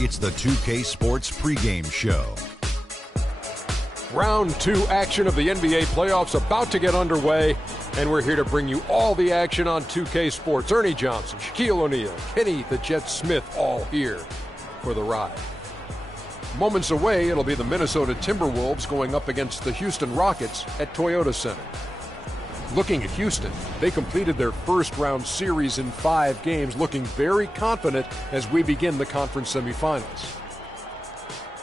It's the 2K Sports pregame show. Round 2 action of the NBA playoffs about to get underway, and we're here to bring you all the action on 2K Sports. Ernie Johnson, Shaquille O'Neal, Kenny the Jet Smith, all here for the ride. Moments away, it'll be the Minnesota Timberwolves going up against the Houston Rockets at Toyota Center. Looking at Houston, they completed their first round series in 5 games, looking very confident as we begin the conference semifinals.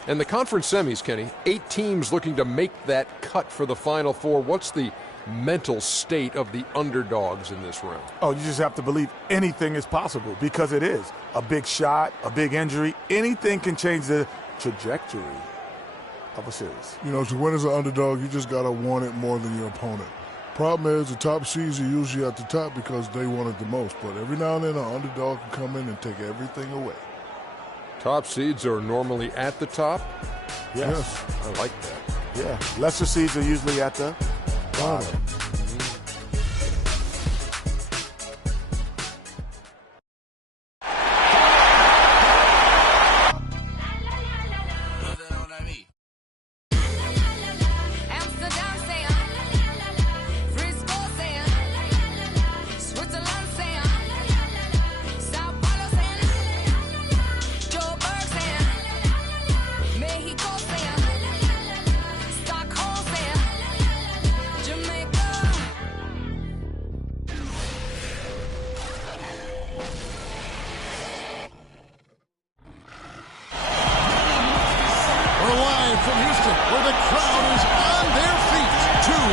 And the conference semis, Kenny, 8 teams looking to make that cut for the Final Four. What's the mental state of the underdogs in this round? Oh, you just have to believe anything is possible, because it is. A big shot, a big injury, anything can change the trajectory of a series. You know, to win as an underdog, you just got to want it more than your opponent. Problem is, the top seeds are usually at the top because they want it the most. But every now and then, an underdog can come in and take everything away. Top seeds are normally at the top? Yes. I like that. Yeah. Lesser seeds are usually at the bottom.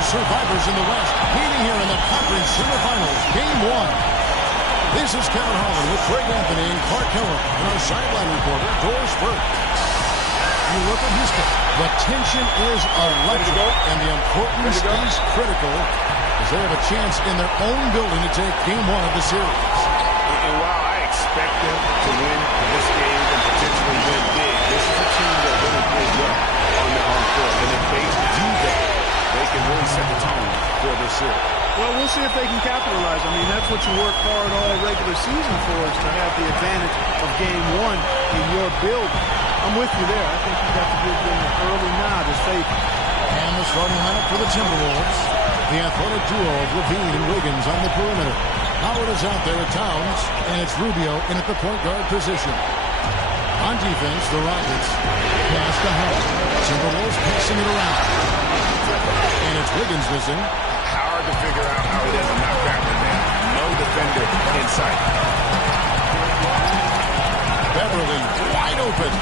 Survivors in the West, meeting here in the conference semifinals, Game 1. This is Kevin Harlan with Craig Anthony and Clark Keller and our sideline reporter, Doris Burke. You look at Houston. The tension is electric, and the importance is critical as they have a chance in their own building to take Game 1 of the series. And while I expect them to win this game and potentially win big, this is a team that really plays well on their home court. And if they do that, they can really set the tone for this series. Well, we'll see if they can capitalize. I mean, that's what you work hard all regular season for, is to have the advantage of Game 1 in your building. I'm with you there. I think you got to give them an early nod as favorite. And the starting lineup for the Timberwolves. The athletic duo of Levine and Wiggins on the perimeter. Howard is out there at Towns, and it's Rubio in at the point guard position. On defense, the Rockets pass to Howard. Timberwolves passing it around. And it's Wiggins missing. Hard to figure out how he doesn't knock that one down. No defender in sight. Beverly wide open.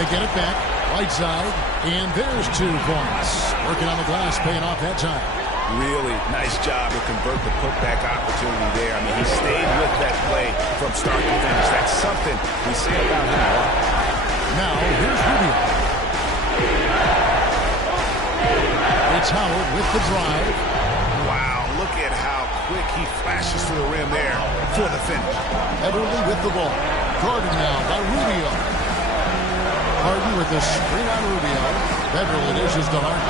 They get it back. Right side. And there's 2 points. Working on the glass, paying off that time. Really nice job to convert the putback opportunity there. I mean, he stayed with that play from start to finish. That's something we say about him a lot. Now, here's Rubio. It's Howard with the drive. Wow, look at how quick he flashes to the rim there for the finish. Everly with the ball. Guarded now by Rubio. Harden with the screen on Rubio. Beverly dishes to Harden.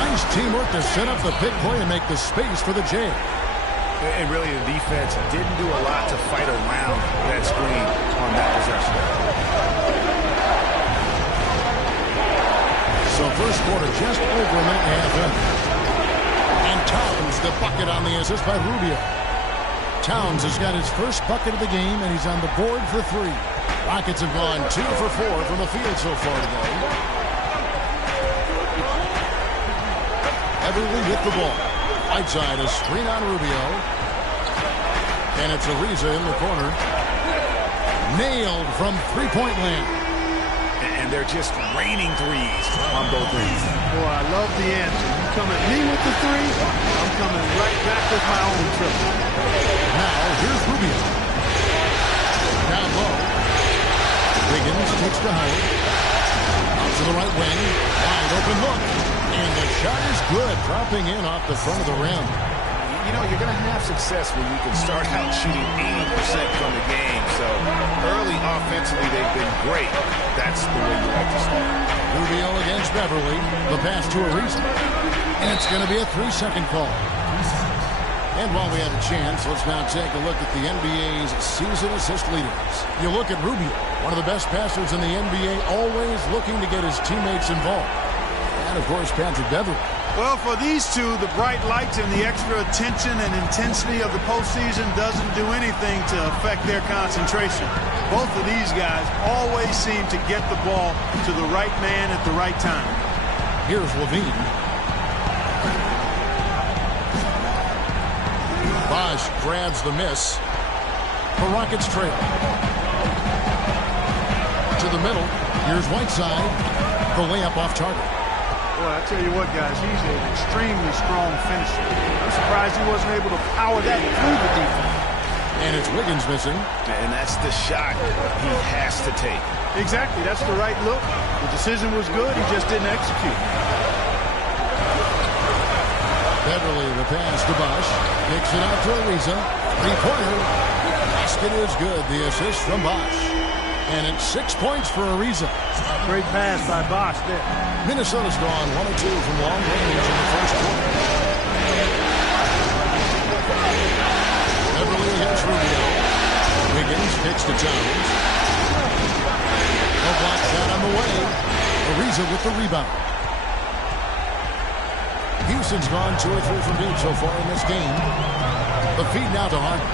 Nice teamwork to set up the big play and make the space for the J. And really, the defense didn't do a lot to fight around that screen on that possession. So first quarter just over a minute and a half in. And Towns the bucket on the assist by Rubio. Towns has got his first bucket of the game, and he's on the board for 3. Rockets have gone 2 for 4 from the field so far today. Everly with the ball. Right side, a screen on Rubio. And it's Ariza in the corner. Nailed from three-point land. And they're just raining threes on both ends. Boy, I love the answer. You come at me with the 3, I'm coming right back with my own triple. Now, here's Rubio. Down low. Wiggins takes to Howard. Out to the right wing. Wide open look. And the shot is good, dropping in off the front of the rim. You know, you're going to have success when you can start out shooting 80% from the game. So early offensively, they've been great. That's the way you like to start. Rubio against Beverly. The pass to Ariza. And it's going to be a 3-second call. And while we had a chance, let's now take a look at the NBA's season assist leaders. You look at Rubio. One of the best passers in the NBA, always looking to get his teammates involved. And, of course, Patrick Beverley. Well, for these two, the bright lights and the extra attention and intensity of the postseason doesn't do anything to affect their concentration. Both of these guys always seem to get the ball to the right man at the right time. Here's Levine. Bosch grabs the miss. The Rockets trail. To the middle. Here's Whiteside. The layup off target. Boy, I tell you what, guys, he's an extremely strong finisher. I'm surprised he wasn't able to power that through the defense. And it's Wiggins missing. And that's the shot he has to take. Exactly, that's the right look. The decision was good, he just didn't execute. Beverley, the pass to Bosch. Kicks it out to Ariza. Three-pointer. Basket is good. The assist from Bosch. And it's 6 points for Ariza. Great pass by Bosch there. Minnesota's gone 1 of 2 from long range in the first quarter. Beverley against Rubio. Wiggins kicks to Jones. No block shot on the way. Ariza with the rebound. Houston's gone 2 or 3 from deep so far in this game. The feed now to Harden.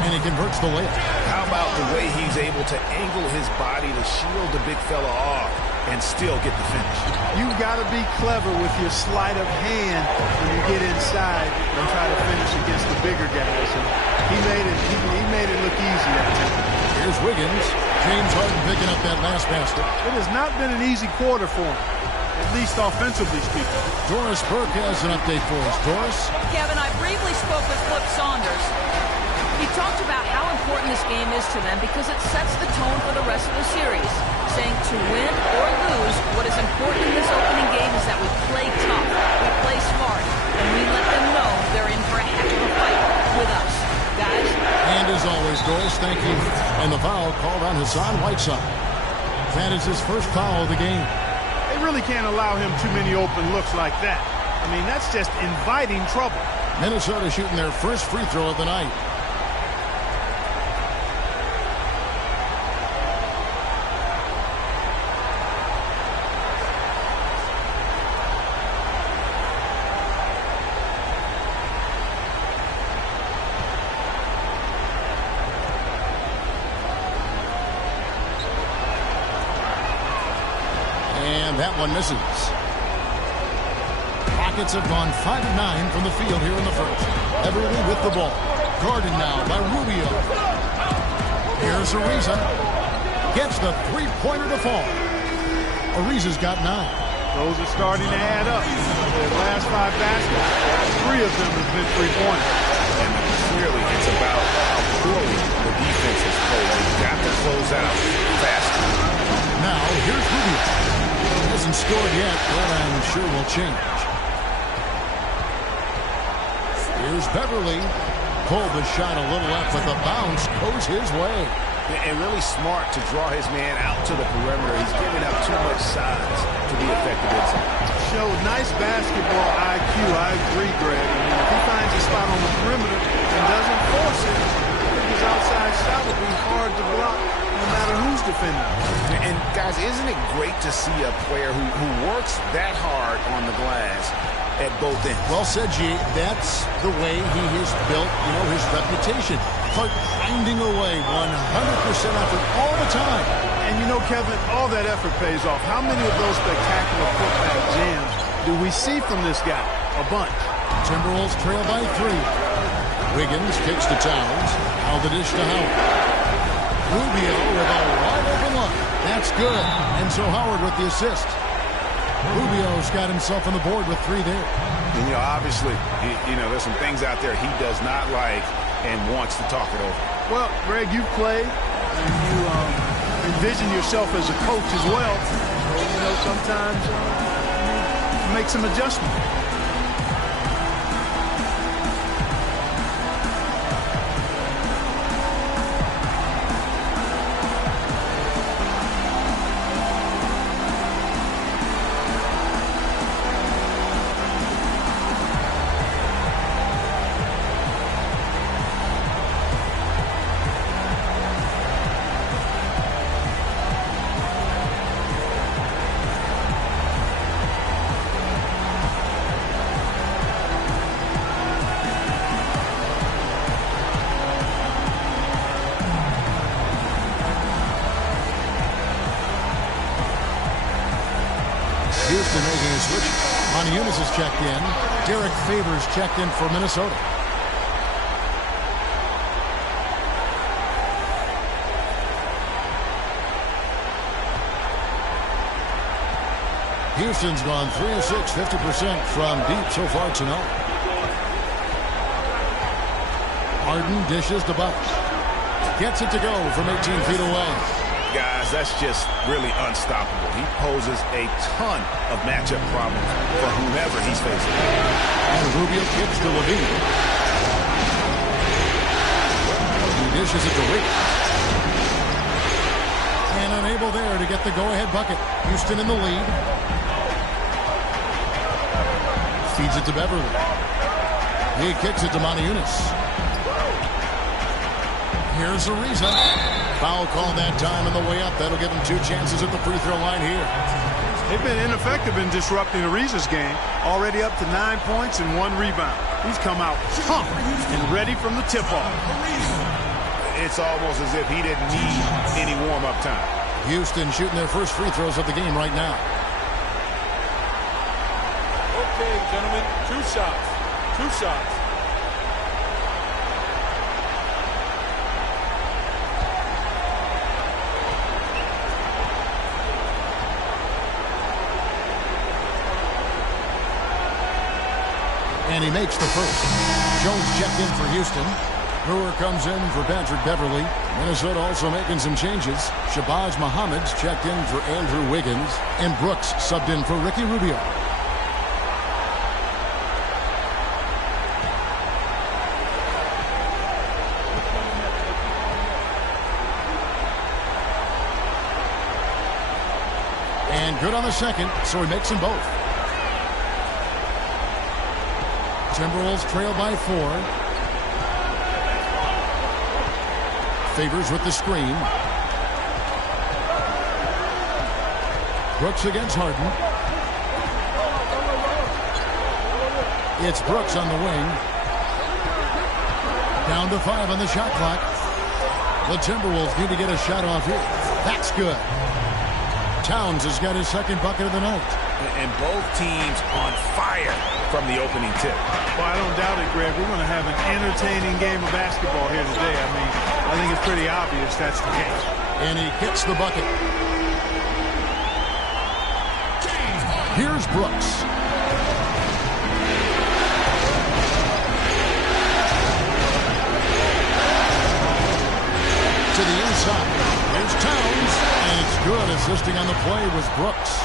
And he converts the layup. How about the way he's able to angle his body to shield the big fella off and still get the finish? You've got to be clever with your sleight of hand when you get inside and try to finish against the bigger guys. And he made it look easy that time. Here's Wiggins. James Harden picking up that last basket. It has not been an easy quarter for him, at least offensively speaking. Doris Burke has an update for us. Doris? Kevin, I briefly spoke with Flip Saunders. He talked about how important this game is to them because it sets the tone for the rest of the series, saying to win or lose, what is important in this opening game is that we play tough, we play smart, and we let them know they're in for a heck of a fight with us. Guys? And as always, Doris, thank you. And the foul called on Hassan Whiteside. That is his first foul of the game. They really can't allow him too many open looks like that. I mean, that's just inviting trouble. Minnesota shooting their first free throw of the night. That one misses. Rockets have gone 5 of 9 from the field here in the first. Beverley with the ball. Guarded now by Rubio. Here's Ariza. Gets the three-pointer to fall. Ariza's got 9. Those are starting to add up. The last 5 baskets, 3 of them have been three-pointers. And clearly it's about how poorly the defense has played. They've got to close out faster. Now, here's Rubio. Hasn't scored yet, but I'm sure will change. Here's Beverley. Pulled the shot a little left, but the bounce goes his way. And really smart to draw his man out to the perimeter. He's giving up too much size to be effective inside. Showed nice basketball IQ. I agree, Greg. I mean, if he finds a spot on the perimeter and doesn't force it, I think his outside shot will be hard to block no matter who's defending. And, guys, isn't it great to see a player who works that hard on the glass at both ends? Well said, G. That's the way he has built, his reputation. Grinding away, 100% effort all the time. And Kevin, all that effort pays off. How many of those spectacular putback jams do we see from this guy? A bunch. Timberwolves trail by 3. Wiggins kicks to Towns. Now the dish to Howard. Rubio with a wide open look. That's good. And so Howard with the assist. Rubio's got himself on the board with 3 there. And, obviously, there's some things out there he does not like and wants to talk it over. Well, Greg, you've played, and you envision yourself as a coach as well. So, sometimes you make some adjustments. Houston making a switch. Moniunas is checked in. Derek Favors checked in for Minnesota. Houston's gone 3 of 6, 50% from deep so far tonight. Harden dishes to Bucks. Gets it to go from 18 feet away. Guys, that's just really unstoppable. He poses a ton of matchup problems for whomever he's facing. And Rubio kicks to Levine. He dishes it to Rick. And unable there to get the go-ahead bucket. Houston in the lead. Feeds it to Beverly. He kicks it to Moniunas. Here's Ariza. Foul called that time on the way up. That'll give him 2 chances at the free throw line here. They've been ineffective in disrupting Ariza's game. Already up to 9 points and 1 rebound. He's come out pumped and ready from the tip-off. It's almost as if he didn't need any warm-up time. Houston shooting their first free throws of the game right now. Okay, gentlemen, 2 shots. 2 shots. And he makes the first. Jones checked in for Houston. Brewer comes in for Patrick Beverly. Minnesota also making some changes. Shabazz Muhammad's checked in for Andrew Wiggins. And Brooks subbed in for Ricky Rubio. And good on the second, so he makes them both. Timberwolves trail by 4. Favors with the screen. Brooks against Harden. It's Brooks on the wing. Down to 5 on the shot clock. The Timberwolves need to get a shot off here. That's good. Towns has got his second bucket of the night. And both teams on fire from the opening tip. Well, I don't doubt it, Greg. We're going to have an entertaining game of basketball here today. I mean, I think it's pretty obvious that's the case. And he gets the bucket. Here's Brooks. To the inside. There's Towns. And it's good. Assisting on the play was Brooks.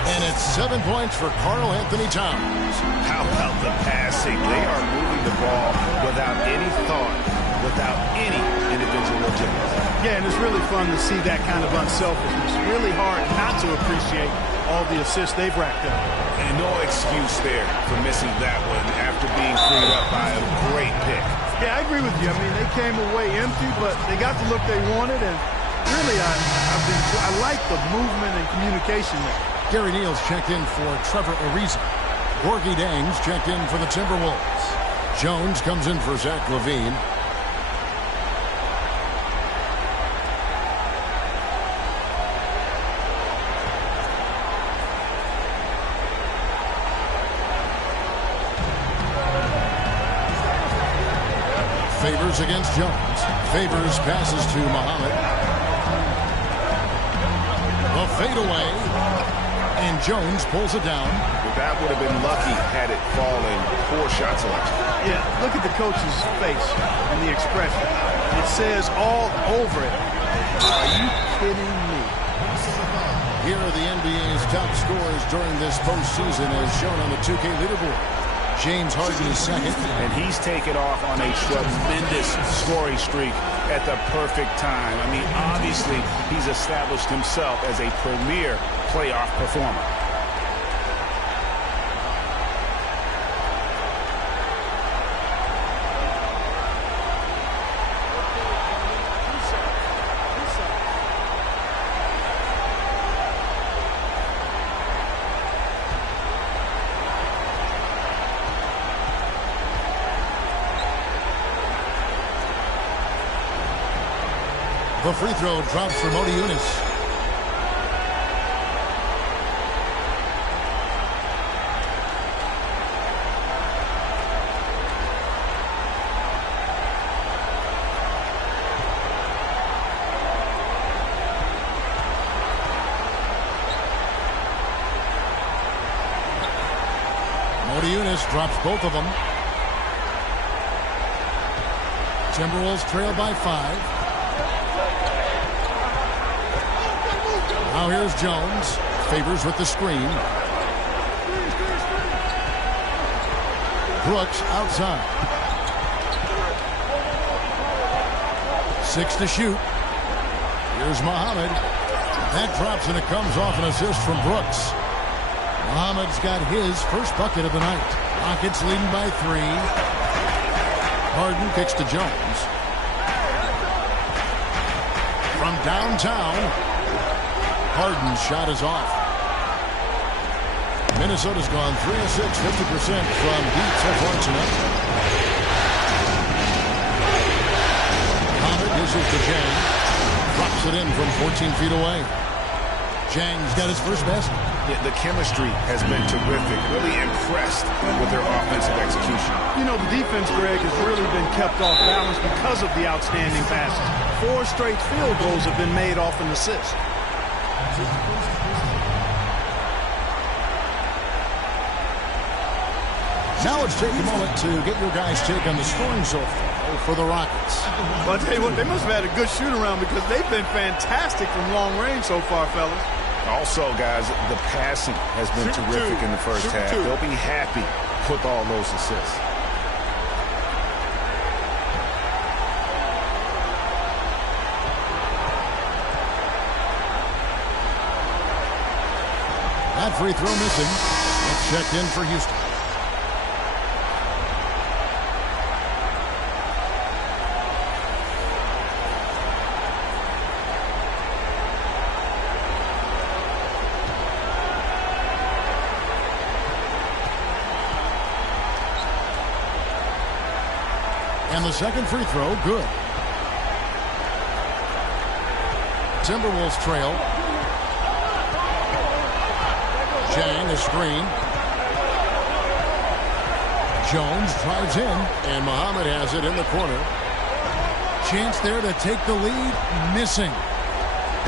And it's 7 points for Karl Anthony Towns. How about the passing? They are moving the ball without any thought, without any individual agility. Yeah, and it's really fun to see that kind of unselfishness. Really hard not to appreciate all the assists they've racked up. And no excuse there for missing that one after being freed up by a great pick. Yeah, I agree with you. I mean, they came away empty, but they got the look they wanted, and really, I like the movement and communication there. Gary Neal's checked in for Trevor Ariza. Gorgie Dang's checked in for the Timberwolves. Jones comes in for Zach LaVine. Favors against Jones. Favors passes to Muhammad. The fadeaway. And Jones pulls it down. That would have been lucky had it fallen. Poor shot selection. Yeah, look at the coach's face and the expression. It says all over it. Are you kidding me? Here are the NBA's top scorers during this postseason as shown on the 2K leaderboard. James Harden is second. And he's taken off on a tremendous scoring streak at the perfect time. I mean, obviously, he's established himself as a premier playoff performer. The free throw drops for Moniunas. drops both of them. Timberwolves trail by 5. Now here's Jones. Favors with the screen. Brooks outside. 6 to shoot. Here's Muhammad. That drops and it comes off an assist from Brooks. Muhammad's got his first bucket of the night. Rockets leading by 3. Harden kicks to Jones. From downtown, Harden's shot is off. Minnesota's gone 3 of 6, 50% from deep so far tonight. Muhammad dishes to Jang. Drops it in from 14 feet away. Jang's got his first basket. Yeah, the chemistry has been terrific. Really impressed with their offensive execution. You know, the defense, Greg, has really been kept off balance because of the outstanding passes. 4 straight field goals have been made off an assist. Now let's take a moment to get your guys' take on the scoring so far for the Rockets. Well, I tell you what, they must have had a good shoot-around because they've been fantastic from long range so far, fellas. Also, guys, the passing has been terrific in the first half. They'll be happy with all those assists. That free throw missing. That's checked in for Houston. And the second free throw, good. Timberwolves trail. Jang, a screen. Jones drives in, and Muhammad has it in the corner. Chance there to take the lead, missing.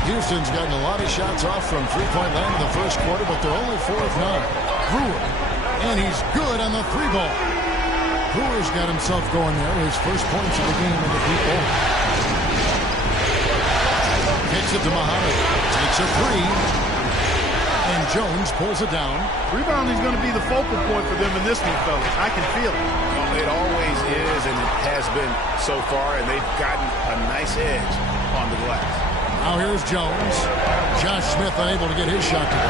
Houston's gotten a lot of shots off from three-point land in the first quarter, but they're only 4 of 9. Brewer, and he's good on the 3-ball. Brewer's got himself going there. His first points of the game in the people. Kicks it to Muhammad. Takes a 3. And Jones pulls it down. Rebounding's going to be the focal point for them in this one, fellas. I can feel it. Well, it always is, and it has been so far, and they've gotten a nice edge on the glass. Now here's Jones. Josh Smith unable to get his shot to go.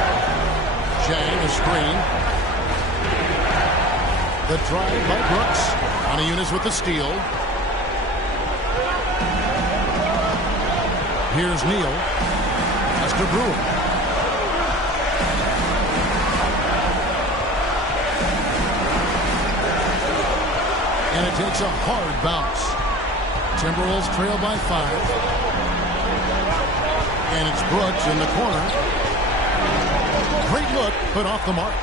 Jang, a screen. The drive by Brooks. Unis with the steal. Here's Neal. Pass to Brewer. And it takes a hard bounce. Timberwolves trail by 5. And it's Brooks in the corner. Great look, but off the mark.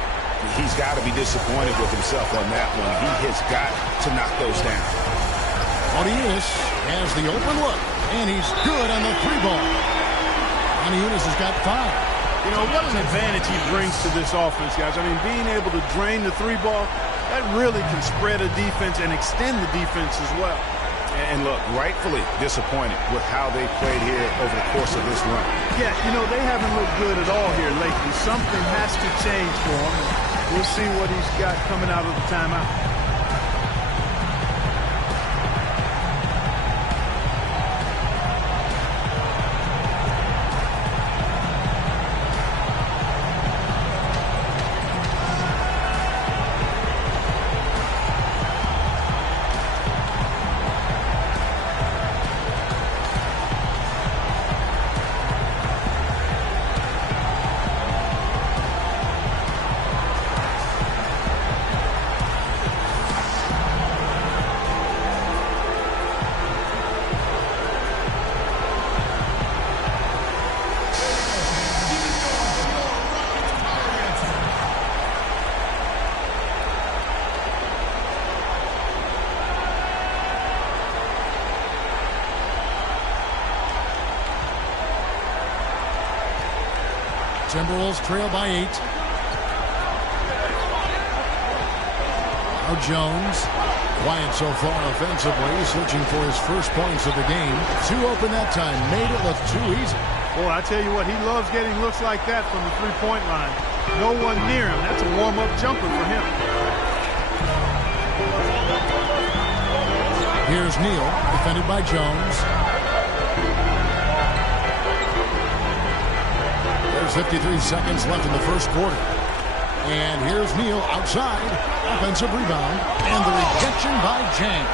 He's got to be disappointed with himself on that one. He has got to knock those down. Unis has the open look, and he's good on the 3-ball. Unis has got 5. You know, what an advantage he brings to this offense, guys. I mean, being able to drain the 3-ball, that really can spread a defense and extend the defense as well. And look, rightfully disappointed with how they played here over the course of this run. Yeah, you know, they haven't looked good at all here lately. Something has to change for them. We'll see what he's got coming out of the timeout. Timberwolves trail by 8. Now Jones. Quiet so far offensively, searching for his first points of the game. Too open that time, made it look too easy. Boy, I tell you what, he loves getting looks like that from the three-point line. No one near him. That's a warm-up jumper for him. Here's Neal, defended by Jones. There's 53 seconds left in the first quarter. And here's Neal outside. Offensive rebound. And the rejection by Jang.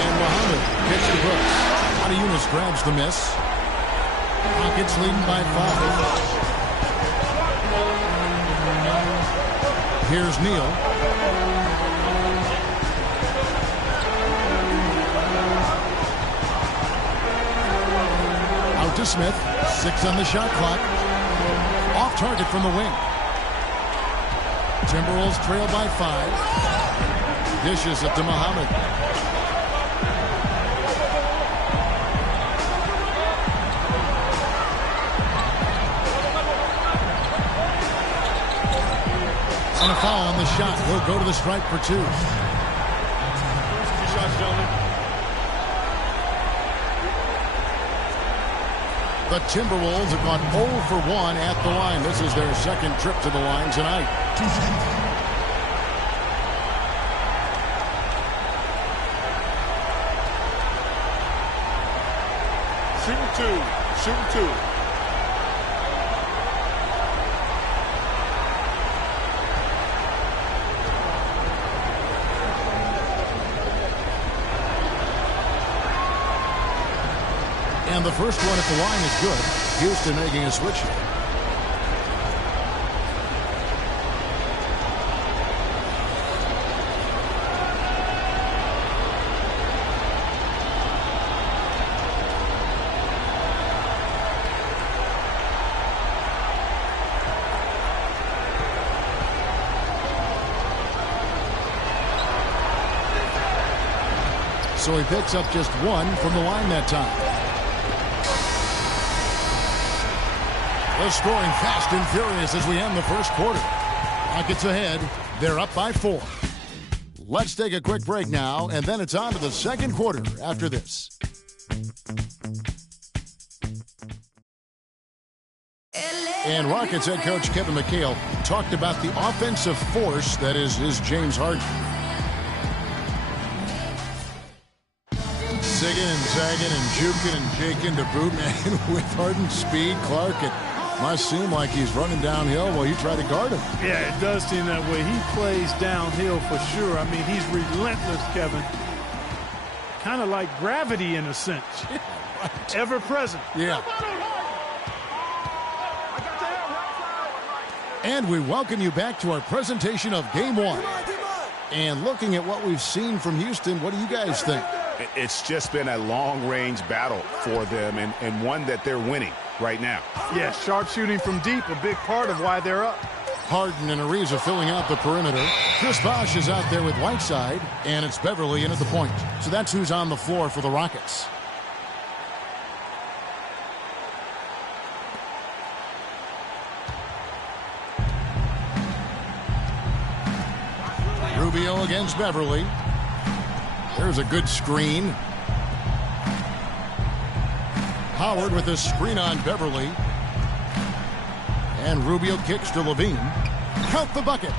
And Muhammad gets the Brooks. Yunus grabs the miss. Rockets leading by 5. Here's Neal. Out to Smith. 6 on the shot clock. Off target from the wing. Timberwolves trail by 5. Dishes it to Muhammad. And a foul on the shot. He'll go to the stripe for 2. 2 shots, gentlemen. The Timberwolves have gone 0 for 1 at the line. This is their second trip to the line tonight. Shooting 2. Shooting 2. And the first one at the line is good. Houston making a switch. So he picks up just 1 from the line that time. The scoring fast and furious as we end the first quarter. Rockets ahead. They're up by 4. Let's take a quick break now, and then it's on to the second quarter after this. And Rockets head coach Kevin McHale talked about the offensive force that is James Harden. Zigging and zagging and juking and jaking to boot, man, with Harden's speed. Clark, it must seem like he's running downhill while you try to guard him. Yeah, it does seem that way. He plays downhill for sure. I mean, he's relentless, Kevin. Kind of like gravity in a sense. Yeah, right. Ever present. Yeah. And we welcome you back to our presentation of Game 1. And looking at what we've seen from Houston, what do you guys think? It's just been a long-range battle for them and one that they're winning right now. Yeah, sharp shooting from deep, a big part of why they're up. Harden and Ariza filling out the perimeter. Chris Bosh is out there with Whiteside, and it's Beverly in at the point. So that's who's on the floor for the Rockets. Rubio against Beverly. There's a good screen. Howard with a screen on Beverly. And Rubio kicks to Levine. Count the bucket.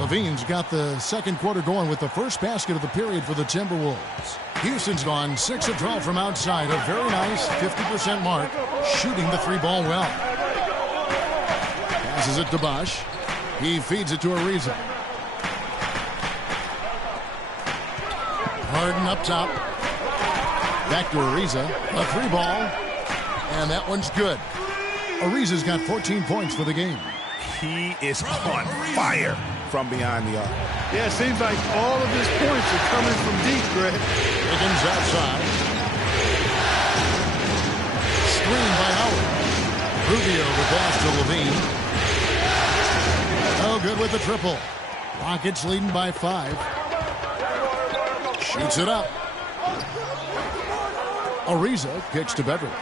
Levine's got the second quarter going with the first basket of the period for the Timberwolves. Houston's gone 6 of 12 from outside. A very nice 50% mark. Shooting the 3-ball well. Passes it to Bosh. He feeds it to Ariza. Harden up top. Back to Ariza. A 3-ball. And that one's good. Ariza's got 14 points for the game. He is on fire from behind the arc. Yeah, it seems like all of his points are coming from deep, Greg. Wiggins outside. Screen by Howard. Rubio the pass to Levine. Oh, good with the triple. Rockets leading by 5. Shoots it up. Ariza kicks to Beverly.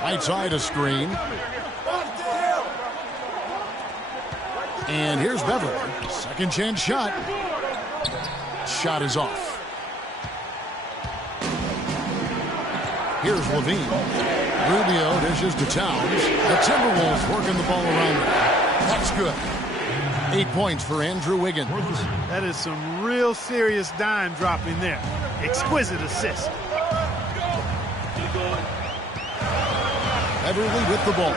Right side a screen. And here's Beverly. Second chance shot. Shot is off. Here's Levine. Rubio dishes to Towns. The Timberwolves working the ball around him. That's good. 8 points for Andrew Wiggins. That is some real serious dime dropping there. Exquisite assist. Beverly with the ball.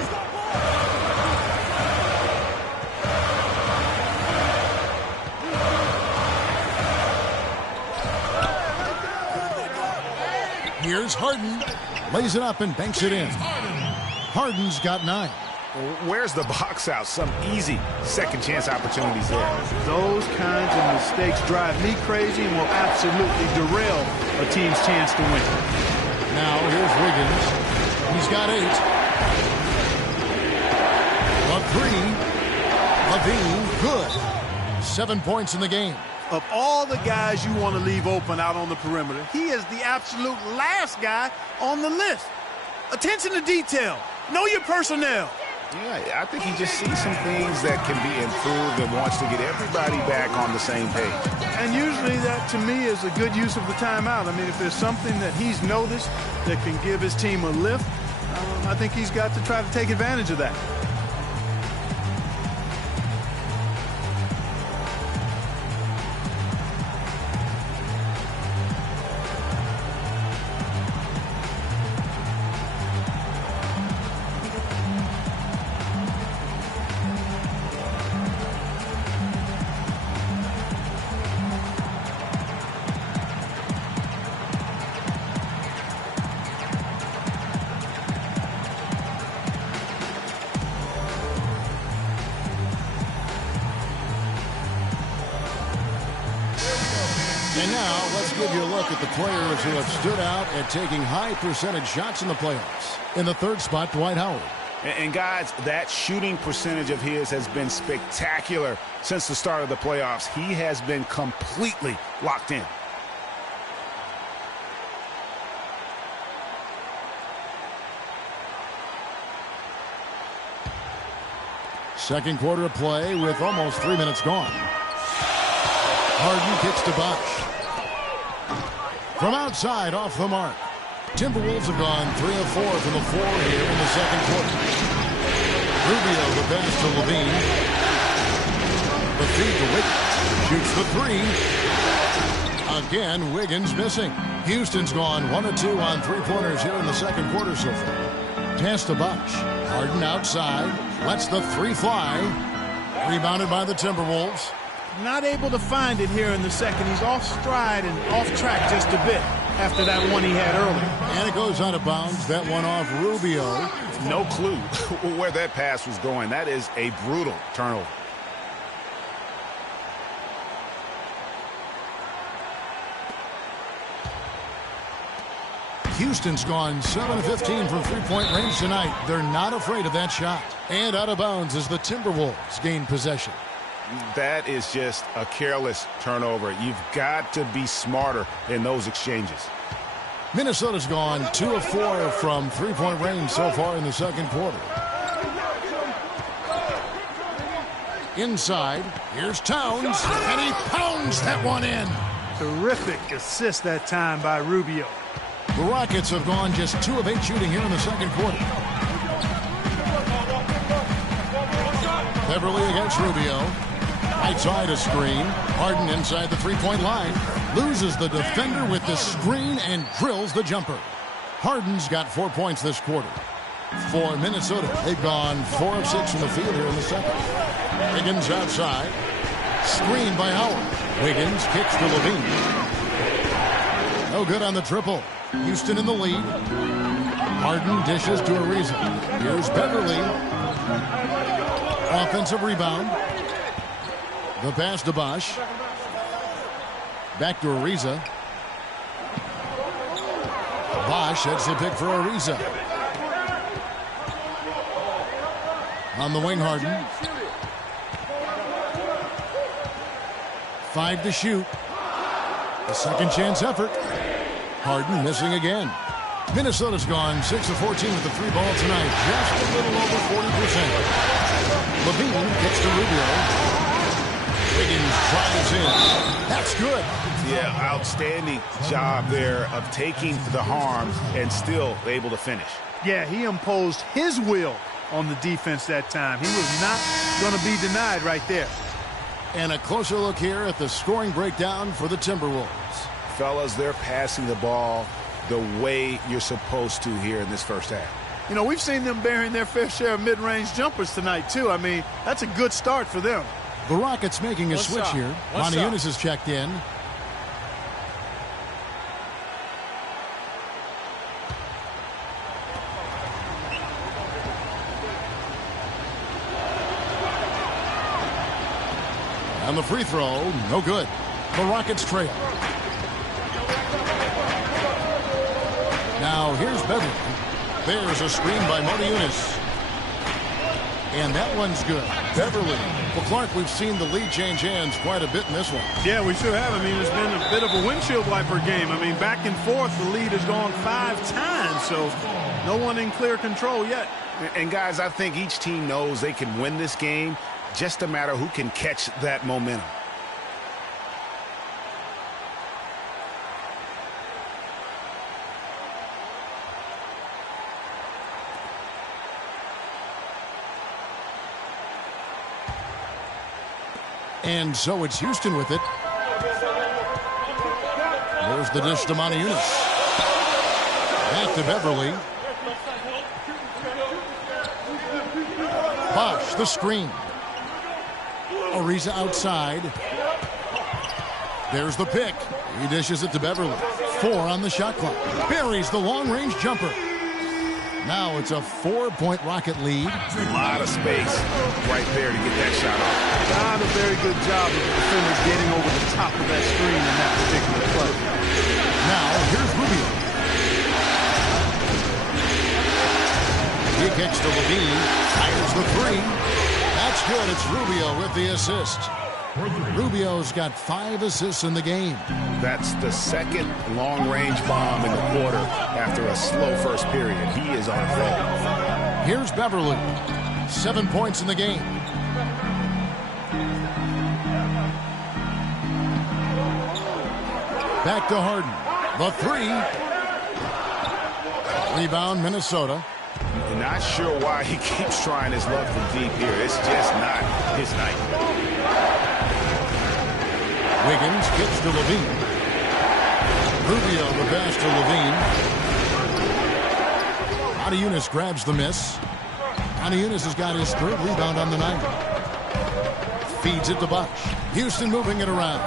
Here's Harden. Lays it up and banks it in. Harden's got 9. Where's the box out? Some easy second chance opportunities there. Those kinds of mistakes drive me crazy and will absolutely derail a team's chance to win. Now here's Wiggins. He's got 8. A 3. Levine, good. 7 points in the game. Of all the guys you want to leave open out on the perimeter, he is the absolute last guy on the list. Attention to detail. Know your personnel. Yeah, I think he just sees some things that can be improved and wants to get everybody back on the same page. And usually that, to me, is a good use of the timeout. I mean, if there's something that he's noticed that can give his team a lift, I think he's got to try to take advantage of that. And now let's give you a look at the players who have stood out at taking high percentage shots in the playoffs. In the third spot, Dwight Howard. And guys, that shooting percentage of his has been spectacular since the start of the playoffs. He has been completely locked in. Second quarter of play with almost 3 minutes gone. Harden kicks to Bosh. From outside, off the mark. Timberwolves have gone 3 of 4 from the floor here in the second quarter. Rubio the pass to Levine. The feed to Wiggins. Shoots the 3. Again, Wiggins missing. Houston's gone 1 of 2 on 3-pointers here in the second quarter so far. Pass to Bosh. Harden outside. Lets the 3 fly. Rebounded by the Timberwolves. Not able to find it here in the second. He's off stride and off track just a bit after that one he had earlier. And it goes out of bounds. That one off Rubio. No clue where that pass was going. That is a brutal turnover. Houston's gone 7 of 15 from three-point range tonight. They're not afraid of that shot. And out of bounds as the Timberwolves gain possession. That is just a careless turnover. You've got to be smarter in those exchanges. Minnesota's gone 2 of 4 from three-point range so far in the second quarter. Inside, here's Towns, and he pounds that one in. Terrific assist that time by Rubio. The Rockets have gone just 2 of 8 shooting here in the second quarter. Beverly against Rubio. Right side a screen. Harden inside the three-point line. Loses the defender with the screen and drills the jumper. Harden's got 4 points this quarter. For Minnesota, they've gone 4 of 6 from the field here in the second. Wiggins outside. Screened by Howard. Wiggins kicks to Levine. No good on the triple. Houston in the lead. Harden dishes to Ariza. Here's Beverly. Offensive rebound. The pass to Bosh. Back to Ariza. Bosh heads the pick for Ariza. On the wing, Harden. 5 to shoot. A second chance effort. Harden missing again. Minnesota's gone 6 of 14 with the 3 ball tonight. Just a little over 40%. Levine gets to Rubio. Wiggins drives in. That's good. Yeah, outstanding job there of taking the harm and still able to finish. Yeah, he imposed his will on the defense that time. He was not going to be denied right there. And a closer look here at the scoring breakdown for the Timberwolves. Fellas, they're passing the ball the way you're supposed to here in this first half. You know, we've seen them bearing their fair share of mid-range jumpers tonight, too. I mean, that's a good start for them. The Rockets making a switch here. Moniunas is checked in. And the free throw, no good. The Rockets trail. Now here's Beverly. There's a screen by Moniunas. And that one's good. Beverly. Well, Clark, we've seen the lead change hands quite a bit in this one. Yeah, we sure have. I mean, it's been a bit of a windshield wiper game. I mean, back and forth, the lead has gone 5 times, so no one in clear control yet. And guys, I think each team knows they can win this game. Just a matter who can catch that momentum. And so it's Houston with it. There's the dish to Moniunas. Back to Beverly. Bosh, the screen. Ariza outside. There's the pick. He dishes it to Beverly. 4 on the shot clock. Buries the long-range jumper. Now it's a 4-point Rocket lead. A lot of space right there to get that shot off. Not a very good job of the defenders getting over the top of that screen in that particular play. Now here's Rubio. He kicks to Levine. Fires the 3. That's good. It's Rubio with the assist. Rubio's got 5 assists in the game. That's the second long-range bomb in the quarter after a slow first period. He is on a roll. Here's Beverly. 7 points in the game. Back to Harden. The 3. Rebound, Minnesota. Not sure why he keeps trying his luck from deep here. It's just not his night. Wiggins gets to Levine. Rubio the pass to Levine. Moniunas grabs the miss. Moniunas has got his 3rd rebound on the night. Feeds it to Bosh. Houston moving it around.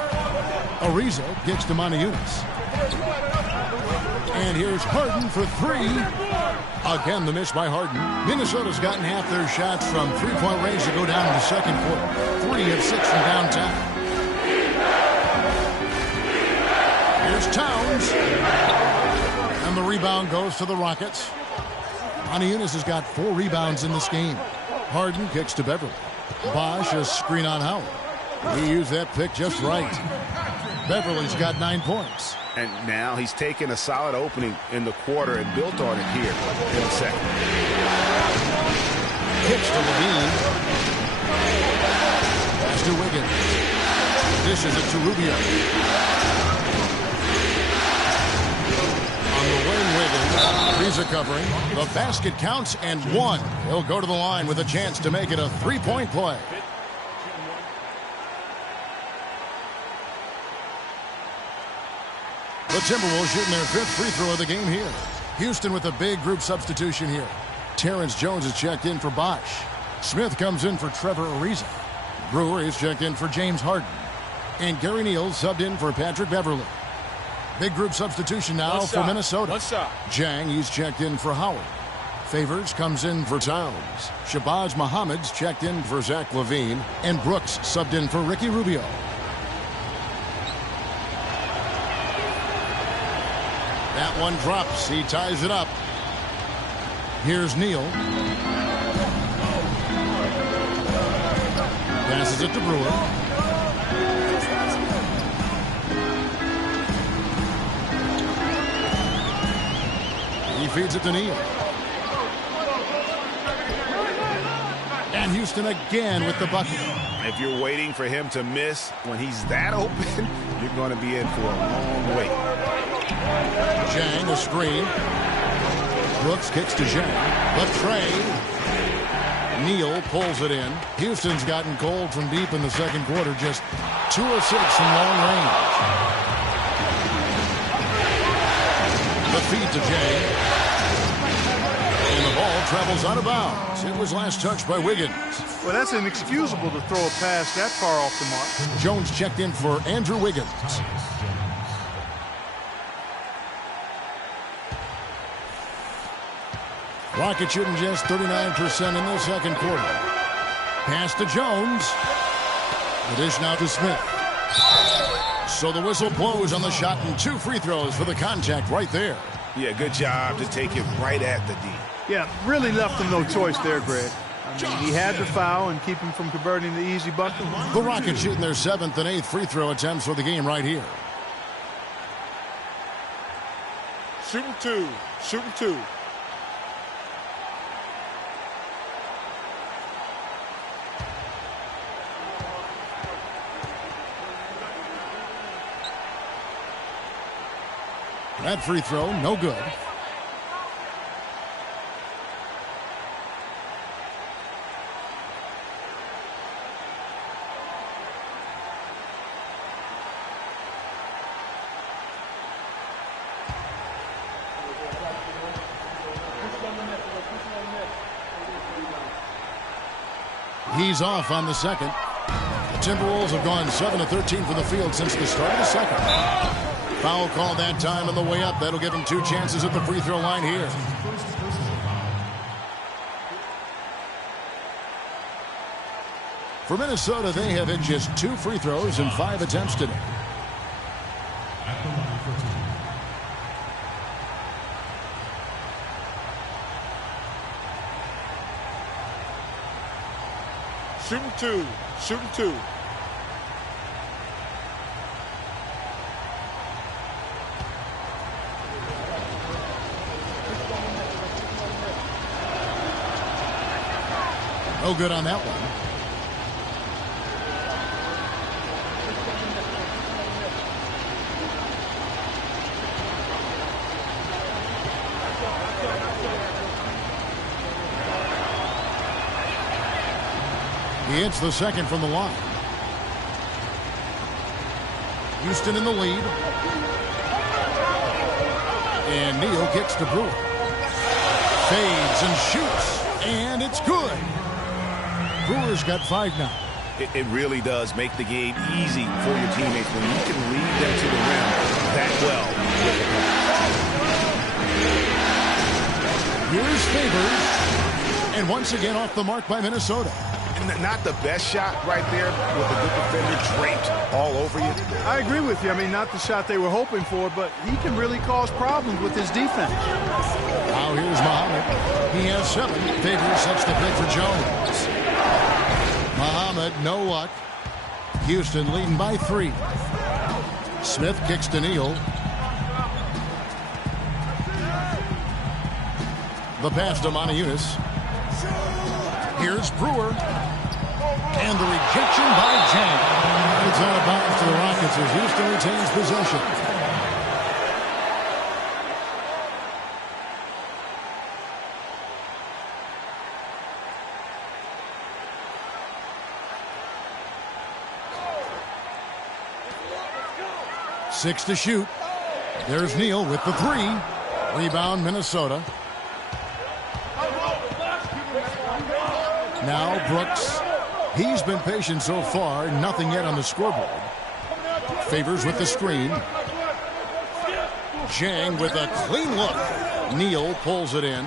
Ariza gets to Moniunas. And here's Harden for 3. Again, the miss by Harden. Minnesota's gotten half their shots from 3-point range to go down in the second quarter. 3 of 6 from downtown. Here's Towns. And the rebound goes to the Rockets. Moniunas has got 4 rebounds in this game. Harden kicks to Beverly. Bosh, a screen on Howard. He used that pick just right. Beverly's got 9 points. And now he's taken a solid opening in the quarter and built on it here in the second. Kicks to Levine. Pass to Wiggins. Dishes it to Rubio. On the wing, Wiggins. Ariza covering. The basket counts and 1. He'll go to the line with a chance to make it a 3-point play. The Timberwolves shooting their 5th free throw of the game here. Houston with a big group substitution here. Terrence Jones is checked in for Bosh. Smith comes in for Trevor Ariza. Brewer is checked in for James Harden. And Gary Neal subbed in for Patrick Beverly. Big group substitution now for Minnesota. Jang, he's checked in for Howard. Favors comes in for Towns. Shabazz Muhammad's checked in for Zach LaVine. And Brooks subbed in for Ricky Rubio. That one drops. He ties it up. Here's Neal. Passes it to Brewer. He feeds it to Neal. And And Houston again with the bucket. If you're waiting for him to miss when he's that open, you're going to be in for a long wait. Zhang, a screen. Brooks kicks to Zhang. Latray. Neal pulls it in. Houston's gotten cold from deep in the second quarter. Just 2 of 6 from long range. The feed to Zhang. And the ball travels out of bounds. It was last touched by Wiggins. Well, that's inexcusable to throw a pass that far off the mark. Jones checked in for Andrew Wiggins. Rockets shooting just 39% in the second quarter. Pass to Jones. The dish now to Smith. So the whistle blows on the shot and 2 free throws for the contact right there. Yeah, good job to take it right at the D. Yeah, really left him no choice there, Greg. I mean, he had to foul and keep him from converting the easy bucket. The Rockets shooting their 7th and 8th free throw attempts for the game right here. Shooting 2. Shooting 2. That free throw, no good. He's off on the second. The Timberwolves have gone 7 of 13 from the field since the start of the second. Foul call that time on the way up. That'll give him 2 chances at the free throw line here. For Minnesota, they have hit just 2 free throws in 5 attempts today. Shooting 2. Shooting 2. No good on that one. He hits the second from the line. Houston in the lead. And Neal kicks to Brewer. Fades and shoots. And it's good. Brewer's got 5 now. It really does make the game easy for your teammates when you can lead them to the rim that well. Here's Favors. And once again off the mark by Minnesota. Not the best shot right there with a good defender draped all over you. I agree with you. I mean, not the shot they were hoping for, but he can really cause problems with his defense. Now here's Muhammad. He has 7. Favors sets the pick for Jones. Muhammad, no luck. Houston leading by 3. Smith kicks to Neal. The pass to Moniunas. Here's Brewer. And the rejection by Zhang. It's out of bounds to the Rockets as Houston retains possession. Six to shoot. There's Neal with the 3. Rebound Minnesota. Now Brooks. He's been patient so far. Nothing yet on the scoreboard. Favors with the screen. Zhang with a clean look. Neal pulls it in.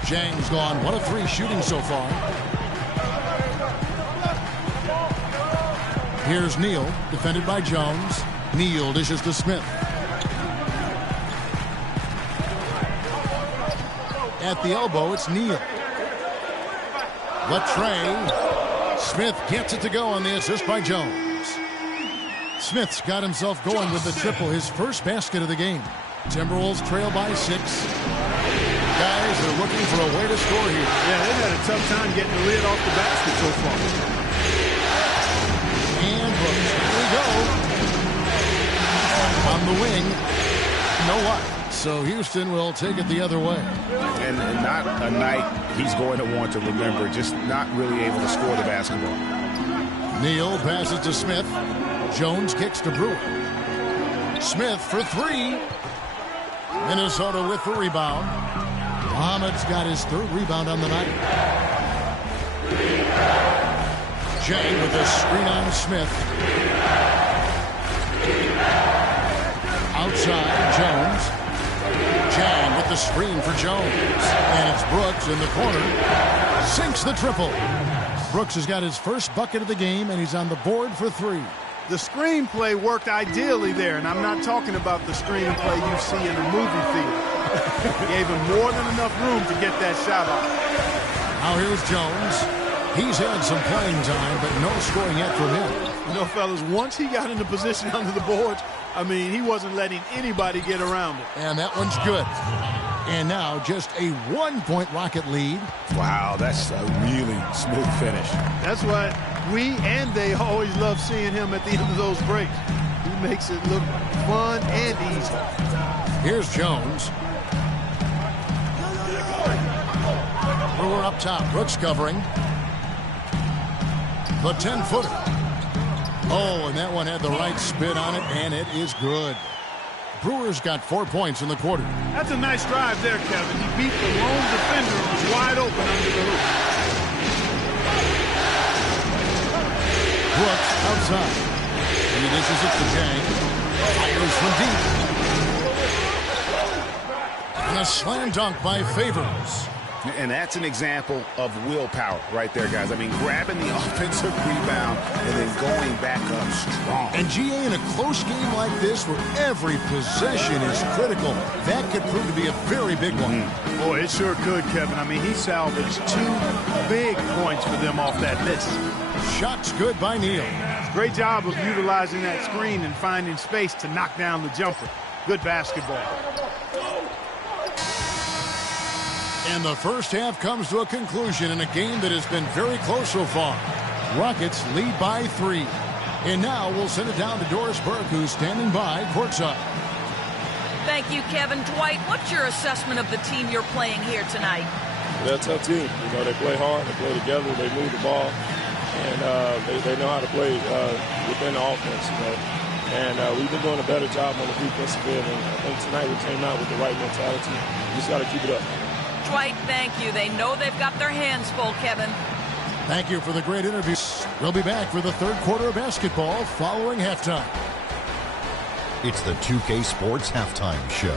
Zhang's gone 1 of 3 shooting so far. Here's Neal, defended by Jones. Neal dishes to Smith. At the elbow, it's Neal. Latray. Smith gets it to go on the assist by Jones. Smith's got himself going with the triple, his first basket of the game. Timberwolves trail by 6. guys are looking for a way to score here. Yeah, they've had a tough time getting the lid off the basket so far. And Brooks, here we go. On the wing, no luck. So Houston will take it the other way. And not a night he's going to want to remember, just not really able to score the basketball. Neal passes to Smith. Jones kicks to Brewer. Smith for three. Minnesota with the rebound. Muhammad's got his third rebound on the night. Jay with a screen on Smith. Outside, Jones. Jang with the screen for Jones. And it's Brooks in the corner. Sinks the triple. Brooks has got his first bucket of the game, and he's on the board for three. The screen play worked ideally there, and I'm not talking about the screen play you see in a movie theater. Gave him more than enough room to get that shot off. Now here's Jones. He's had some playing time, but no scoring yet from him. You know, fellas, once he got into position under the boards, I mean, he wasn't letting anybody get around it. And that one's good. And now just a 1-point Rocket lead. Wow, that's a really smooth finish. That's why we and they always love seeing him at the end of those breaks. He makes it look fun and easy. Here's Jones. Brewer up top. Brooks covering. The 10-footer. Oh, and that one had the right spin on it, and it is good. Brewer's got 4 points in the quarter. That's a nice drive there, Kevin. He beat the lone defender and was wide open under the hoop. Brooks outside. He dishes it to Jang. Fires from deep. And a slam dunk by Favors. And that's an example of willpower right there, guys. I mean, grabbing the offensive rebound and then going back up strong. And GA, in a close game like this where every possession is critical, that could prove to be a very big one. Boy, it sure could, Kevin. I mean, he salvaged 2 big points for them off that miss. Shots good by Neal. Great job of utilizing that screen and finding space to knock down the jumper. Good basketball. And the first half comes to a conclusion in a game that has been very close so far. Rockets lead by 3. And now we'll send it down to Doris Burke, who's standing by courtside. Thank you, Kevin. Dwight, what's your assessment of the team you're playing here tonight? They're a tough team. You know, they play hard, they play together, they move the ball, and they know how to play within the offense, you know. And we've been doing a better job on the defensive end, and I think tonight we came out with the right mentality. We just got to keep it up. Dwight, thank you. They know they've got their hands full, Kevin. Thank you for the great interview. We'll be back for the third quarter of basketball following halftime. It's the 2K Sports Halftime Show.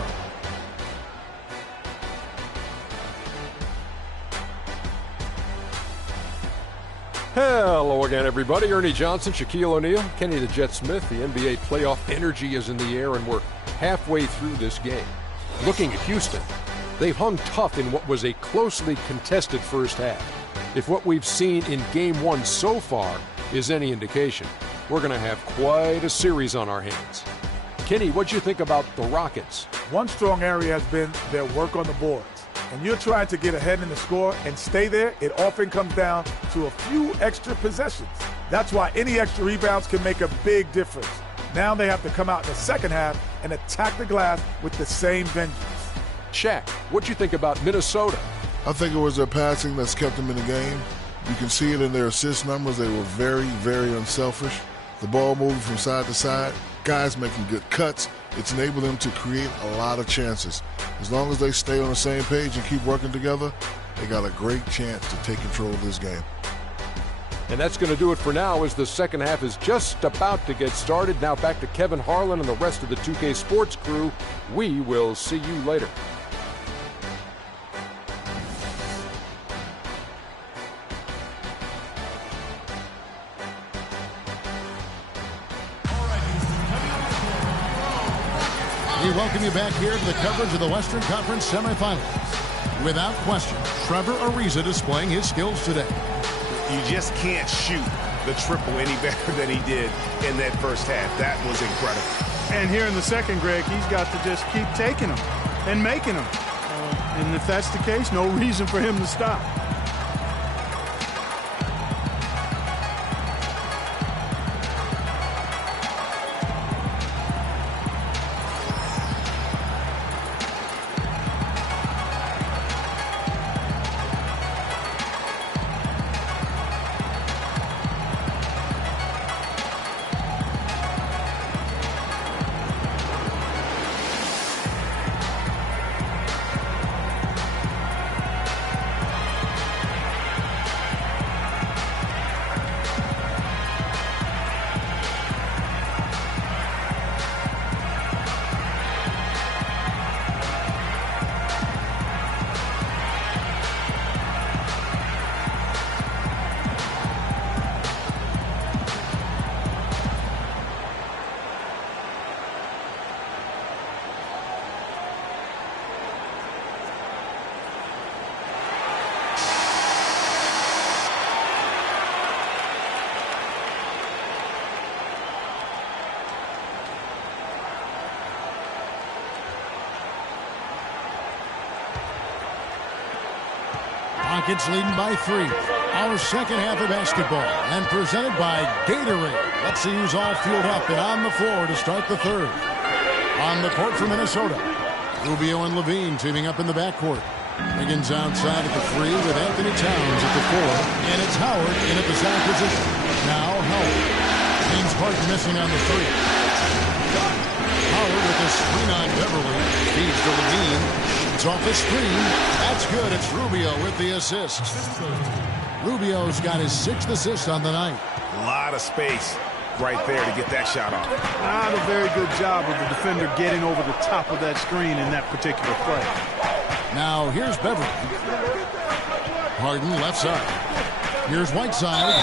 Hello again, everybody. Ernie Johnson, Shaquille O'Neal, Kenny the Jet Smith. The NBA playoff energy is in the air, and we're halfway through this game. Looking at Houston, they've hung tough in what was a closely contested first half. If what we've seen in Game 1 so far is any indication, we're going to have quite a series on our hands. Kenny, what'd you think about the Rockets? One strong area has been their work on the boards. And you're trying to get ahead in the score and stay there, it often comes down to a few extra possessions. That's why any extra rebounds can make a big difference. Now they have to come out in the second half and attack the glass with the same vengeance. Shaq, what'd you think about Minnesota? I think it was their passing that's kept them in the game. You can see it in their assist numbers. They were very, very unselfish. The ball moving from side to side, guys making good cuts. It's enabled them to create a lot of chances. As long as they stay on the same page and keep working together, they got a great chance to take control of this game. And that's going to do it for now as the second half is just about to get started. Now back to Kevin Harlan and the rest of the 2K Sports crew. We will see you later. We welcome you back here to the coverage of the Western Conference semifinals. Without question, Trevor Ariza displaying his skills today. You just can't shoot the triple any better than he did in that first half. That was incredible. And here in the second, Greg, he's got to just keep taking them and making them. And if that's the case, no reason for him to stop. Rockets leading by 3. Our second half of basketball, and presented by Gatorade. Let's see who's all fueled up and on the floor to start the third. On the court for Minnesota, Rubio and Levine teaming up in the backcourt. Wiggins outside at the 3 with Anthony Towns at the 4, and it's Howard in at the center position. Now Howard. James Harden missing on the 3. Howard with a screen on Beverly. Feeds to Levine. It's off the screen. That's good. It's Rubio with the assist. Rubio's got his 6th assist on the night. A lot of space right there to get that shot off. Not a very good job of the defender getting over the top of that screen in that particular play. Now here's Beverly. Harden left side. Here's Whiteside.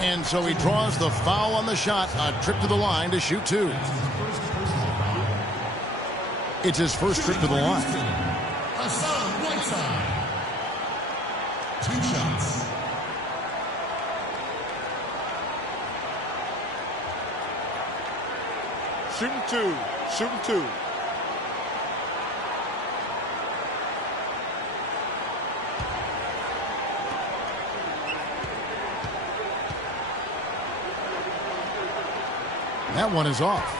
And so he draws the foul on the shot. A trip to the line to shoot 2. It's his first trip to the line. Hassan Whiteside. 2 shots. Shooting 2. Shooting 2. That one is off.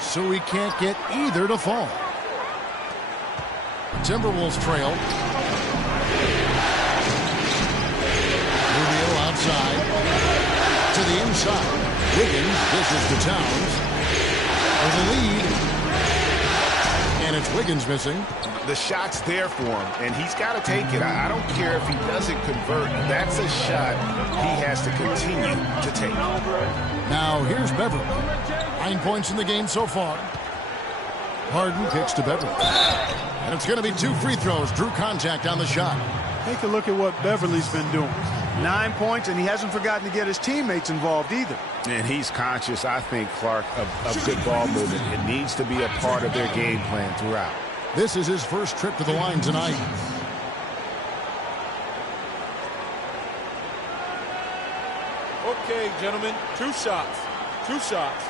So he can't get either to fall. Timberwolves trail. Rubio outside. To the inside. Wiggins dishes to Towns. For the lead. And it's Wiggins missing. The shot's there for him, and he's got to take it. I don't care if he doesn't convert. That's a shot he has to continue to take. Now here's Beverly. 9 points in the game so far. Harden kicks to Beverly. And it's going to be 2 free throws. Drew contact on the shot. Take a look at what Beverly's been doing. 9 points, and he hasn't forgotten to get his teammates involved either. And he's conscious, I think, Clark, of good ball movement. It needs to be a part of their game plan throughout. This is his first trip to the line tonight. Okay, gentlemen, 2 shots. 2 shots.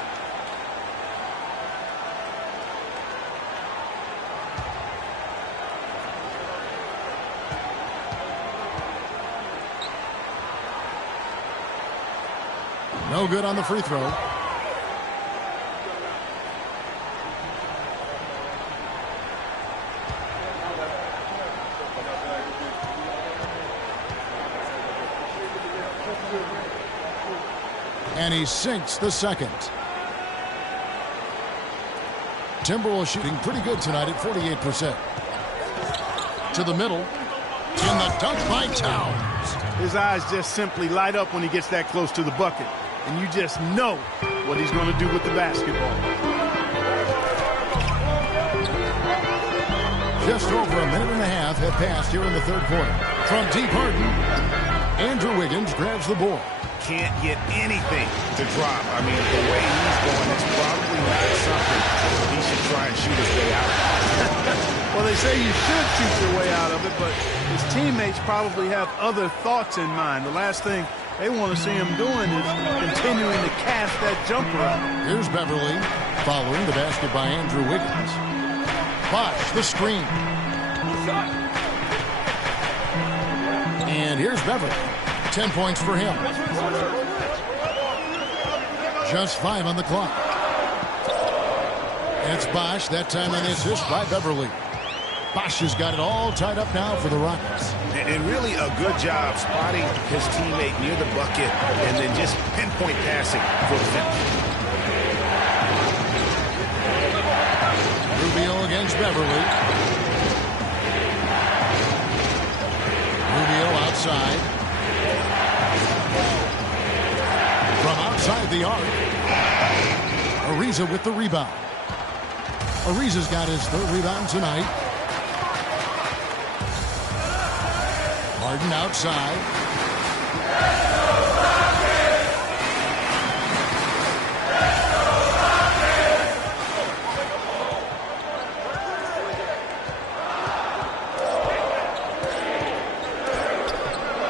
No good on the free throw. And he sinks the second. Timberwolves shooting pretty good tonight at 48%. To the middle. In the dunk by Towns. His eyes just simply light up when he gets that close to the bucket. And you just know what he's going to do with the basketball. Just over a minute and a half have passed here in the third quarter. From deep Harden, Andrew Wiggins grabs the board. can't get anything to drop. I mean, the way he's going, it's probably not something he should try and shoot his way out of. Well, they say you should shoot your way out of it, but his teammates probably have other thoughts in mind. The last thing they want to see him doing is continuing to cast that jumper out. Here's Beverly following the basket by Andrew Wiggins. Bosh, the screen. And here's Beverly. 10 points for him. Just 5 on the clock. It's Bosh, that time on the assist by Beverly. Bosh has got it all tied up now for the Rockets. And really a good job spotting his teammate near the bucket and then just pinpoint passing for the finish. Rubio against Beverly. Rubio outside. From outside the arc. Ariza with the rebound. Ariza's got his third rebound tonight. Harden outside.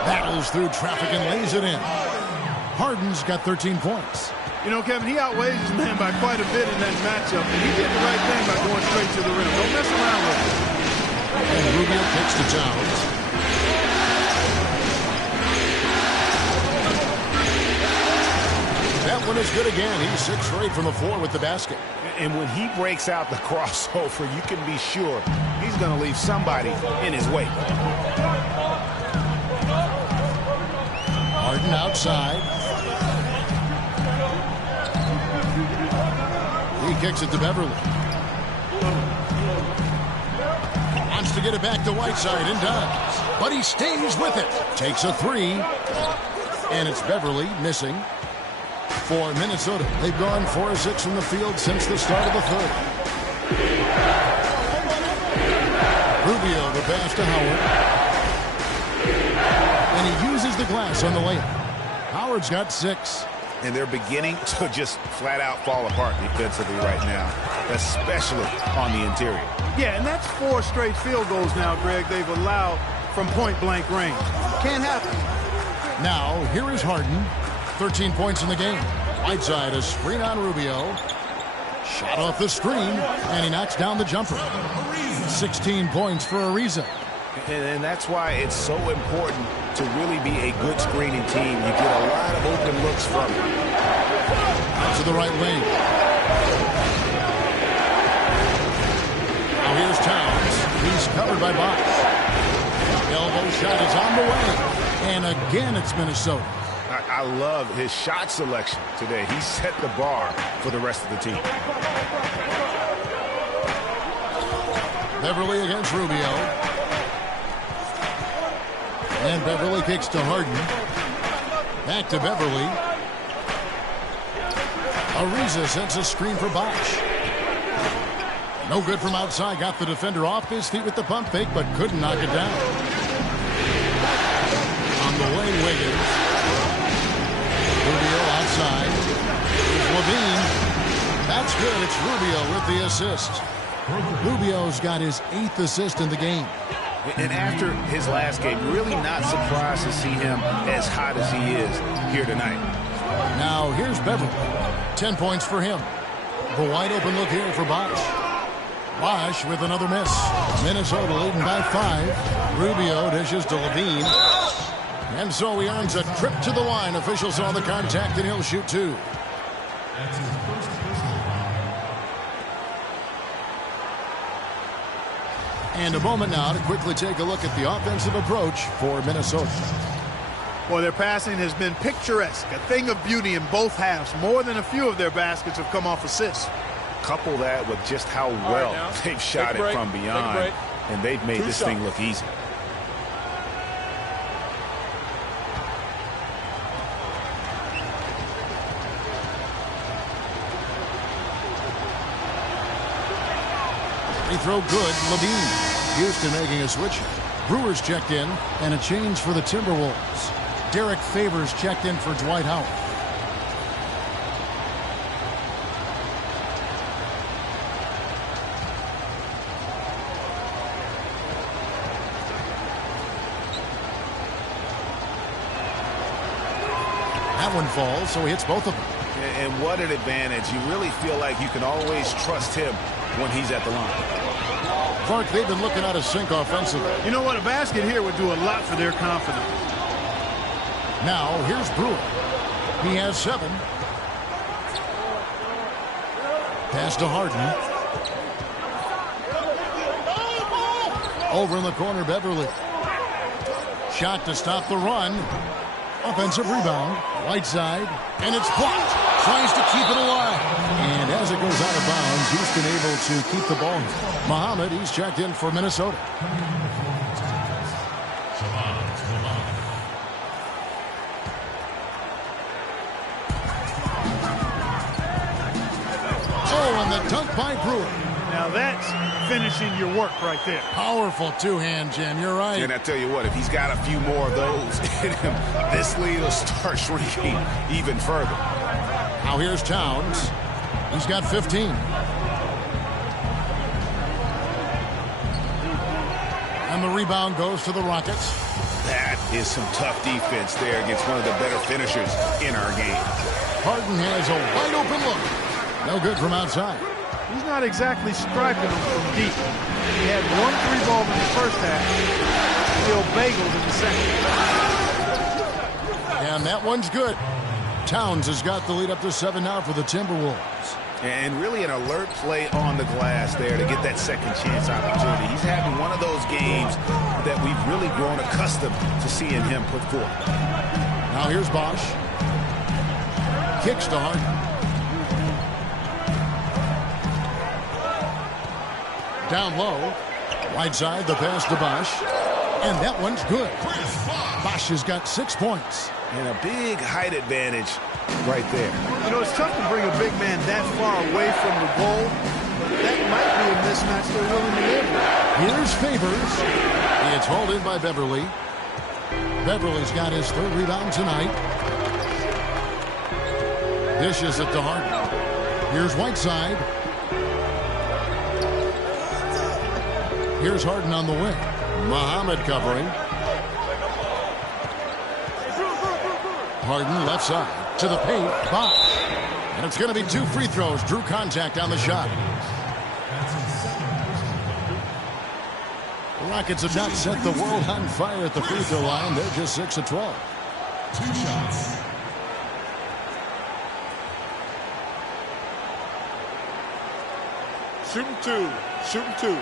Battles through traffic and lays it in. Harden's got 13 points. You know, Kevin, he outweighs his man by quite a bit in that matchup, and he did the right thing by going straight to the rim. Don't mess around with it. And Rubio kicks to Towns. That one is good again. He's 6 for 8 from the floor with the basket. And when he breaks out the crossover, you can be sure he's going to leave somebody in his wake. Harden outside. He kicks it to Beverly. Wants to get it back to Whiteside and does. But he stays with it. Takes a 3. And it's Beverly missing for Minnesota. They've gone 4 of 6 from the field since the start of the third. Rubio the pass to Howard. And he uses the glass on the layup. Howard's got 6. And they're beginning to just flat out fall apart defensively right now, especially on the interior. Yeah, and that's 4 straight field goals now, Greg, they've allowed from point-blank range. Can't happen. Now, here is Harden. 13 points in the game. Whiteside, a screen on Rubio. Shot off the screen, and he knocks down the jumper. 16 points for Ariza. And that's why it's so important to really be a good screening team. You get a lot of open looks from it. Out to the right wing. Now here's Towns. He's covered by Bosh. Elbow shot is on the way. And again, it's Minnesota. I love his shot selection today. He set the bar for the rest of the team. Beverly against Rubio. And Beverly kicks to Harden. Back to Beverly. Ariza sets a screen for Bosh. No good from outside. Got the defender off his feet with the pump fake, but couldn't knock it down. On the way, Wiggins. Rubio outside. Here's Levine. That's good. It's Rubio with the assist. Rubio's got his 8th assist in the game. And after his last game, really not surprised to see him as hot as he is here tonight. Now here's Beverly. 10 points for him. The wide open look here for Bosh. Bosh with another miss. Minnesota leading by 5. Rubio dishes to Levine. And so he earns a trip to the line. Officials saw the contact and he'll shoot 2. And a moment now to quickly take a look at the offensive approach for Minnesota. Well, their passing has been picturesque, a thing of beauty in both halves. More than a few of their baskets have come off assists. Couple that with just how well they've shot it from beyond, and they've made this thing look easy. Free throw good. Levine. Houston making a switch. Brewers checked in, and a change for the Timberwolves. Derek Favors checked in for Dwight Howard. That one falls, so he hits both of them. And what an advantage. You really feel like you can always trust him when he's at the line. Clark, they've been looking out of sync offensively. You know what? A basket here would do a lot for their confidence. Now, here's Brewer. He has 7. Pass to Harden. Over in the corner, Beverly. Shot to stop the run. Offensive rebound. Right side. And it's blocked. Tries to keep it alive. And as it goes out of bounds, Houston able to keep the ball. Muhammad, he's checked in for Minnesota. Oh, and the dunk by Brewer. Now that's finishing your work right there. Powerful two-hand jam. You're right. And I tell you what, if he's got a few more of those in him, this lead will start shrinking even further. Now here's Towns. He's got 15. And the rebound goes to the Rockets. That is some tough defense there against one of the better finishers in our game. Harden has a wide open look. No good from outside. He's not exactly striping them from deep. He had 1 3-ball in the first half. Still bagels in the second. And that one's good. Towns has got the lead up to 7 now for the Timberwolves. And really an alert play on the glass there to get that second chance opportunity. He's having one of those games that we've really grown accustomed to seeing him put forth. Now here's Bosch. Kicks to Harden. Down low. Right side, the pass to Bosch. And that one's good. Bosch has got 6 points. And a big height advantage right there. You know, it's tough to bring a big man that far away from the goal. That might be a mismatch they're willing to live with. Here's Favors. It's hauled in by Beverly. Beverly's got his 3rd rebound tonight. Dishes it to Harden. Here's Whiteside. Here's Harden on the wing. Muhammad covering. Harden left side to the paint. Bosch. And it's going to be 2 free throws. Drew contact on the shot. The Rockets have not set the world on fire at the free throw line. They're just 6 of 12. 2 shots. Shooting 2. Shooting 2.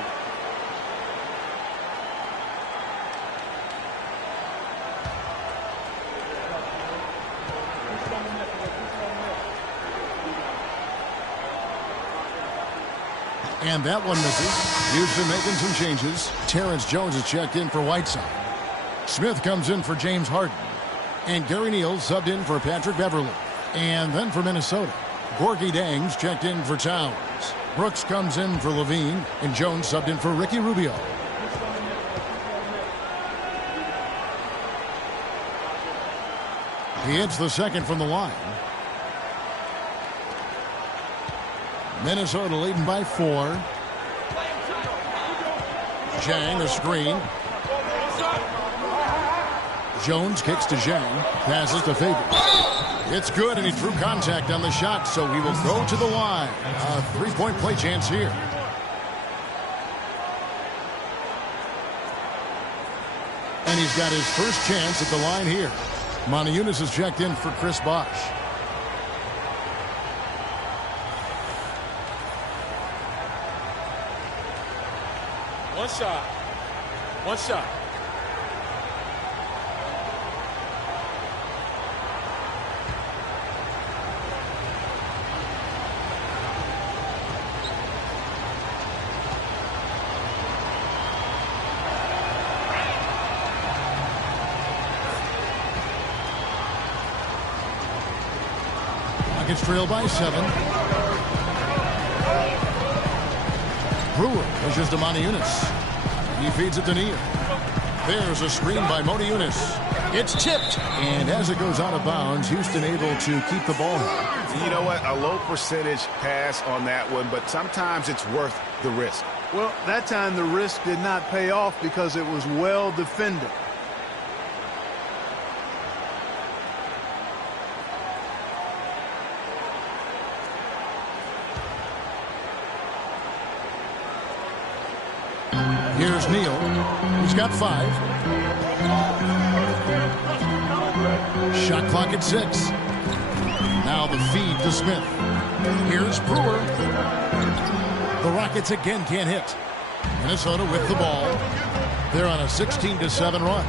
And that one misses. Houston making some changes. Terrence Jones is checked in for Whiteside. Smith comes in for James Harden. And Gary Neal subbed in for Patrick Beverly. And then for Minnesota, Gorgie Dang's checked in for Towns. Brooks comes in for Levine. And Jones subbed in for Ricky Rubio. He hits the second from the line. Minnesota leading by 4. Zhang, a screen. Jones kicks to Zhang. Passes to Favors. It's good, and he drew contact on the shot, so he will go to the line. A 3-point play chance here. And he's got his first chance at the line here. Moniunas is checked in for Chris Bosch. One shot. One shot. Rockets trail by 7. Brewer pushes to Moniunas. He feeds it to Neal. There's a screen by Moniunas. It's tipped, and as it goes out of bounds, Houston able to keep the ball. You know what? A low percentage pass on that one, but sometimes it's worth the risk. Well, that time the risk did not pay off because it was well defended. Here's Neal. He's got 5. Shot clock at 6. Now the feed to Smith. Here's Brewer. The Rockets again can't hit. Minnesota with the ball. They're on a 16-7 run.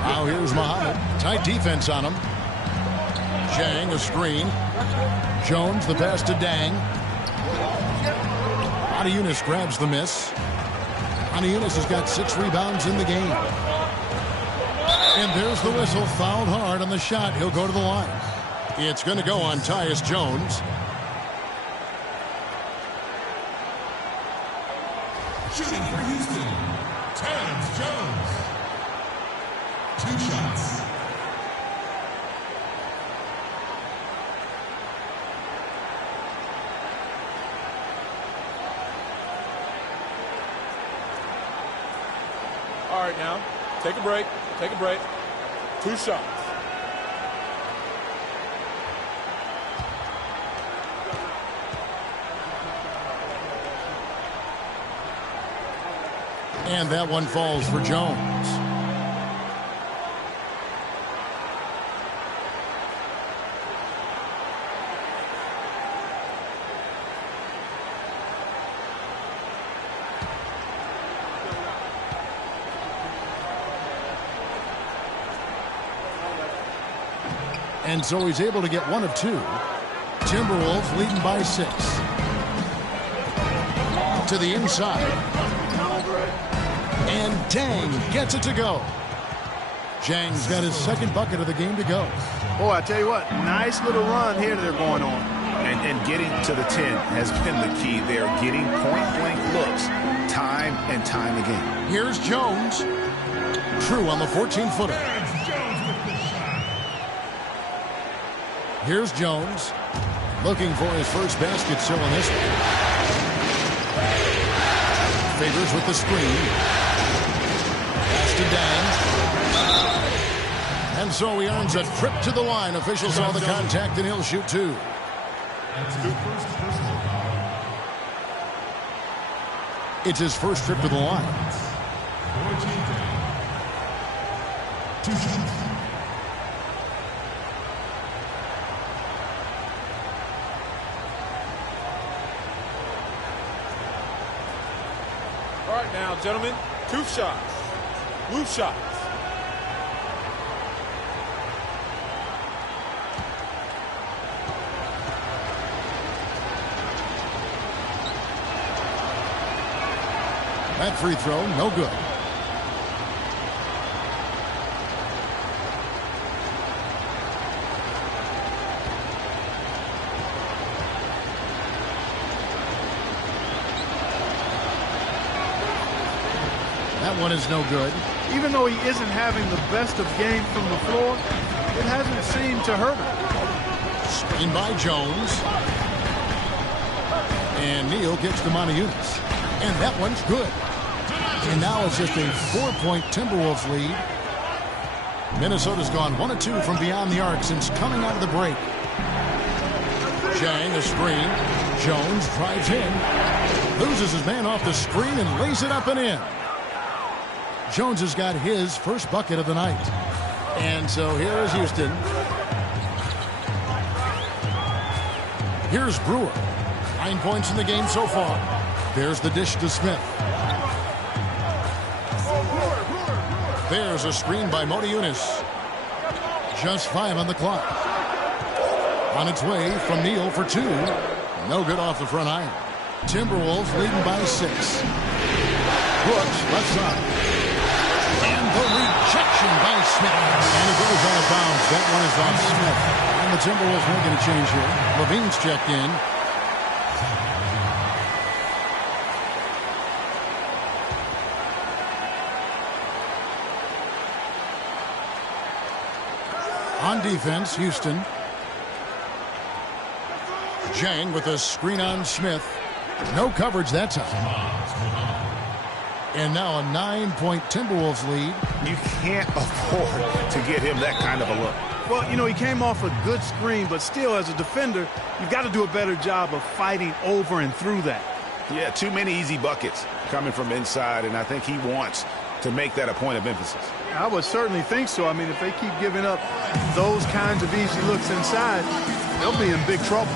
Now here's Muhammad. Tight defense on him. Chang a screen. Jones the pass to Dang. Yunus grabs the miss. Yunus has got 6 rebounds in the game. And there's the whistle. Fouled hard on the shot. He'll go to the line. It's going to go on Tyus Jones. Shooting for Houston, Tyus Jones. 2 shots. All right, now, take a break. Take a break. 2 shots. And that one falls for Jones. And so he's able to get 1 of 2. Timberwolves leading by 6. To the inside. And Dang gets it to go. Jang's got his 2nd bucket of the game to go. Boy, I tell you what, nice little run here they're going on. And getting to the 10 has been the key. They're getting point-blank looks time and time again. Here's Jones. True on the 14-footer. Here's Jones. Looking for his first basket still in this one. Favors with the screen. Pass to Dang. And so he earns a trip to the line. Officials saw the contact and he'll shoot 2. It's his first trip to the line. 2 shots. All right, now, gentlemen, 2 shots. Loose shots. That free throw, no good. That one is no good. Even though he isn't having the best of game from the floor, it hasn't seemed to hurt him. Screen by Jones. And Neal gets to Yunus. And that one's good. And now it's just a 4-point Timberwolves lead. Minnesota's gone 1 of 2 from beyond the arc since coming out of the break. Chang, a screen. Jones drives in. Loses his man off the screen and lays it up and in. Jones has got his first bucket of the night. And so here is Houston. Here's Brewer. 9 points in the game so far. There's the dish to Smith. There's a screen by Yunus. Just 5 on the clock. On its way from Neal for 2. No good off the front iron. Timberwolves leading by 6. Brooks left side. And the rejection by Smith. And it goes out of bounds. That one is on Smith. And the Timberwolves making a change here. Levine's checked in. On defense, Houston. Jang with a screen on Smith. No coverage that time. And now a 9-point Timberwolves lead. You can't afford to get him that kind of a look. Well, you know, he came off a good screen, but still, as a defender, you've got to do a better job of fighting over and through that. Yeah, too many easy buckets coming from inside, and I think he wants to make that a point of emphasis. I would certainly think so. I mean, if they keep giving up those kinds of easy looks inside, they'll be in big trouble.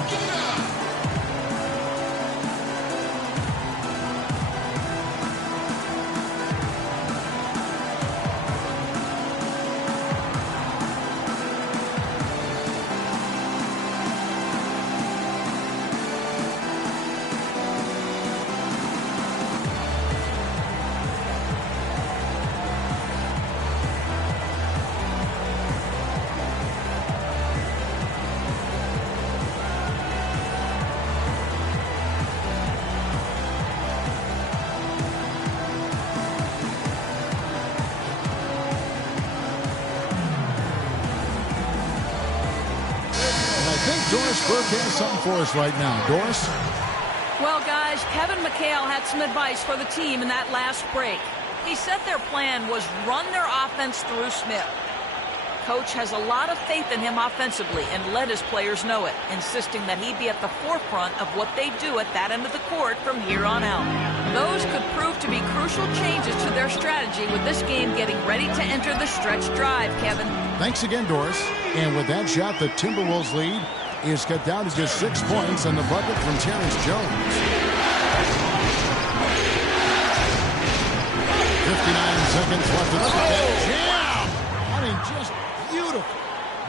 Doris Burke has something for us right now. Doris? Well, guys, Kevin McHale had some advice for the team in that last break. He said their plan was run their offense through Smith. Coach has a lot of faith in him offensively and let his players know it, insisting that he be at the forefront of what they do at that end of the court from here on out. Those could prove to be crucial changes to their strategy with this game getting ready to enter the stretch drive, Kevin. Thanks again, Doris. And with that shot, the Timberwolves lead is cut down to just 6 points on the bucket from Terrence Jones. 59 seconds left in the jam! I mean, just beautiful.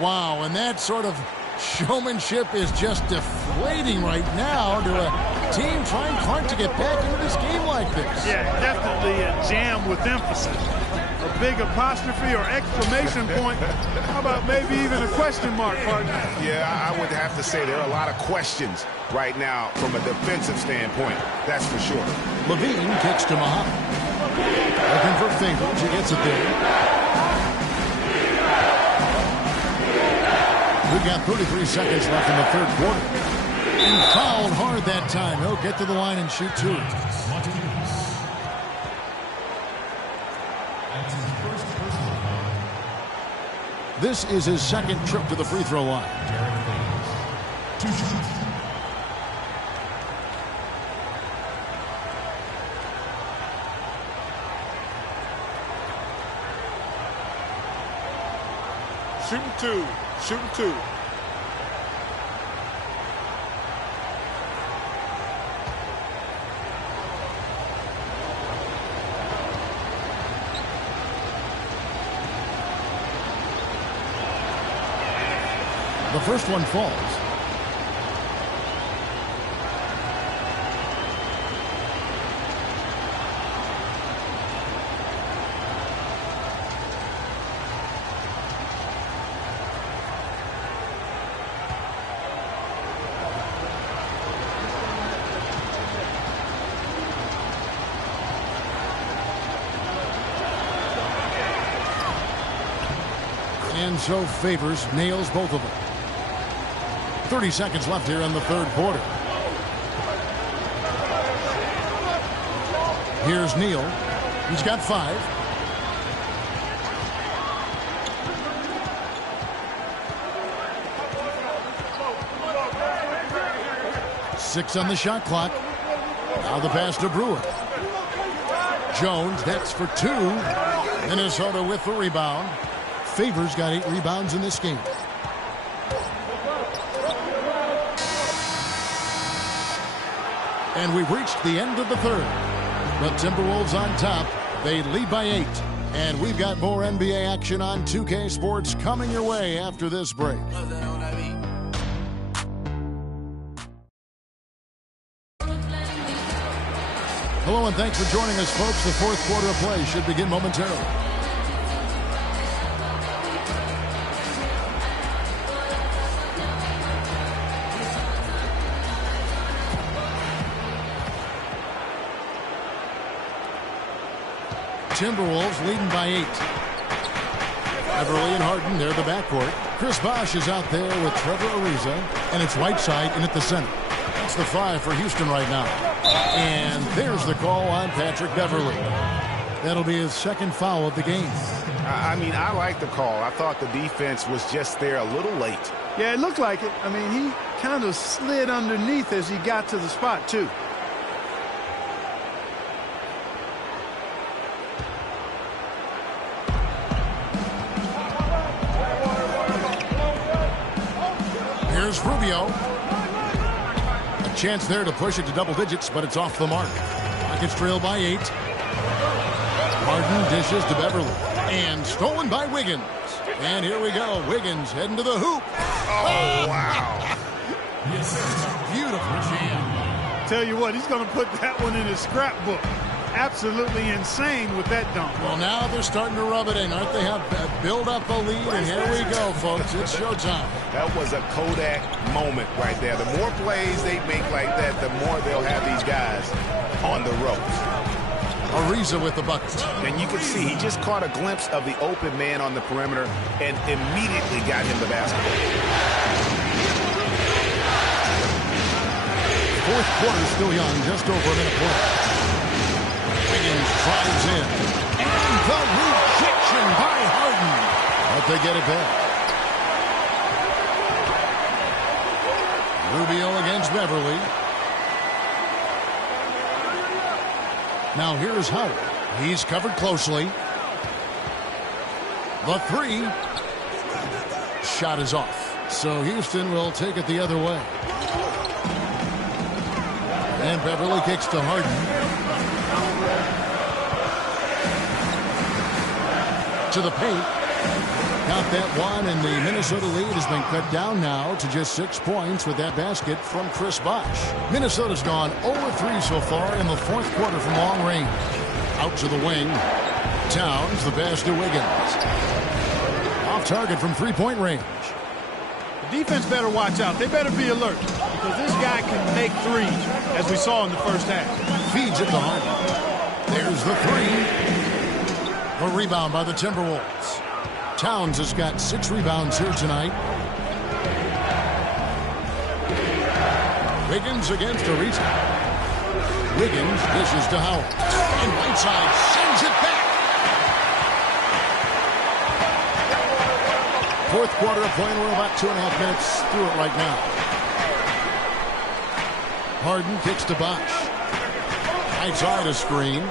Wow, and that sort of showmanship is just deflating right now to a team trying hard to get back into this game like this. Yeah, definitely a jam with emphasis. A big apostrophe or exclamation point. How about maybe even a question mark, partner? Yeah, I would have to say there are a lot of questions right now from a defensive standpoint. That's for sure. Levine kicks to Muhammad. Looking for Favors. He gets it there. We've got 33 seconds left in the third quarter. And fouled hard that time. He'll get to the line and shoot two. This is his second trip to the free throw line. 2 shots. Shooting two. Shooting two. The first one falls. And so Favors nails both of them. 30 seconds left here in the third quarter. Here's Neal. He's got 5. Six on the shot clock. Now the pass to Brewer. Jones, that's for 2. Minnesota with the rebound. Favors got 8 rebounds in this game. And we've reached the end of the third. The Timberwolves on top. They lead by 8. And we've got more NBA action on 2K Sports coming your way after this break. Hello and thanks for joining us, folks. The fourth quarter of play should begin momentarily. Timberwolves leading by 8. Beverly and Harden, they're the backcourt. Chris Bosh is out there with Trevor Ariza, and it's Whiteside in at the center. That's the 5 for Houston right now. And there's the call on Patrick Beverly. That'll be his second foul of the game. I mean, I like the call. I thought the defense was just there a little late. Yeah, it looked like it. I mean, he kind of slid underneath as he got to the spot, too. Here's Rubio. A chance there to push it to double digits, but it's off the mark. Rockets trail by 8. Harden dishes to Beverly. And stolen by Wiggins. And here we go. Wiggins heading to the hoop. Oh, wow. Beautiful jam. Tell you what, he's going to put that one in his scrapbook. Absolutely insane with that dunk. Well, now they're starting to rub it in, aren't they? Have build up a lead, and here we go, folks. It's showtime. That was a Kodak moment right there. The more plays they make like that, the more they'll have these guys on the ropes. Ariza with the bucket. And you can see he just caught a glimpse of the open man on the perimeter and immediately got him the basketball. Fourth quarter still young, just over a minute play. Wiggins drives in. And the rejection by Harden. But they get it back. Rubio against Beverly. Now here's Howard. He's covered closely. The 3. Shot is off. So Houston will take it the other way. And Beverly kicks to Harden. To the paint. Got that one, and the Minnesota lead has been cut down now to just 6 points with that basket from Chris Bosh. Minnesota's gone 0-3 so far in the fourth quarter from long range. Out to the wing. Towns, the pass to Wiggins. Off target from three-point range. The defense better watch out. They better be alert because this guy can make threes, as we saw in the first half. Feeds it to Harden. There's the 3. A rebound by the Timberwolves. Towns has got 6 rebounds here tonight. Wiggins against Ariza. Wiggins dishes to Howard. And Whiteside sends it back. Fourth quarter of play, and we're about 2.5 minutes through it right now. Harden kicks to Bosh. Whiteside a screen.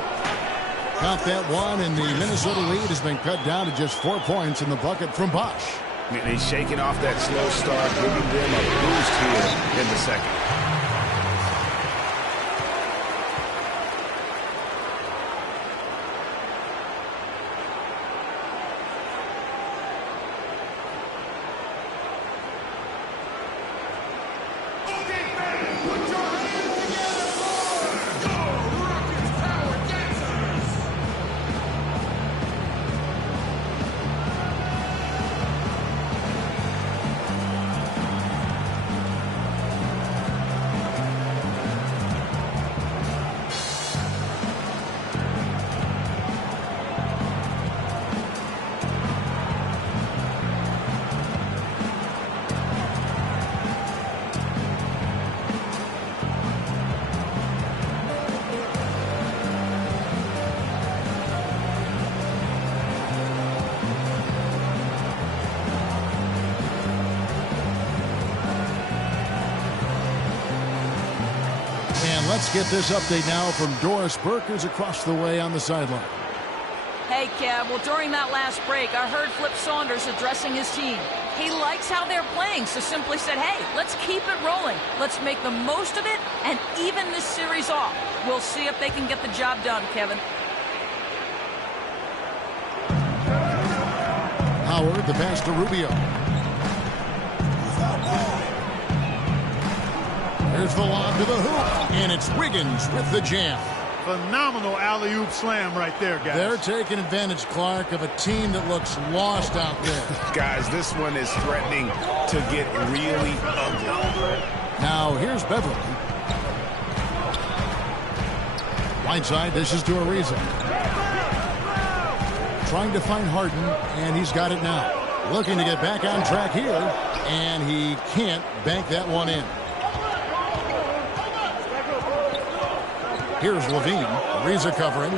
Got that one, and the Minnesota lead has been cut down to just 4 points in the bucket from Bosh. And he's shaking off that slow start, giving them a boost here in the second. Let's get this update now from Doris Burke, who's across the way on the sideline. Hey, Kev. Well, during that last break, I heard Flip Saunders addressing his team. He likes how they're playing, so simply said, hey, let's keep it rolling. Let's make the most of it and even this series off. We'll see if they can get the job done, Kevin. Howard, the pass to Rubio. Here's the lob to the hoop, and it's Wiggins with the jam. Phenomenal alley-oop slam right there, guys. They're taking advantage, Clark, of a team that looks lost out there. Guys, this one is threatening to get really ugly. Now, here's Beverly. Whiteside dishes to Ariza. trying to find Harden, and he's got it now. Looking to get back on track here, and he can't bank that one in. Here's Levine. Ariza covering.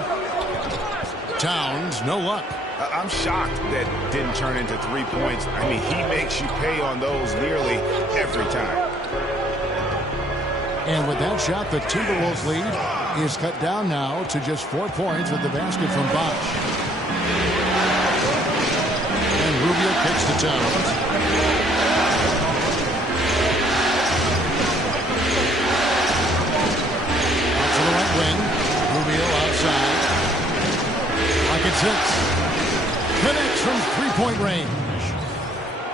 Towns, no luck. I'm shocked that didn't turn into 3 points. I mean, he makes you pay on those nearly every time. And with that shot, the Timberwolves lead is cut down now to just 4 points with the basket from Bosh. And Rubio kicks to Towns. Out to the right wing. Rubio outside. Rockets hits. Connects from three-point range.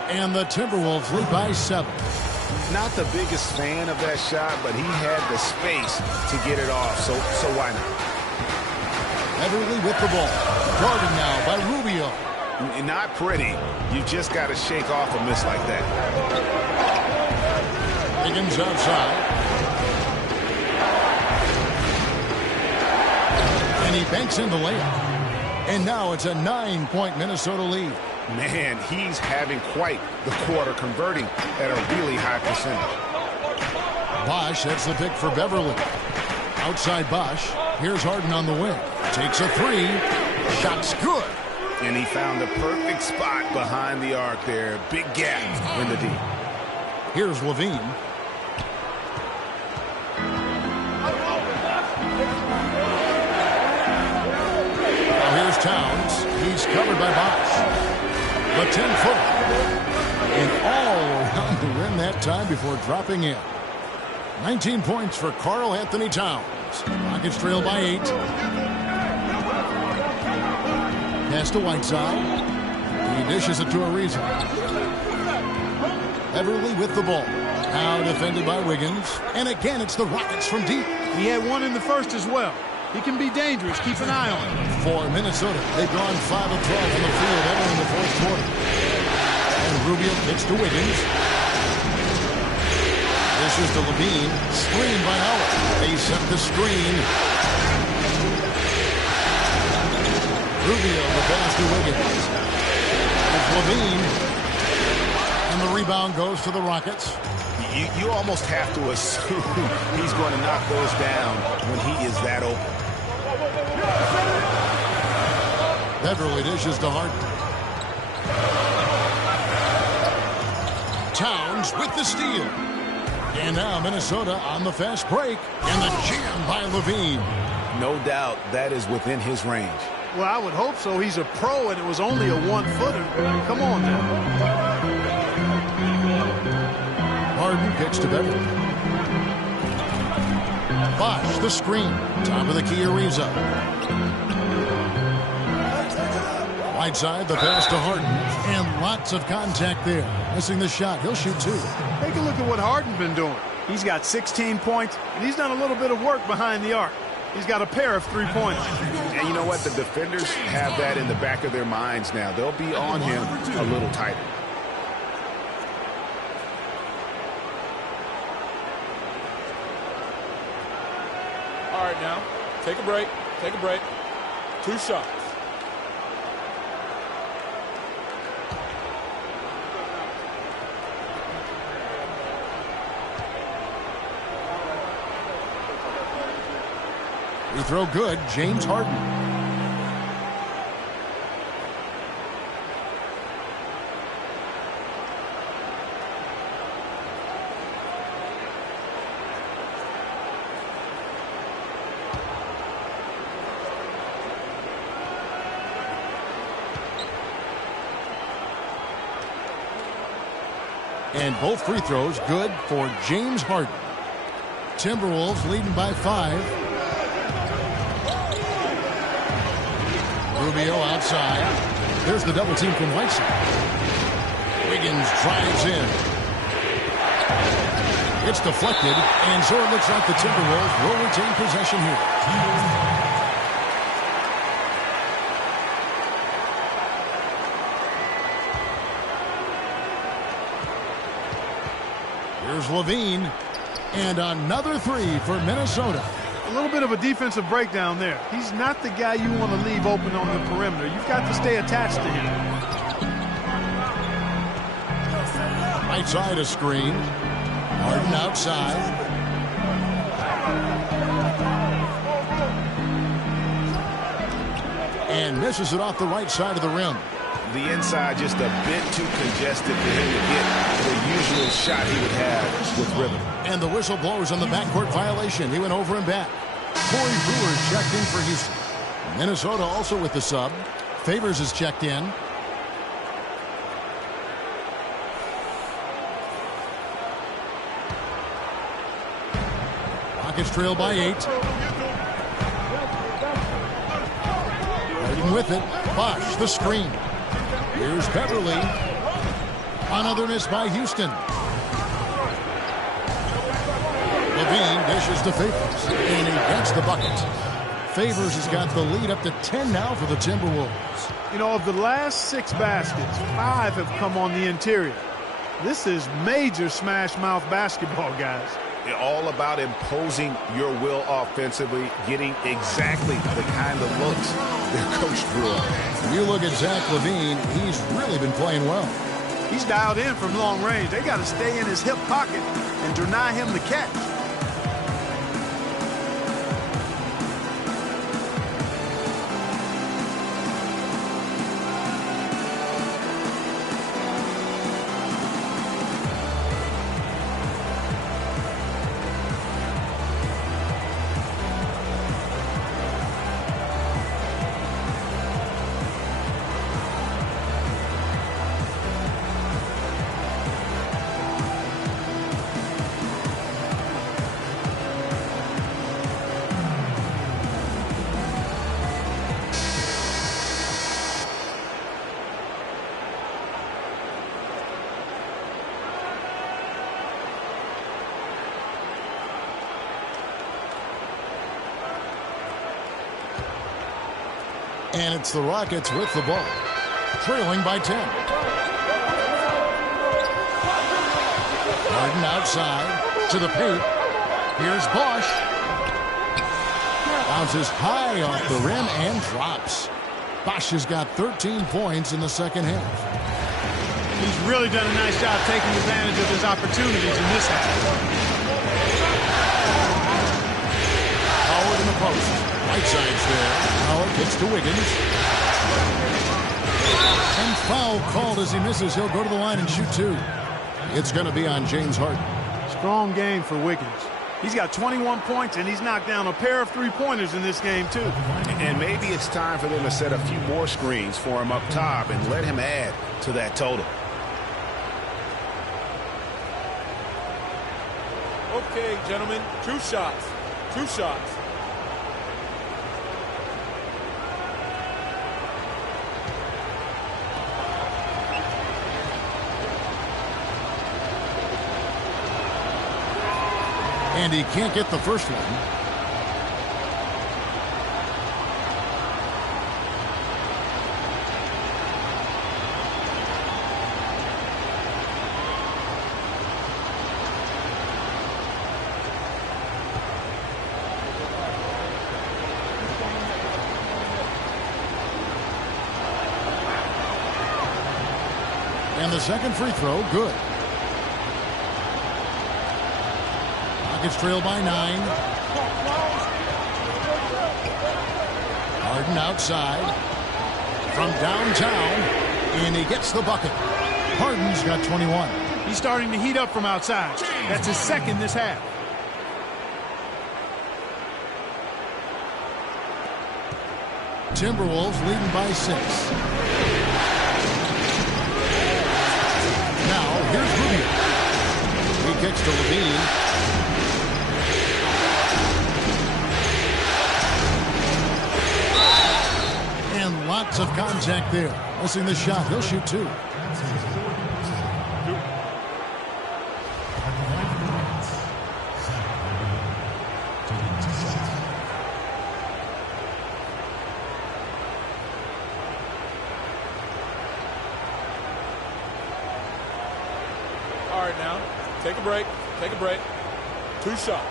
And the Timberwolves lead by 7. Not the biggest fan of that shot, but he had the space to get it off, so why not? Everly with the ball. Guarded now by Rubio. Not pretty. You just got to shake off a miss like that. Higgins outside. And he banks in the layup. And now it's a 9-point Minnesota lead. Man, he's having quite the quarter, converting at a really high percentage. Bosh sets the pick for Beverly. Outside Bosh. Here's Harden on the wing. Takes a 3. Shot's good. And he found the perfect spot behind the arc there. Big gap in the D. Here's Levine. Now here's Towns. He's covered by Bosh. The 10-footer. And all around the rim that time before dropping in. 19 points for Karl Anthony Towns. Rockets trail by 8. Pass to Whiteside. He dishes it to Ariza. Everly with the ball. Now defended by Wiggins. And again, it's the Rockets from deep. He had one in the first as well. He can be dangerous. Keep an eye on him. For Minnesota, they've gone 5 of 12 from the field entering the fourth quarter. And Rubio kicks to Wiggins. This is to Levine. Screen by Howard. They set the screen. Rubio, the pass to Wiggins. It's Levine. And the rebound goes to the Rockets. You almost have to assume he's going to knock those down when he is that open. Beverly dishes to Harden. Towns with the steal. And now Minnesota on the fast break. And the jam by Levine. No doubt that is within his range. Well, I would hope so. He's a pro, and it was only a 1-footer. Come on now. Harden kicks to Beverly. Bosh, the screen. Top of the key, Ariza. Whiteside, the pass to Harden. And lots of contact there. Missing the shot. He'll shoot 2. Take a look at what Harden's been doing. He's got 16 points, and he's done a little bit of work behind the arc. He's got a pair of 3-pointers. And you know what? The defenders have that in the back of their minds now. They'll be on him a little tighter. All right, now, take a break. Take a break. 2 shots. Free throw good. James Harden. And both free throws good for James Harden. Timberwolves leading by 5. Rubio outside. There's the double team from Whiteside. Wiggins drives in. It's deflected, and so it looks like the Timberwolves will retain possession here. Here's Levine. And another 3 for Minnesota. A little bit of a defensive breakdown there. He's not the guy you want to leave open on the perimeter. You've got to stay attached to him. Right side a screen. Harden outside. And misses it off the right side of the rim. The inside just a bit too congested for him to get the usual shot he would have with rhythm. And the whistle blows on the backcourt violation. He went over and back. Corey Brewer checked in for Houston. Minnesota also with the sub. Favors is checked in. Rockets trail by 8. Harden with it. Bosh the screen. Here's Beverly. Another miss by Houston. Levine dishes to Favors, and he gets the bucket. Favors has got the lead up to 10 now for the Timberwolves. You know, of the last 6 baskets, 5 have come on the interior. This is major smash mouth basketball, guys. All about imposing your will offensively, getting exactly the kind of looks that Coach drew up. You look at Zach LaVine, he's really been playing well. He's dialed in from long range. They got to stay in his hip pocket and deny him the catch. And it's the Rockets with the ball, trailing by 10. Harden outside to the paint. Here's Bosh. Bounces high off the rim and drops. Bosh has got 13 points in the second half. He's really done a nice job taking advantage of his opportunities in this half. Howard in the post. Right side's there. Howard gets to Wiggins. And foul called as he misses. He'll go to the line and shoot 2. It's going to be on James Harden. Strong game for Wiggins. He's got 21 points, and he's knocked down a pair of three-pointers in this game, too. And maybe it's time for them to set a few more screens for him up top and let him add to that total. Okay, gentlemen, 2 shots. 2 shots. And he can't get the first one. And the second free throw, good. Rockets trail by 9. Harden outside from downtown, and he gets the bucket. Harden's got 21. He's starting to heat up from outside. That's his second this half. Timberwolves leading by 6. Now here's Rubio. He kicks to Levine. Lots of contact there. Missing the shot. He'll shoot 2. All right, now, take a break. Take a break. 2 shots.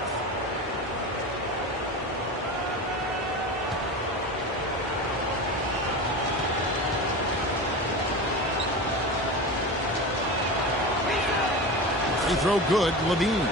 They throw good. Levine.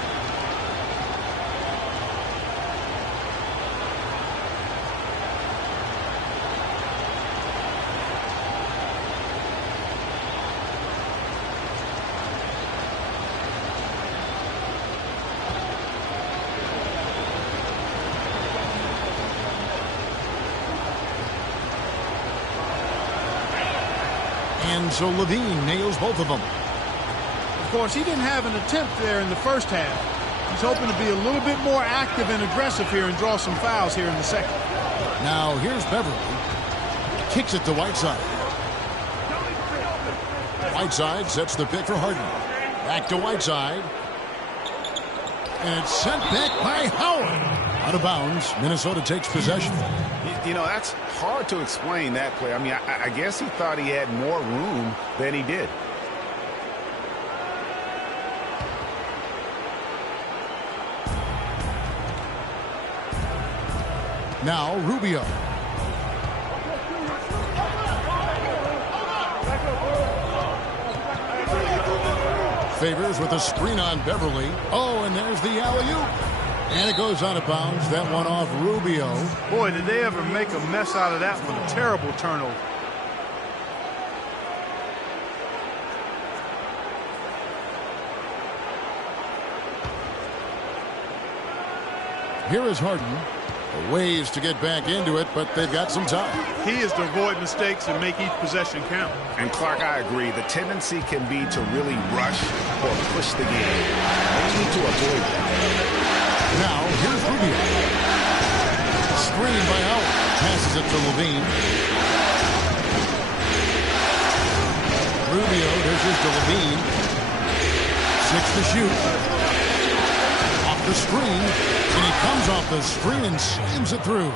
And so Levine nails both of them. Of course, he didn't have an attempt there in the first half. He's hoping to be a little bit more active and aggressive here and draw some fouls here in the second. Now here's Beverly. Kicks it to Whiteside. Whiteside sets the pick for Harden. Back to Whiteside. And it's sent back by Howard. Out of bounds. Minnesota takes possession. You know, that's hard to explain that play. I mean, I guess he thought he had more room than he did. Now Rubio. Favors with a screen on Beverly. Oh, and there's the alley-oop. And it goes out of bounds. That one off Rubio. Boy, did they ever make a mess out of that one. A terrible turnover. Here is Harden. Ways to get back into it, but they've got some time. He is to avoid mistakes and make each possession count. And Clark, I agree. The tendency can be to really rush or push the game. They need to avoid that. Now, here's Rubio. Screen by Howard. Passes it to Levine. Rubio dishes to Levine. 6 to shoot. Off the screen. And he comes off the screen and slams it through.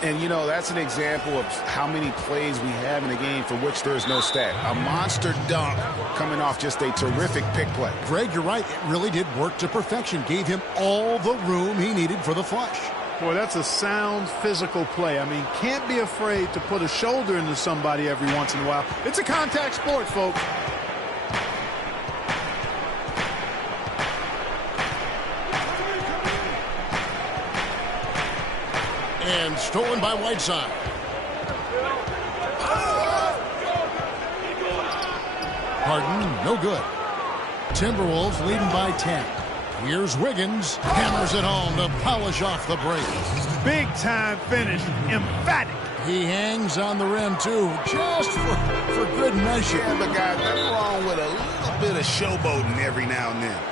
And, you know, that's an example of how many plays we have in a game for which there is no stat. A monster dunk coming off just a terrific pick play. Greg, you're right. It really did work to perfection. Gave him all the room he needed for the flush. Boy, that's a sound physical play. I mean, can't be afraid to put a shoulder into somebody every once in a while. It's a contact sport, folks. And stolen by Whiteside. Harden, no good. Timberwolves leading by 10. Here's Wiggins. Hammers it home to polish off the break. Big time finish. Emphatic. He hangs on the rim, too, just for good measure. Yeah, but guys, nothing wrong with a little bit of showboating every now and then.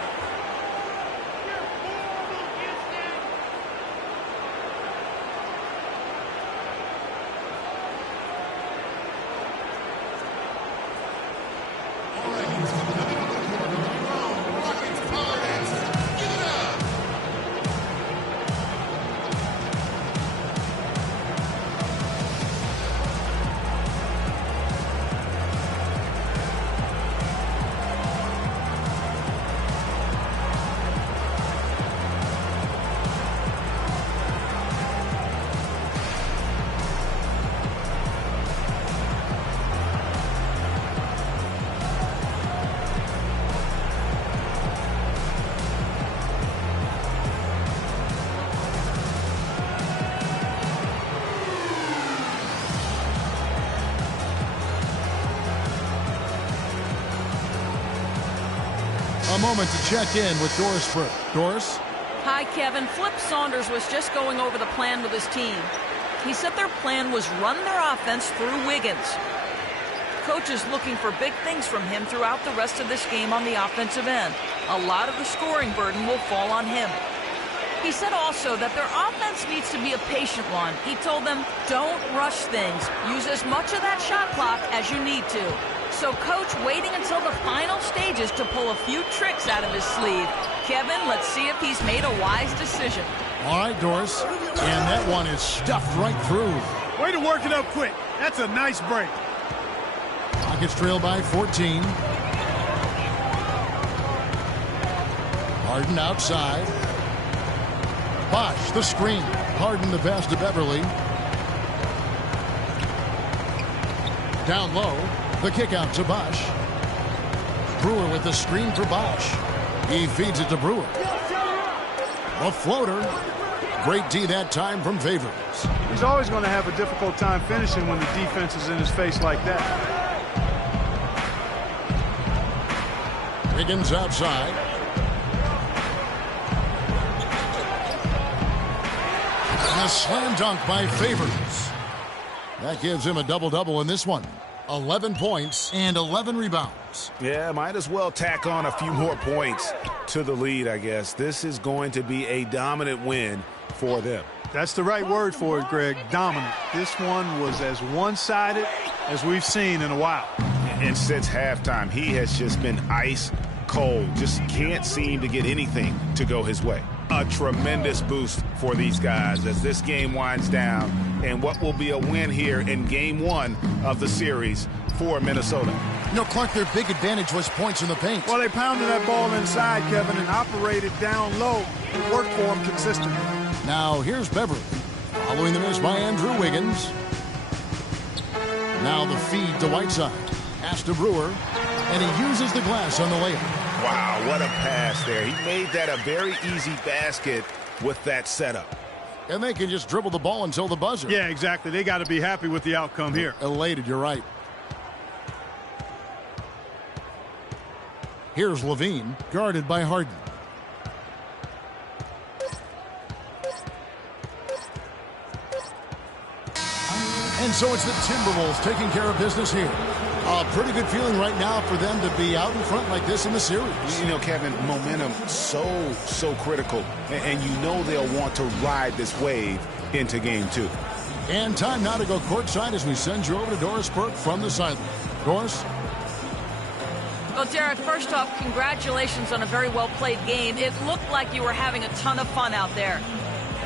A moment to check in with Doris Burke. Doris? Hi, Kevin. Flip Saunders was just going over the plan with his team. He said their plan was run their offense through Wiggins. Coach is looking for big things from him throughout the rest of this game on the offensive end. A lot of the scoring burden will fall on him. He said also that their offense needs to be a patient one. He told them, don't rush things. Use as much of that shot clock as you need to. So Coach waiting until the final stages to pull a few tricks out of his sleeve. Kevin, let's see if he's made a wise decision. All right, Doris. And that one is stuffed right through. Way to work it up quick. That's a nice break. Rockets trail by 14. Harden outside. Bosh, the screen. Harden the pass to Beverly. Down low. The kick out to Bosh. Brewer with the screen for Bosh. He feeds it to Brewer. A floater. Great D that time from Favors. He's always going to have a difficult time finishing when the defense is in his face like that. Wiggins outside. And a slam dunk by Favors. That gives him a double-double in this one. 11 points and 11 rebounds. Yeah, might as well tack on a few more points to the lead, I guess. This is going to be a dominant win for them. That's the right word for it, Greg. Dominant. This one was as one-sided as we've seen in a while. And since halftime, he has just been ice cold. Just can't seem to get anything to go his way. A tremendous boost for these guys as this game winds down, and what will be a win here in game one of the series for Minnesota. You know, Clark, their big advantage was points in the paint. Well, they pounded that ball inside, Kevin, and operated down low. It worked for them consistently. Now here's Beverly, following the miss by Andrew Wiggins. Now the feed to Whiteside. Pass to Brewer, and he uses the glass on the layup. Wow, what a pass there. He made that a very easy basket with that setup. And they can just dribble the ball until the buzzer. Yeah, exactly. They got to be happy with the outcome here. Elated, you're right. Here's Levine, guarded by Harden. And so it's the Timberwolves taking care of business here. A pretty good feeling right now for them to be out in front like this in the series. You know, Kevin, momentum so critical. And you know they'll want to ride this wave into game two. And time now to go courtside as we send you over to Doris Burke from the sideline. Doris? Well, Derek, first off, congratulations on a very well-played game. It looked like you were having a ton of fun out there.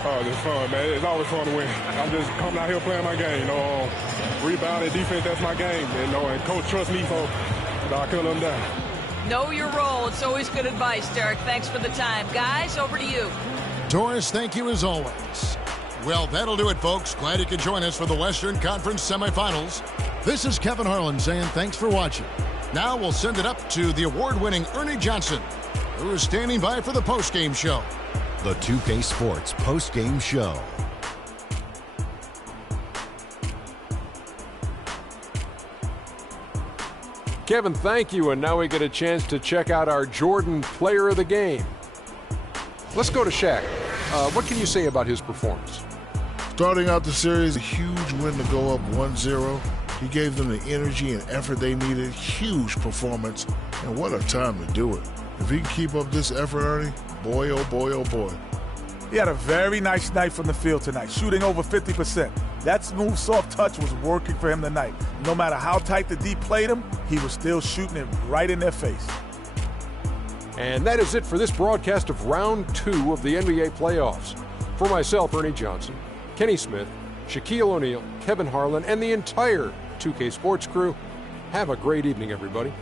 Oh, it's fun, man. It's always fun to win. I'm just coming out here playing my game. You know, rebounding, defense, that's my game. You know, and coach trusts me, so I couldn't let him down. Know your role. It's always good advice, Derek. Thanks for the time. Guys, over to you. Doris, thank you as always. Well, that'll do it, folks. Glad you could join us for the Western Conference semifinals. This is Kevin Harlan saying thanks for watching. Now we'll send it up to the award-winning Ernie Johnson, who is standing by for the post-game show. The 2K Sports post-game show. Kevin, thank you, and now we get a chance to check out our Jordan player of the game. Let's go to Shaq. What can you say about his performance? Starting out the series, a huge win to go up 1-0. He gave them the energy and effort they needed. Huge performance, and what a time to do it. If he can keep up this effort, Ernie, boy, oh boy, oh boy. He had a very nice night from the field tonight, shooting over 50%. That smooth, soft touch was working for him tonight. No matter how tight the D played him, he was still shooting it right in their face. And that is it for this broadcast of Round 2 of the NBA playoffs. For myself, Ernie Johnson, Kenny Smith, Shaquille O'Neal, Kevin Harlan, and the entire 2K Sports crew, have a great evening, everybody.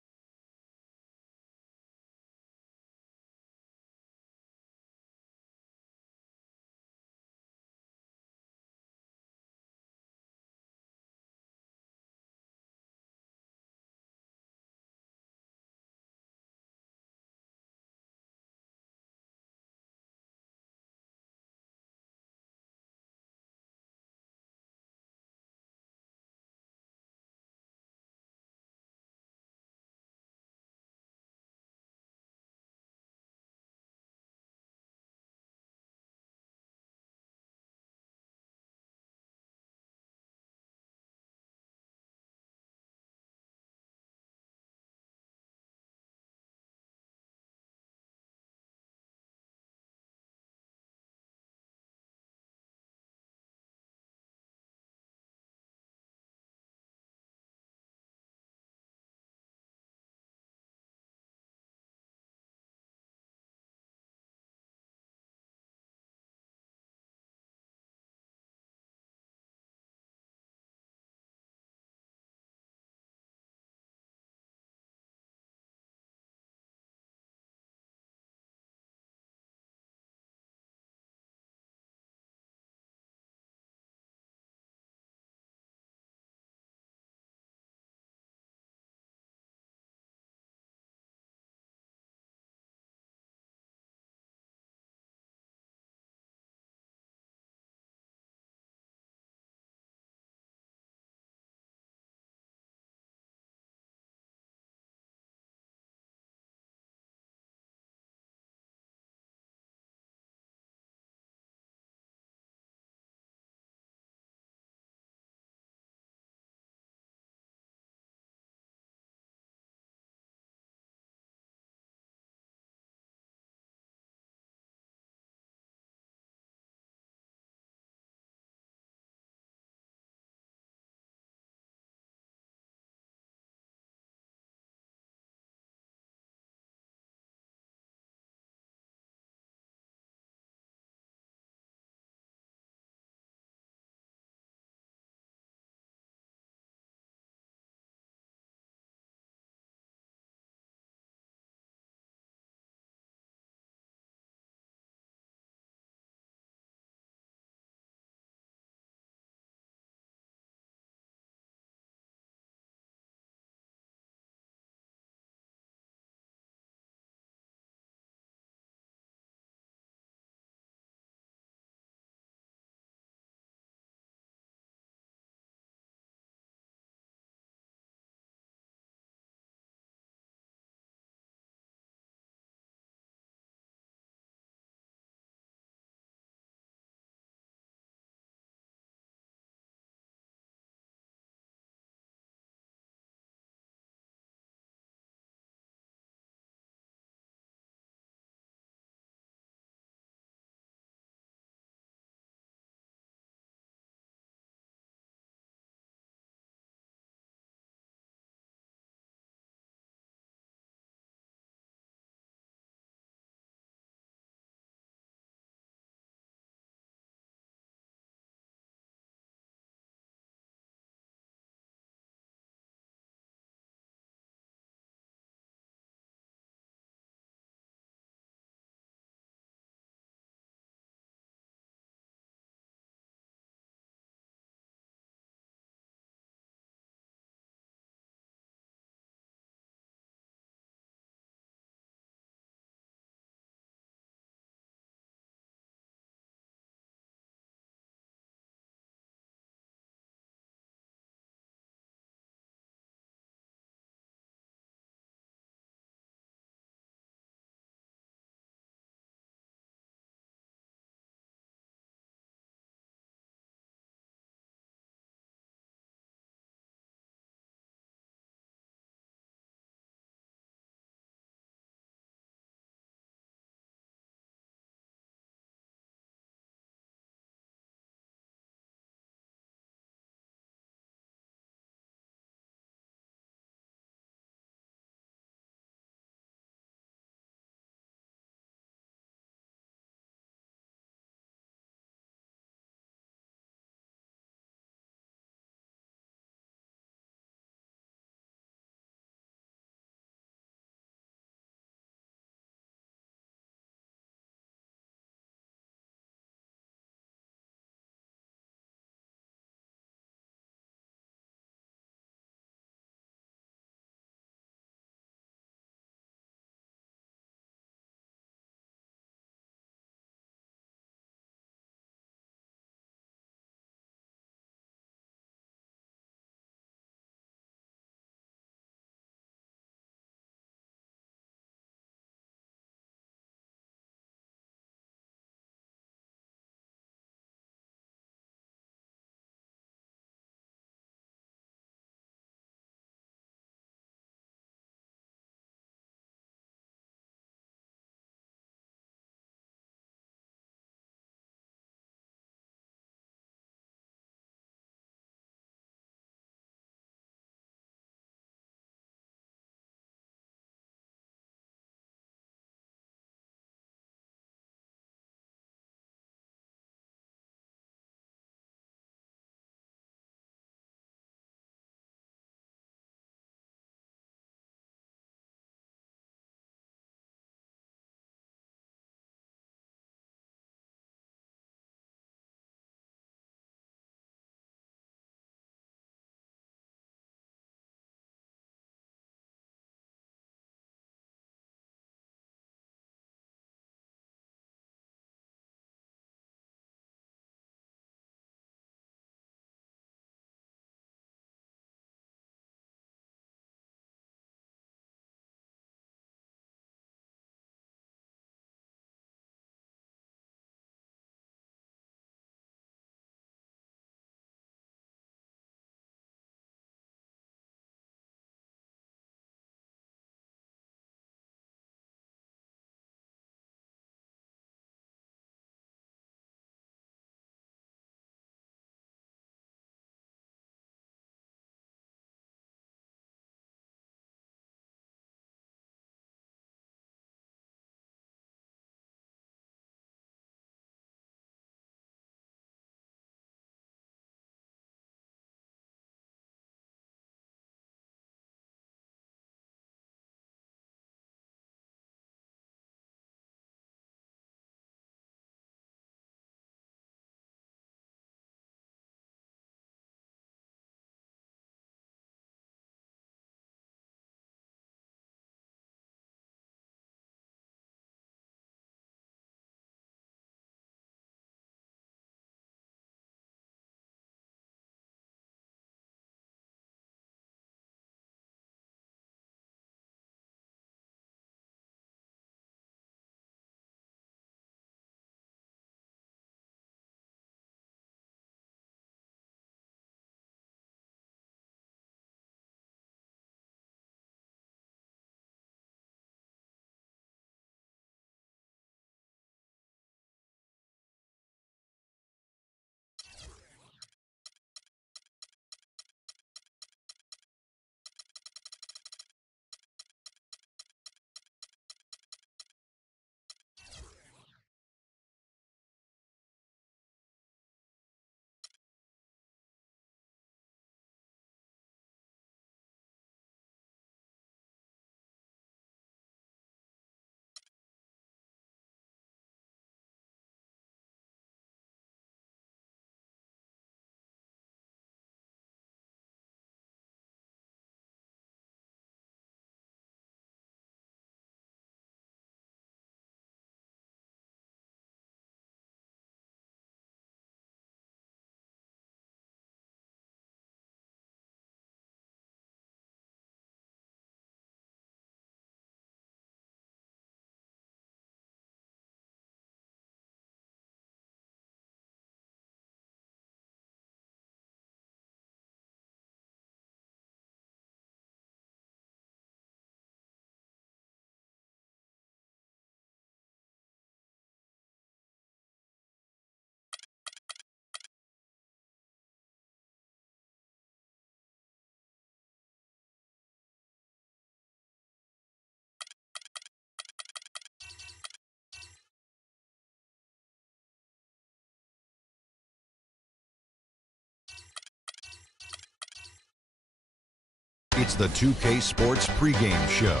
It's the 2K Sports pregame show.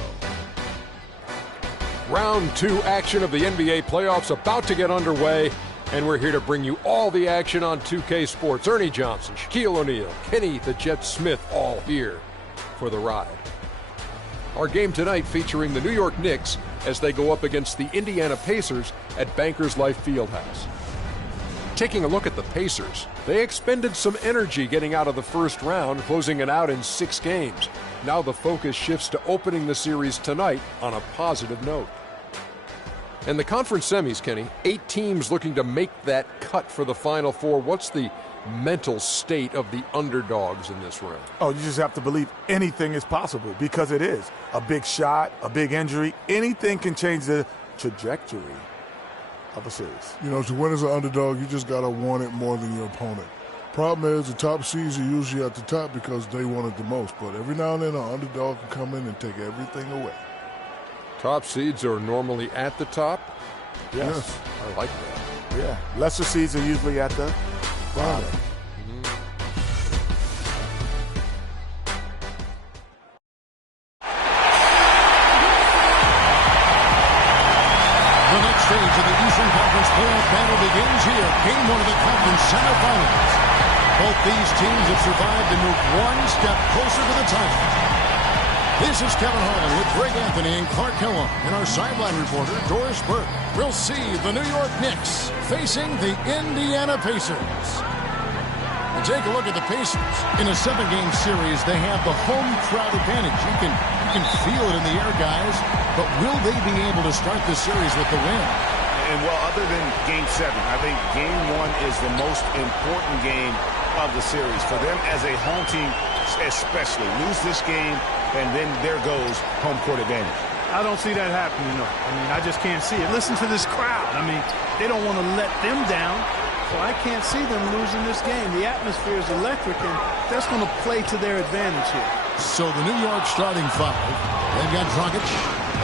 Round 2 action of the NBA playoffs about to get underway, and we're here to bring you all the action on 2K Sports. Ernie Johnson, Shaquille O'Neal, Kenny the Jet Smith, all here for the ride. Our game tonight featuring the New York Knicks as they go up against the Indiana Pacers at Bankers Life Fieldhouse. Taking a look at the Pacers, they expended some energy getting out of the first round, closing it out in 6 games. Now the focus shifts to opening the series tonight on a positive note. In the conference semis, Kenny, 8 teams looking to make that cut for the Final Four. What's the mental state of the underdogs in this round? Oh, you just have to believe anything is possible, because it is. A big shot, a big injury, anything can change the trajectory of a series. You know, to win as an underdog, you just got to want it more than your opponent. Problem is, the top seeds are usually at the top because they want it the most. But every now and then, an underdog can come in and take everything away. Top seeds are normally at the top? Yes. I like that. Yeah. Lesser seeds are usually at the bottom. The next stage of the Eastern Conference playoff battle begins here. Game 1 of the conference semifinals. Both these teams have survived and moved one step closer to the title. This is Kevin Harlan with Greg Anthony and Clark Killam, and our sideline reporter, Doris Burke. We'll see the New York Knicks facing the Indiana Pacers. And take a look at the Pacers. In a 7-game series, they have the home crowd advantage. You can feel it in the air, guys. But will they be able to start this series with the win? And, well, other than Game 7, I think Game 1 is the most important game of the series. For them as a home team, especially, lose this game, and then there goes home court advantage. I don't see that happening, no. I mean, I just can't see it. Listen to this crowd. I mean, they don't want to let them down, so I can't see them losing this game. The atmosphere is electric, and that's going to play to their advantage here. So the New York starting 5, they've got Dragic.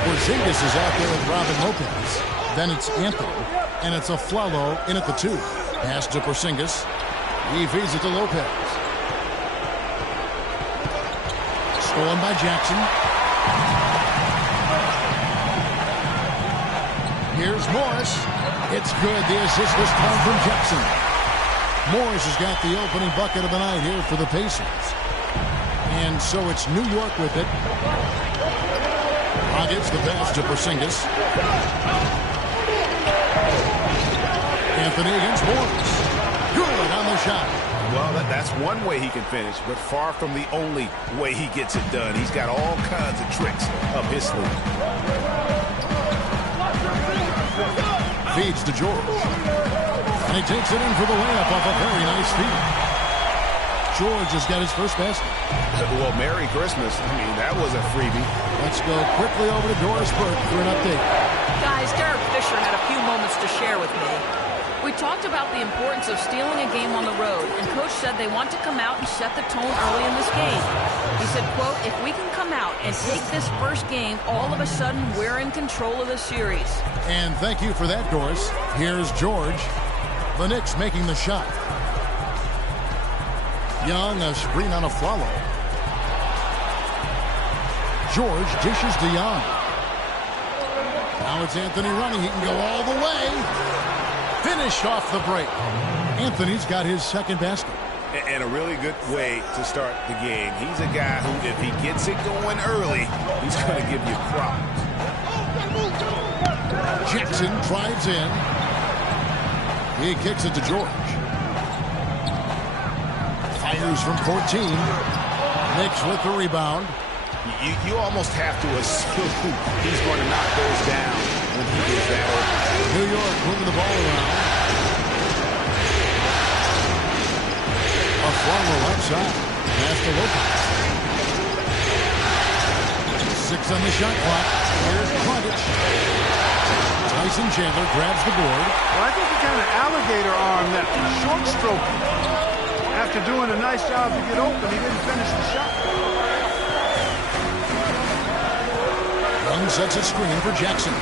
Porzingis is out there with Robin Lopez. Then it's Anthony, and it's Afflalo in at the 2. Pass to Porzingis. He feeds it to Lopez. Stolen by Jackson. Here's Morris. It's good. The assist this time from Jackson. Morris has got the opening bucket of the night here for the Pacers. And so it's New York with it. Gets the pass to Porzingis. Anthony against Morris. Good on the shot. Well, that's one way he can finish, but far from the only way he gets it done. He's got all kinds of tricks up his sleeve. Feeds to George. And he takes it in for the layup off a very nice feed. George has got his first basket. Well, Merry Christmas. I mean, that was a freebie. Let's go quickly over to Doris Burke for an update. Guys, Derek Fisher had a few moments to share with me. We talked about the importance of stealing a game on the road, and Coach said they want to come out and set the tone early in this game. He said, quote, if we can come out and take this first game, all of a sudden we're in control of the series. And thank you for that, Doris. Here's George. The Knicks making the shot. Young, a screen on Afflalo. George dishes to Young. Now it's Anthony running. He can go all the way. Finish off the break. Anthony's got his second basket. And a really good way to start the game. He's a guy who, if he gets it going early, he's going to give you problems. Jackson drives in. He kicks it to George. Fires from 14. Knicks with the rebound. You almost have to assume he's going to knock those down when he gets that open. New York moving the ball around. Afflalo outside. Pass to Lopez. 6 on the shot clock. Here's Dragic. Tyson Chandler grabs the board. Well, I think he kind of alligator arm that short stroke. After doing a nice job to get open, he didn't finish the shot. Young sets a screen for Jackson.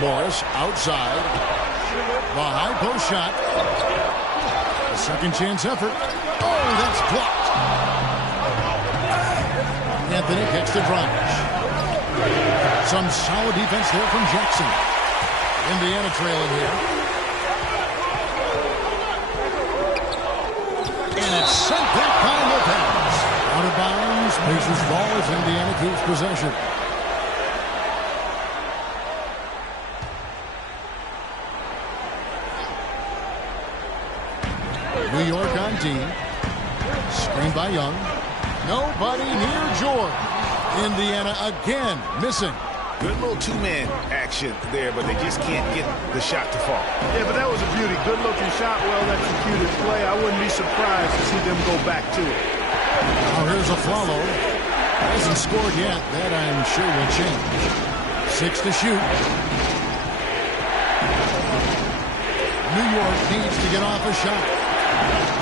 Morris outside. The high post shot. A second chance effort. Oh, that's blocked. Anthony kicks to Dragic. Some solid defense there from Jackson. Indiana trailing here. And it's sent back by Lopez. Out of bounds. Pacers ball as Indiana keeps possession. New York on D. Screen by Young. Nobody near George. Indiana again missing. Good little two-man action there, but they just can't get the shot to fall. Yeah, but that was a beauty. Good-looking shot, well-executed play. I wouldn't be surprised to see them go back to it. Now here's a follow. Hasn't scored yet. That I'm sure will change. 6 to shoot. New York needs to get off a shot.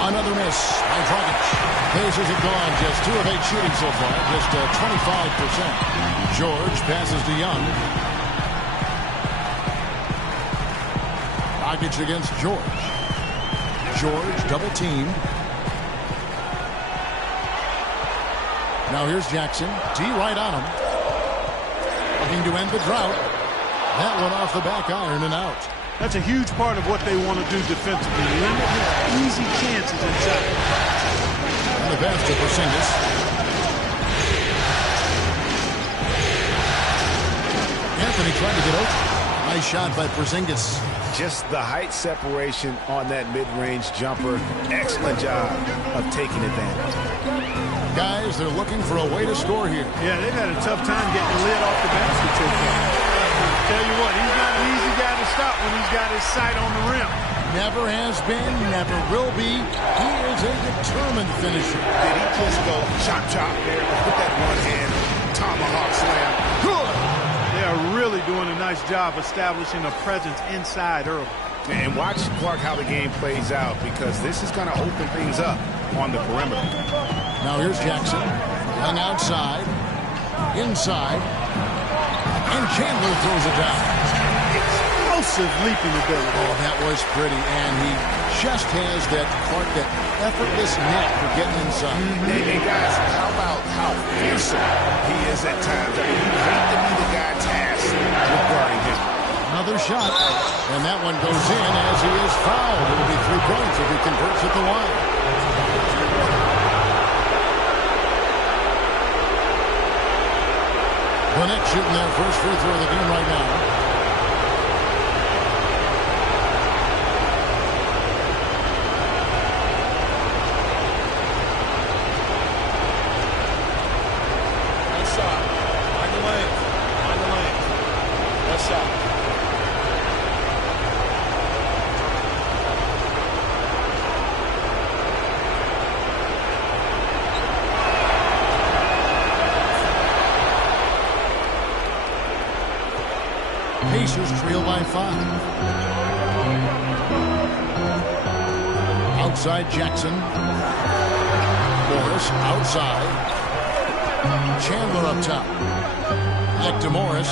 Another miss by Dragic. Pacers have gone just 2 of 8 shooting so far, just 25%. George passes to Young. Dragic against George. George double teamed. Now here's Jackson. D right on him. Looking to end the drought. That one off the back iron and out. That's a huge part of what they want to do defensively. Limit easy chances inside. And the pass to Porzingis. Anthony trying to get open. Nice shot by Porzingis. Just the height separation on that mid-range jumper. Excellent job of taking advantage. Guys, they're looking for a way to score here. Yeah, they've had a tough time getting the lid off the basket so far. Tell you what, he's not an easy guy to stop when he's got his sight on the rim. Never has been, never will be. He is a determined finisher. Did he just go chop there with that one-hand tomahawk slam? Good! They are really doing a nice job establishing a presence inside early. And watch, Clark, how the game plays out, because this is going to open things up on the perimeter. Now here's Jackson. Young outside. Inside. And Chandler throws it down. Explosive leaping ability. Oh, that was pretty. And he just has that effortless knack for getting inside. And guys, how about how fearsome he is at times? I mean, you hate to be the guy tasked with guarding him. Another shot. And that one goes in as he is fouled. It'll be 3 points if he converts at the line. Burnett shooting their first free throw of the game right now. Nice shot. Find the lane. Find the lane. Nice shot. Pacers trail by 5. Outside Jackson. Morris outside. Chandler up top. Back to Morris.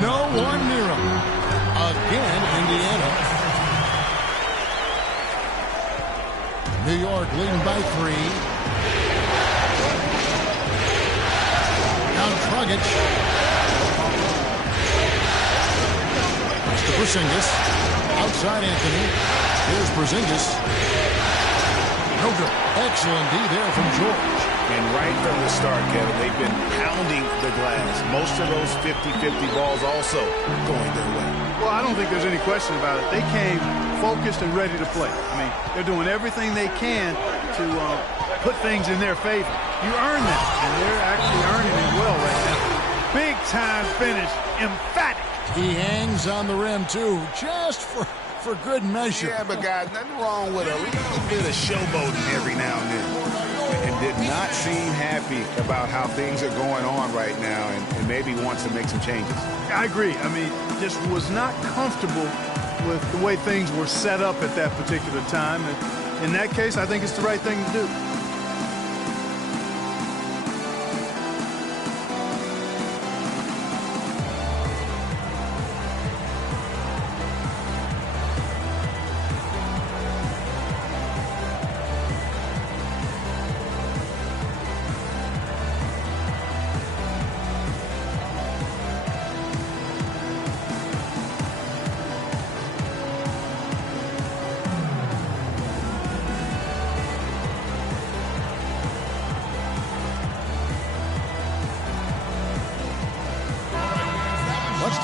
No one near him. Again, Indiana. New York leading by 3. Now Dragic. To Porzingis. Outside Anthony. Here's Porzingis. No good. Excellent D there from George. And right from the start, Kevin, they've been pounding the glass. Most of those 50-50 balls also going their way. Well, I don't think there's any question about it. They came focused and ready to play. I mean, they're doing everything they can to put things in their favor. You earn that, and they're actually earning it well right now. Big time finish. Emphatic. He hangs on the rim, too, just for good measure. Yeah, but guys, nothing wrong with a little bit of showboating every now and then. And did not seem happy about how things are going on right now and maybe wants to make some changes. I agree. I mean, just was not comfortable with the way things were set up at that particular time. And in that case, I think it's the right thing to do.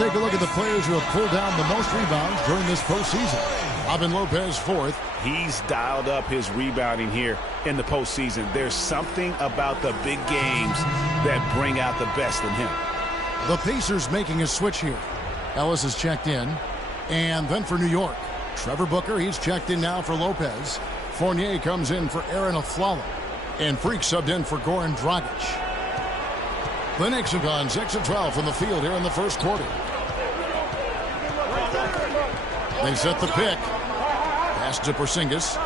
take a look at the players who have pulled down the most rebounds during this postseason. Robin Lopez, fourth. He's dialed up his rebounding here in the postseason. There's something about the big games that bring out the best in him. The Pacers making a switch here. Ellis is checked in. And then for New York, Trevor Booker, he's checked in now for Lopez. Fournier comes in for Aaron Aflalo. And Freak subbed in for Goran Dragic. The Knicks have gone 6 of 12 from the field here in the first quarter. They set the pick. Pass to Porzingis.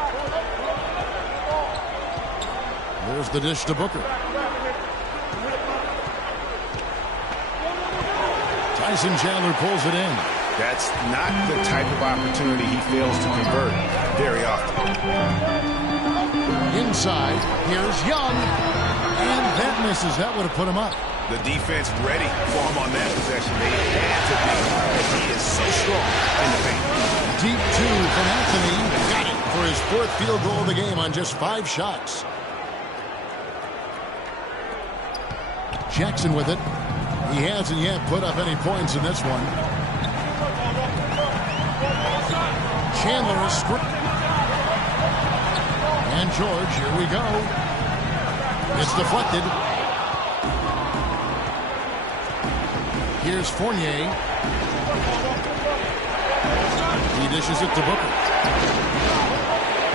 There's the dish to Booker. Tyson Chandler pulls it in. That's not the type of opportunity he fails to convert very often. Inside, here's Young. And that misses. That would have put him up. The defense ready for him on that possession. They had to be, as he is so strong in the paint. Deep two from Anthony. Got it for his fourth field goal of the game on just 5 shots. Jackson with it. He hasn't yet put up any points in this one. Chandler is and George, here we go. It's deflected. Here's Fournier. He dishes it to Booker.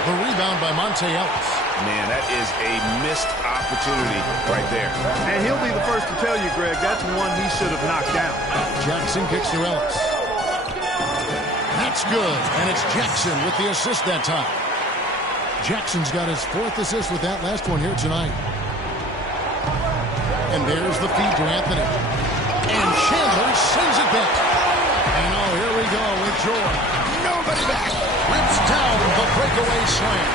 The rebound by Monte Ellis. Man, that is a missed opportunity right there. And he'll be the first to tell you, Greg, that's one he should have knocked down. Jackson kicks to Ellis. That's good, and it's Jackson with the assist that time. Jackson's got his 4th assist with that last one here tonight. And there's the feed to Anthony. And Chandler sends it back. And oh, here we go with Jordan. Nobody back. Rips down the breakaway slam.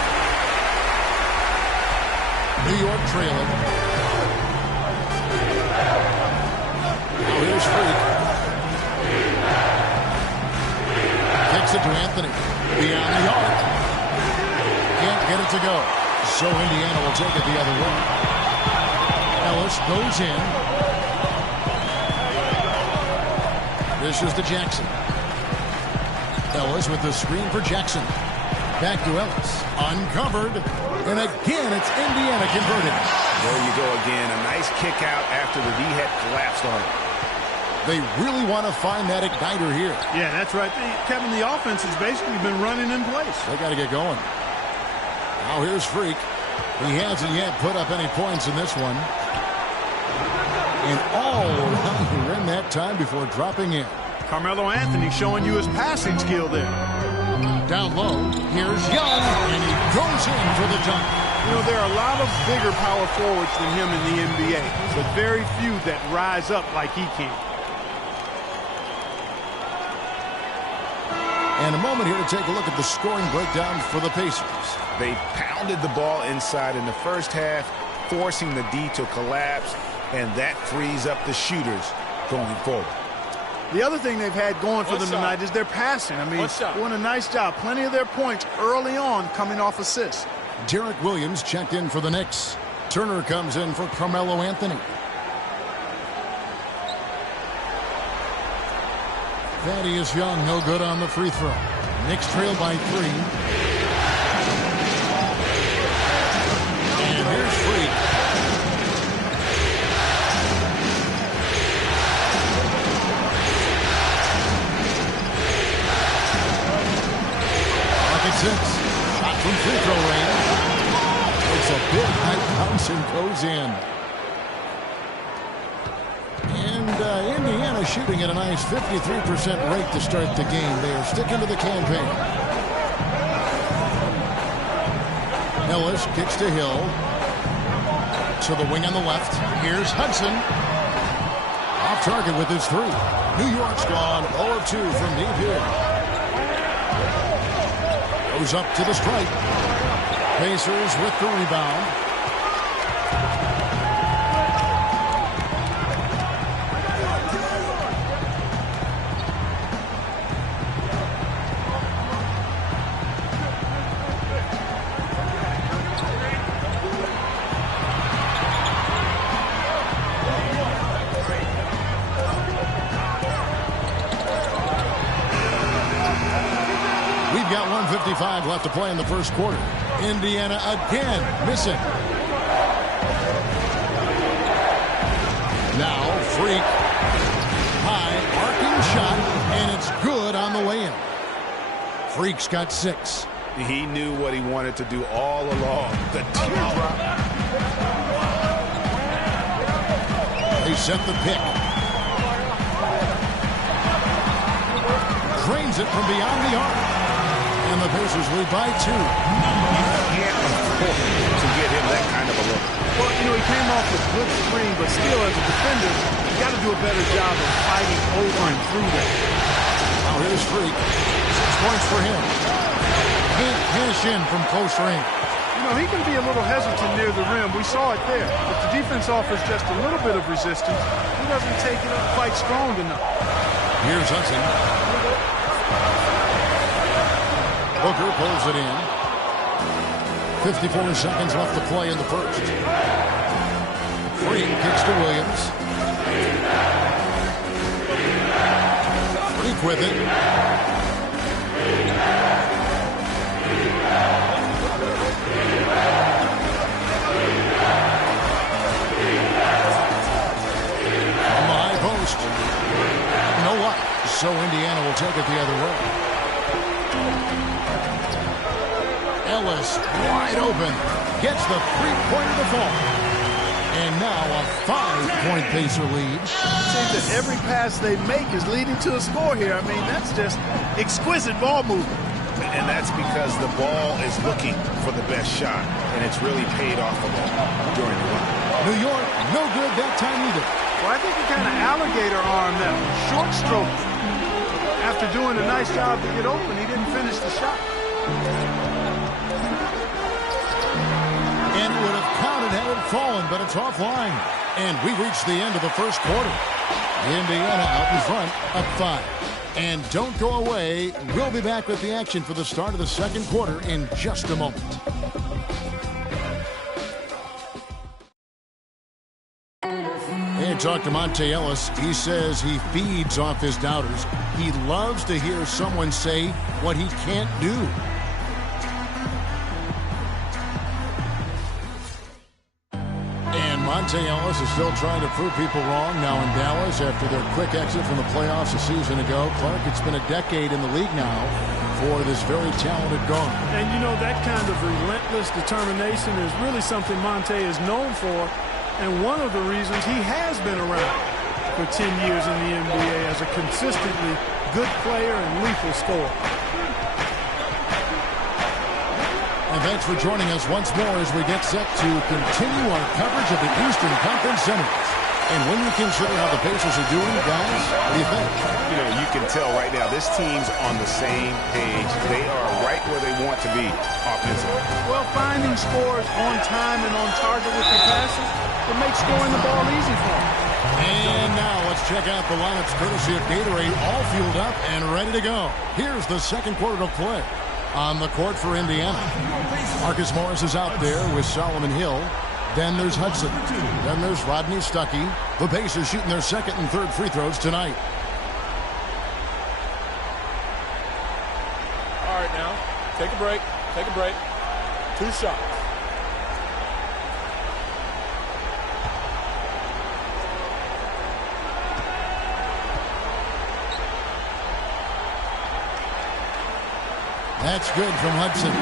New York trailing. Now here's Freak. Kicks it to Anthony. Beyond the arc. Can't get it to go. So Indiana will take it the other way. Ellis goes in. This is to Jackson. Ellis with the screen for Jackson. Back to Ellis. Uncovered. And again, it's Indiana converted. There you go again. A nice kick out after the D had collapsed on it. They really want to find that igniter here. Yeah, that's right. Kevin, the offense has basically been running in place. They got to get going. Now here's Freak. He hasn't yet put up any points in this one. And all around the rim that time before dropping in. Carmelo Anthony showing you his passing skill there. Down low, here's Young, and he goes in for the dunk. You know, there are a lot of bigger power forwards than him in the NBA, but very few that rise up like he can. And a moment here to take a look at the scoring breakdown for the Pacers. They pounded the ball inside in the first half, forcing the D to collapse, and that frees up the shooters going forward. The other thing they've had going for them tonight is their passing. I mean, doing a nice job. Plenty of their points early on coming off assists. Derek Williams checked in for the Knicks. Turner comes in for Carmelo Anthony. Thaddeus Young, no good on the free throw. Knicks trail by 3. And here's Freak. Pocket 6. Shot from free throw range. It's a big high bounce and goes in. And Indiana shooting at a nice 53% rate to start the game. They are sticking to the campaign. Ellis kicks to Hill. To the wing on the left. Here's Hudson. Off target with his 3. New York's gone 0 of 2 from deep here. Goes up to the stripe. Pacers with the rebound. 2:55 left to play in the first quarter. Indiana again missing. Now Freak. High arcing shot, and it's good on the way in. Freak's got 6. He knew what he wanted to do all along. The teardrop. They set the pick. Drains it from beyond the arc. And the Pacers lead by 2. You can't afford to get him that kind of a look. Well, you know, he came off a good screen, but still, as a defender, you got to do a better job of fighting over and through that. Now here's Freak. 6 points for him. Can't finish in from close range. You know, he can be a little hesitant near the rim. We saw it there. If the defense offers just a little bit of resistance, he doesn't take it up quite strong enough. Here's Hudson. Booker pulls it in. 54 seconds left to play in the first. Freak kicks to Williams. Freak with it. On the high post. You know what? So Indiana will take it the other way. Ellis wide open. Gets the three-pointer to fall. And now a 5-point Pacer lead. It seems that every pass they make is leading to a score here. I mean, that's just exquisite ball movement. And that's because the ball is looking for the best shot, and it's really paid off for them during the run. New York, no good that time either. Well, I think he kind of alligator armed that one. Short stroke. After doing a nice job to get open, he didn't finish the shot. And it would have counted had it fallen, but it's offline. And we reached the end of the first quarter. Indiana out in front, up 5. And don't go away. We'll be back with the action for the start of the second quarter in just a moment. Hey, talk to Monte Ellis. He says he feeds off his doubters. He loves to hear someone say what he can't do. Monte Ellis is still trying to prove people wrong now in Dallas after their quick exit from the playoffs a season ago. Clark, it's been a decade in the league now for this very talented guard. And you know, that kind of relentless determination is really something Monte is known for, and one of the reasons he has been around for 10 years in the NBA as a consistently good player and lethal scorer. And thanks for joining us once more as we get set to continue our coverage of the Eastern Conference Semis. And when you consider how the Pacers are doing, guys, what do you think? You know, you can tell right now this team's on the same page. They are right where they want to be offensively. Well, finding scores on time and on target with your passes, it makes scoring the ball easy for them. And now let's check out the lineups courtesy of Gatorade, all fueled up and ready to go. Here's the second quarter of play. On the court for Indiana. Marcus Morris is out there with Solomon Hill. Then there's Hudson. Then there's Rodney Stuckey. The Pacers shooting their second and third free throws tonight. All right, now, take a break. Take a break. 2 shots. That's good from Hudson.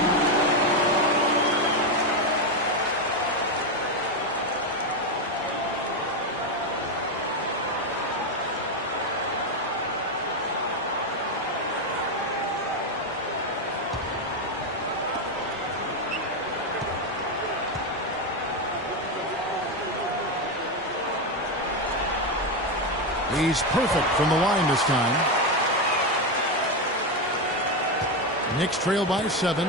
He's perfect from the line this time. Knicks trail by 7.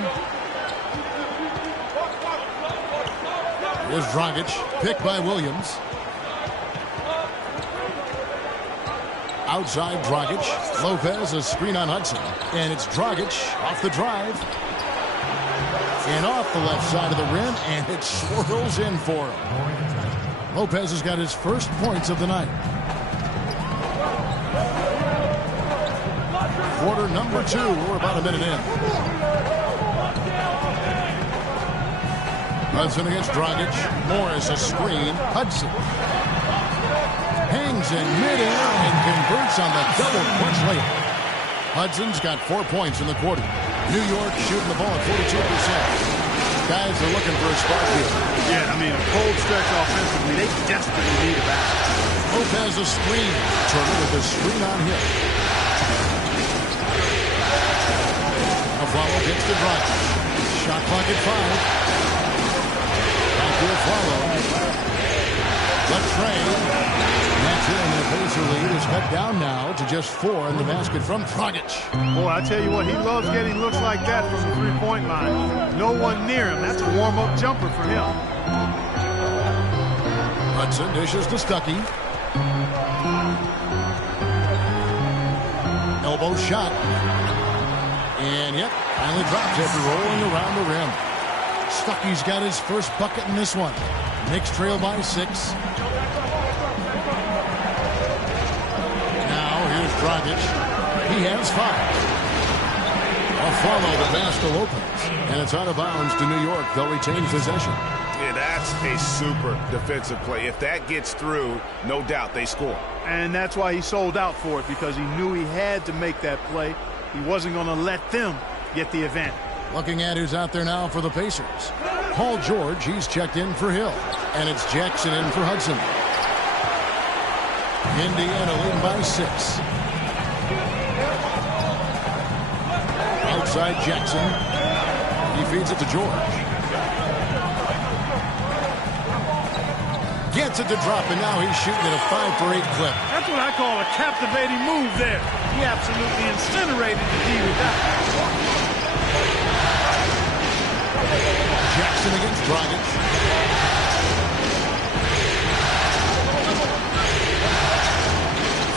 Here's Dragic, picked by Williams. Outside Dragic. Lopez, a screen on Hudson. And it's Dragic off the drive. And off the left side of the rim, and it swirls in for him. Lopez has got his first points of the night. Quarter number 2. We're about a minute in. Hudson against Dragic. Morris a screen. Hudson hangs in midair and converts on the double clutch layup. Hudson's got 4 points in the quarter. New York shooting the ball at 42%. Guys are looking for a spark here. Yeah, I mean, a cold stretch offensively. They desperately need a basket. Lopez a screen. Turner with a screen on Hill. Aflalo gets to Dragic. Shot clock at 5. Back to Aflalo. The train. That's it, and the Pacer lead is cut down now to just 4 in the basket from Dragic. Boy, I tell you what, he loves getting looks like that from the three-point line. No one near him. That's a warm-up jumper for him. Hudson dishes to Stuckey. Elbow shot. And yep, finally drops after rolling around the rim. Stuckey's got his first bucket in this one. Knicks trail by 6. Dragic, he has 5. Aflalo, the pass to Lopez, and it's out of bounds to New York. They'll retain possession. Yeah, that's a super defensive play. If that gets through, no doubt they score. And that's why he sold out for it, because he knew he had to make that play. He wasn't going to let them get the advantage. Looking at who's out there now for the Pacers. Paul George, he's checked in for Hill, and it's Jackson in for Hudson. Indiana leading by 6. Outside Jackson. He feeds it to George. Gets it to drop, and now he's shooting at a 5 for 8 clip. That's what I call a captivating move there. He absolutely incinerated the D with that. Jackson against Dragic.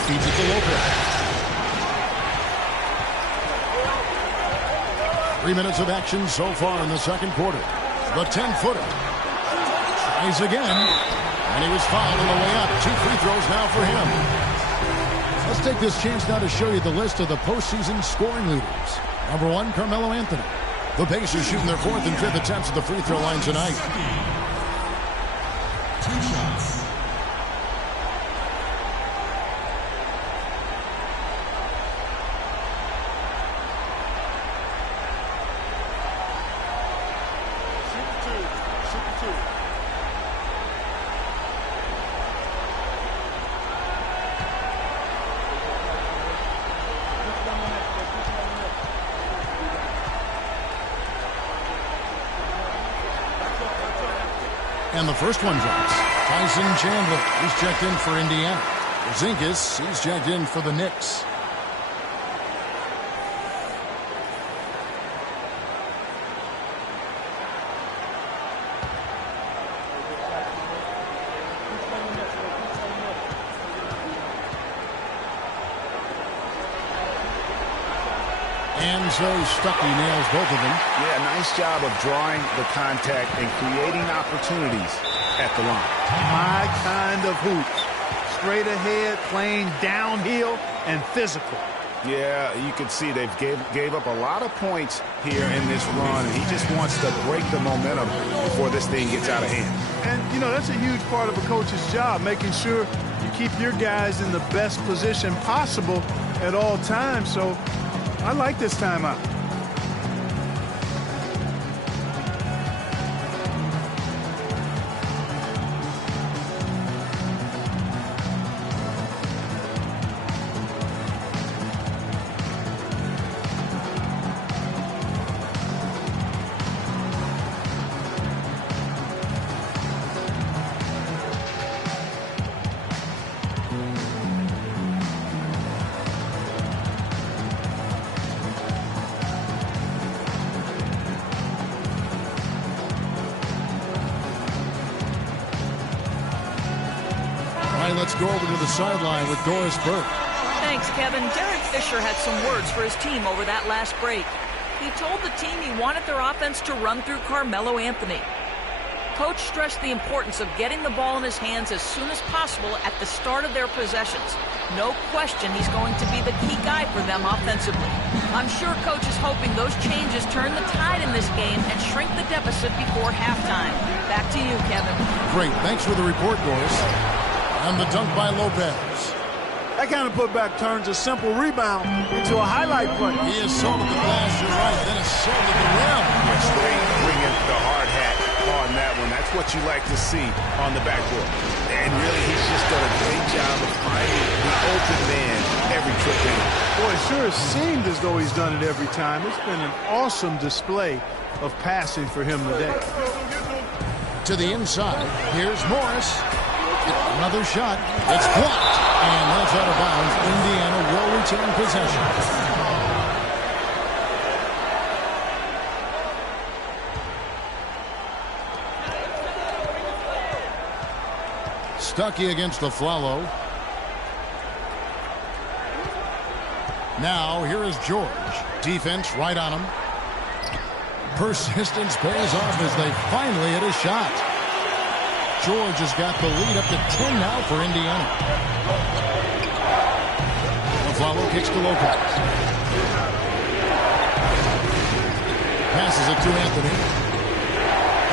Feeds it to Lopez. 3 minutes of action so far in the second quarter. The 10-footer tries again, and he was fouled on the way up. 2 free throws now for him. Let's take this chance now to show you the list of the postseason scoring leaders. Number 1, Carmelo Anthony. The Pacers shooting their 4th and 5th attempts at the free throw line tonight. 2 shots. And the first one drops. Tyson Chandler, he's checked in for Indiana. Zingas, he's checked in for the Knicks. And so Stuckey nails both of them. Yeah, nice job of drawing the contact and creating opportunities at the line. My kind of hoop. Straight ahead, playing downhill, and physical. Yeah, you can see they've gave up a lot of points here in this run, and he just wants to break the momentum before this thing gets out of hand. And, you know, that's a huge part of a coach's job, making sure you keep your guys in the best position possible at all times. So I like this timeout. Let's go over to the sideline with Doris Burke. Thanks, Kevin. Derek Fisher had some words for his team over that last break. He told the team he wanted their offense to run through Carmelo Anthony. coach stressed the importance of getting the ball in his hands as soon as possible at the start of their possessions. No question he's going to be the key guy for them offensively. I'm sure coach is hoping those changes turn the tide in this game and shrink the deficit before halftime. Back to you, Kevin. Great. Thanks for the report, Doris. And the dunk by Lopez. That kind of putback turns a simple rebound into a highlight play. He assaulted the glass, you're right, then assaulted the rim. Straight bringing the hard hat on that one. That's what you like to see on the backboard. And really, he's just done a great job of finding the open man every trip in. Boy, it sure has seemed as though he's done it every time. It's been an awesome display of passing for him today. To the inside, here's Morris. Another shot. It's blocked. And that's out of bounds. Indiana will retain possession. Stuckey against the Flalo. Now, here is George. Defense right on him. Persistence pays off as they finally hit a shot. George has got the lead up to 10 now for Indiana. Flalo kicks to Lopez. Passes it to Anthony.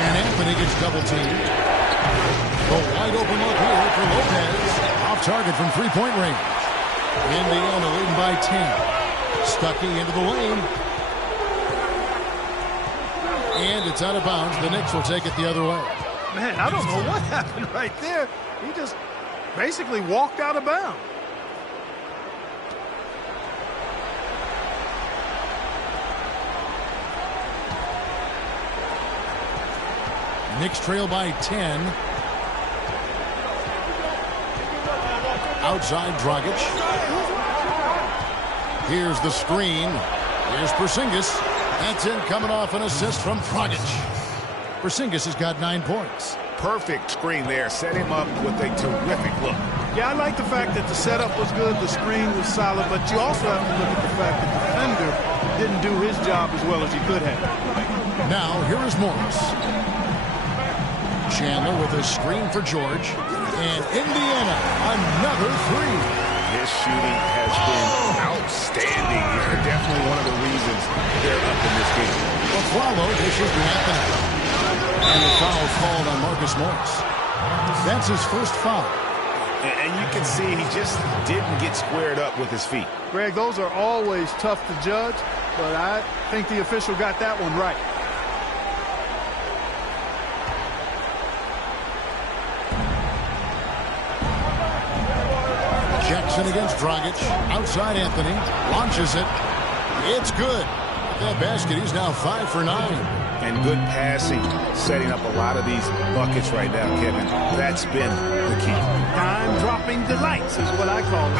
And Anthony gets double-teamed. The wide open look here for Lopez. Off target from three-point range. Indiana leading by 10. Stuckey into the lane. And it's out of bounds. The Knicks will take it the other way. Man, I don't know what happened right there. He just basically walked out of bounds. Knicks trail by 10. Outside Dragic. Here's the screen. Here's Porzingis. That's in, coming off an assist from Dragic. Porzingis has got 9 points. Perfect screen there. Set him up with a terrific look. Yeah, I like the fact that the setup was good, the screen was solid, but you also have to look at the fact that the defender didn't do his job as well as he could have. Now, here is Morris. Chandler with a screen for George. And Indiana, another three. His shooting has been outstanding. Definitely one of the reasons they're up in this game. The Flalo dishes to Anthony. And the foul called on Marcus Morris. That's his first foul. And you can see he just didn't get squared up with his feet. Greg, those are always tough to judge, but I think the official got that one right. Jackson against Dragic. Outside Anthony. Launches it. It's good. That basket, he's now 5 for 9. And good passing, setting up a lot of these buckets right now, Kevin. That's been the key. Dime-dropping delights is what I call it.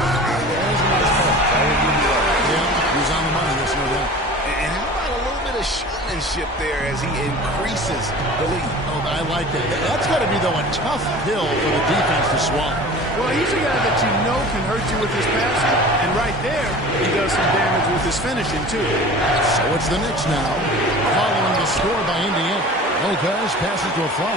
Yeah, he's on the money, there's no doubt. And how about a little bit of showmanship there as he increases the lead? Oh, I like that. That's got to be, though, a tough pill for the defense to swallow. Well, he's a guy that you know can hurt you with his passing, and right there, he does some damage with his finishing, too. So it's the Knicks now, following the score by Indiana. Lopez passes to a Flalo.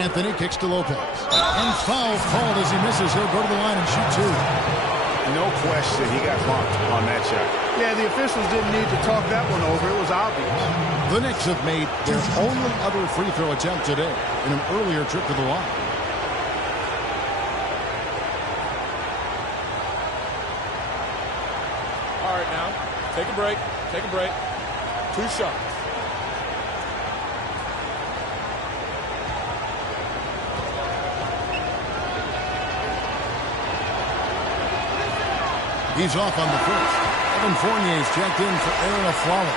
Anthony kicks to Lopez. And foul called as he misses. He'll go to the line and shoot 2. No question, he got bumped on that shot. Yeah, the officials didn't need to talk that one over. It was obvious. The Knicks have made their only other free throw attempt today in an earlier trip to the line. All right, now, take a break. Take a break. 2 shots. He's off on the first. Evan Fournier's checked in for Aaron Aflalo.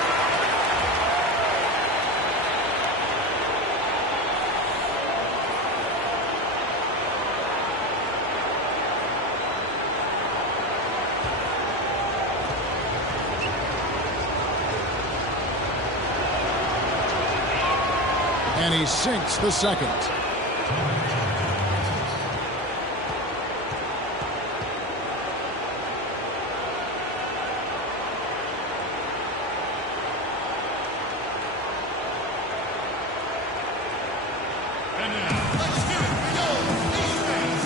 And he sinks the second. And now, let's hear it for your defense.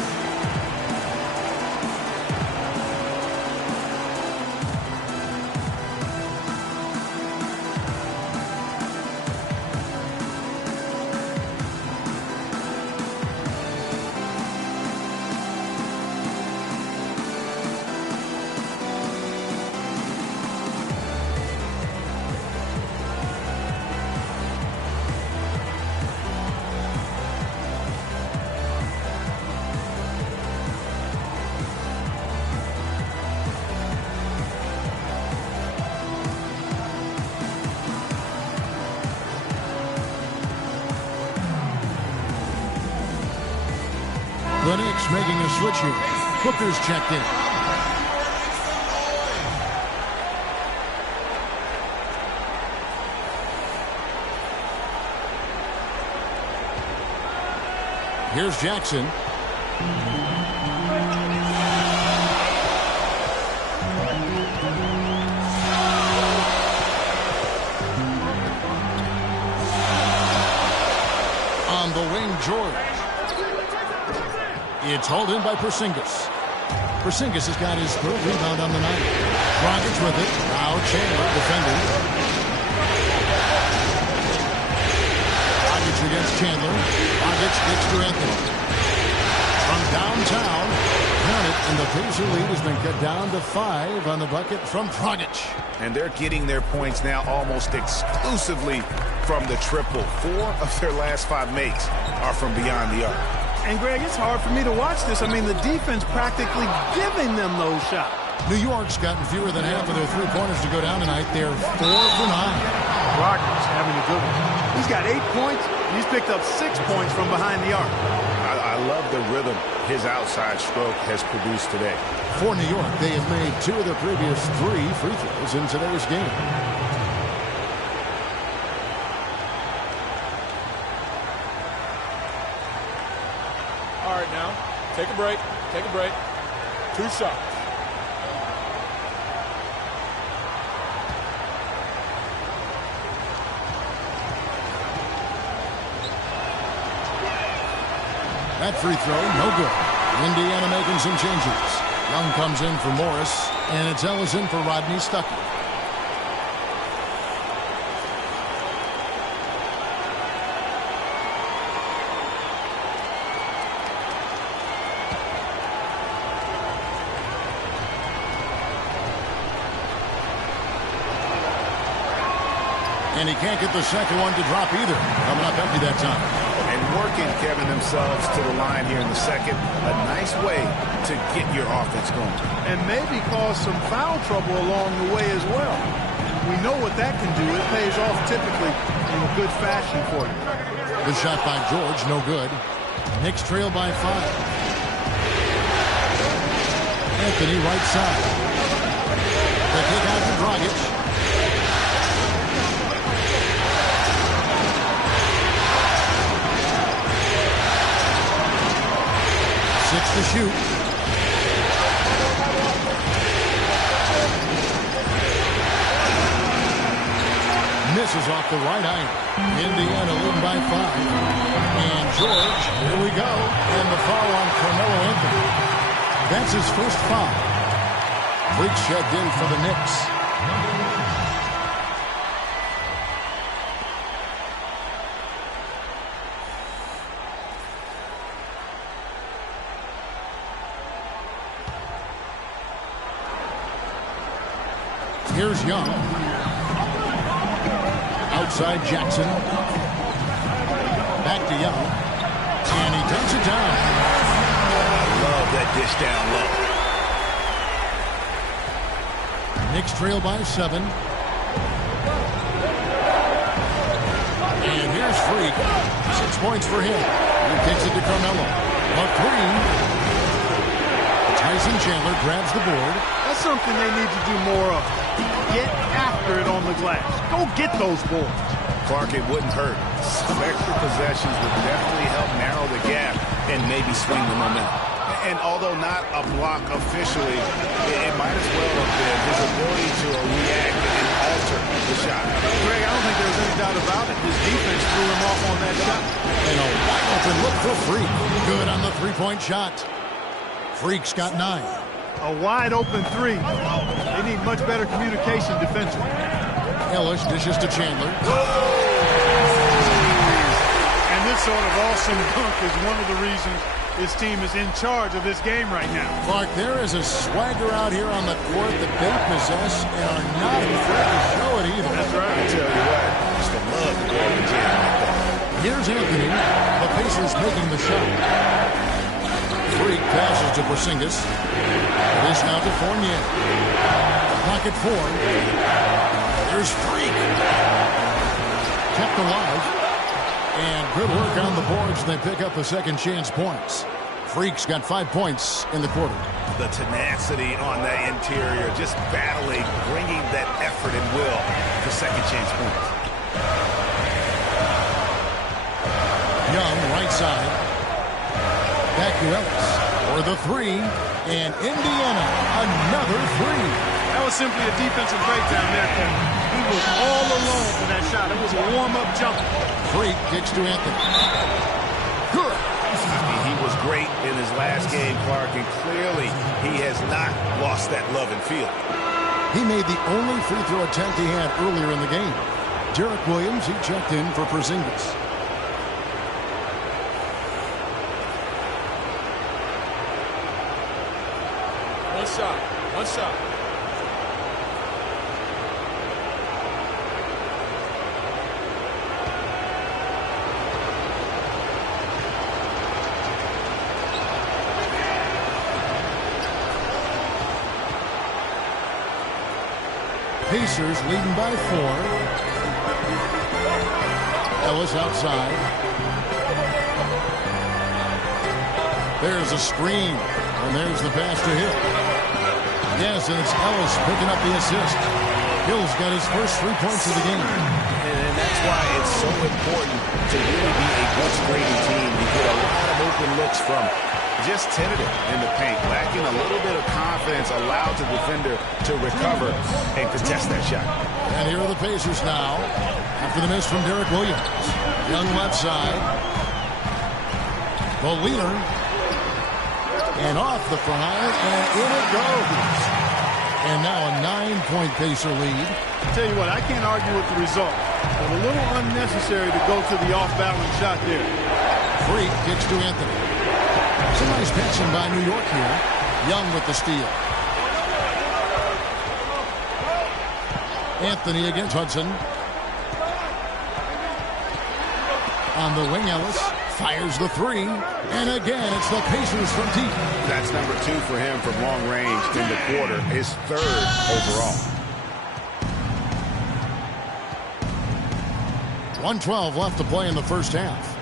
The Knicks making a switch here. Booker's checked in. Here's Jackson. On the wing, George. It's hauled in by Porzingis. Porzingis has got his third rebound on the night. Dragic with it. Now Chandler defending. Dragic against Chandler. Dragic gets to Anthony. From downtown, count it, and the Pacer lead has been cut down to 5 on the bucket from Dragic. And they're getting their points now almost exclusively from the triple. 4 of their last 5 makes are from beyond the arc. And, Greg, it's hard for me to watch this. I mean, the defense practically giving them those shots. New York's gotten fewer than half of their three-pointers to go down tonight. They're 4 for 9. Rockets having a good one. He's got 8 points. He's picked up 6 points from behind the arc. I love the rhythm his outside stroke has produced today. For New York, they have made 2 of their previous 3 free throws in today's game. All right, now, take a break. Take a break. 2 shots. That free throw, no good. Indiana making some changes. Young comes in for Morris, and it's Ellison for Rodney Stuckey. And he can't get the second one to drop either. Coming up empty that time. And working, Kevin, themselves to the line here in the second. A nice way to get your offense going. And maybe cause some foul trouble along the way as well. We know what that can do. It pays off typically in a good fashion for you. The shot by George, no good. Knicks trail by 5. Anthony right side. The kick out to Dragic. To shoot. Misses off the right eye. Indiana leading by 5. And George, here we go. And the foul on Carmelo Anthony. That's his first foul. Freak checked in for the Knicks. Here's Young. Outside Jackson. Back to Young. And he takes it down. Love that dish down low. Knicks trail by 7. And here's Freak. 6 points for him. He kicks it to Carmelo. A 3. Tyson Chandler grabs the board. That's something they need to do more of. Get after it on the glass. Go get those boards. Clark, it wouldn't hurt. Some extra possessions would definitely help narrow the gap and maybe swing the momentum. And although not a block officially, it might as well have been his ability to react and alter answer the shot. Greg, I don't think there's any doubt about it. His defense threw him off on that shot. And a wide open look for Freak. Good on the three-point shot. Freak's got 9. A wide open three. They need much better communication defensively. Ellis dishes to Chandler. And this sort of awesome dunk is one of the reasons this team is in charge of this game right now. Clark, there is a swagger out here on the court that they possess and are not afraid to show it either. That's right. I tell you what, it's the love to go in the jam like that. Here's Anthony. The Pacers making the shot. Freak passes to Porzingis. It is now to Fournier. Pocket 4. There's Freak. Kept alive. And good work on the boards. They pick up a second chance points. Freak's got 5 points in the quarter. The tenacity on that interior, just battling, bringing that effort and will to second chance points. Young, right side. Back to Ellis for the 3. And Indiana, another 3. That was simply a defensive breakdown there, Kevin. He was all alone for that shot. It was a warm-up jumper. Freak kicks to Anthony. Good. He was great in his last game, Clark, and clearly he has not lost that love and feeling. He made the only free throw attempt he had earlier in the game. Derek Williams, he checked in for Porzingis. One shot. Pacers leading by 4. Ellis outside. There's a screen. And there's the pass to Hill. Yes, and it's Ellis picking up the assist. Hill's got his first 3 points of the game. And that's why it's so important to really be a good screening team. You get a lot of open looks from just tentative in the paint, lacking a little bit of confidence, allowed the defender to recover and contest that shot. And here are the Pacers now after the miss from Derek Williams. Young left side. The leader. And off the front, and in it goes. And now a 9-point Pacer lead. I tell you what, I can't argue with the result, but a little unnecessary to go to the off-balance shot there. Freak kicks to Anthony. Some nice passing by New York here. Young with the steal. Anthony against Hudson. On the wing, Ellis fires the 3. And again, it's the Pacers from deep. That's number 2 for him from long range in the quarter. His 3rd overall. 1:12 left to play in the first half.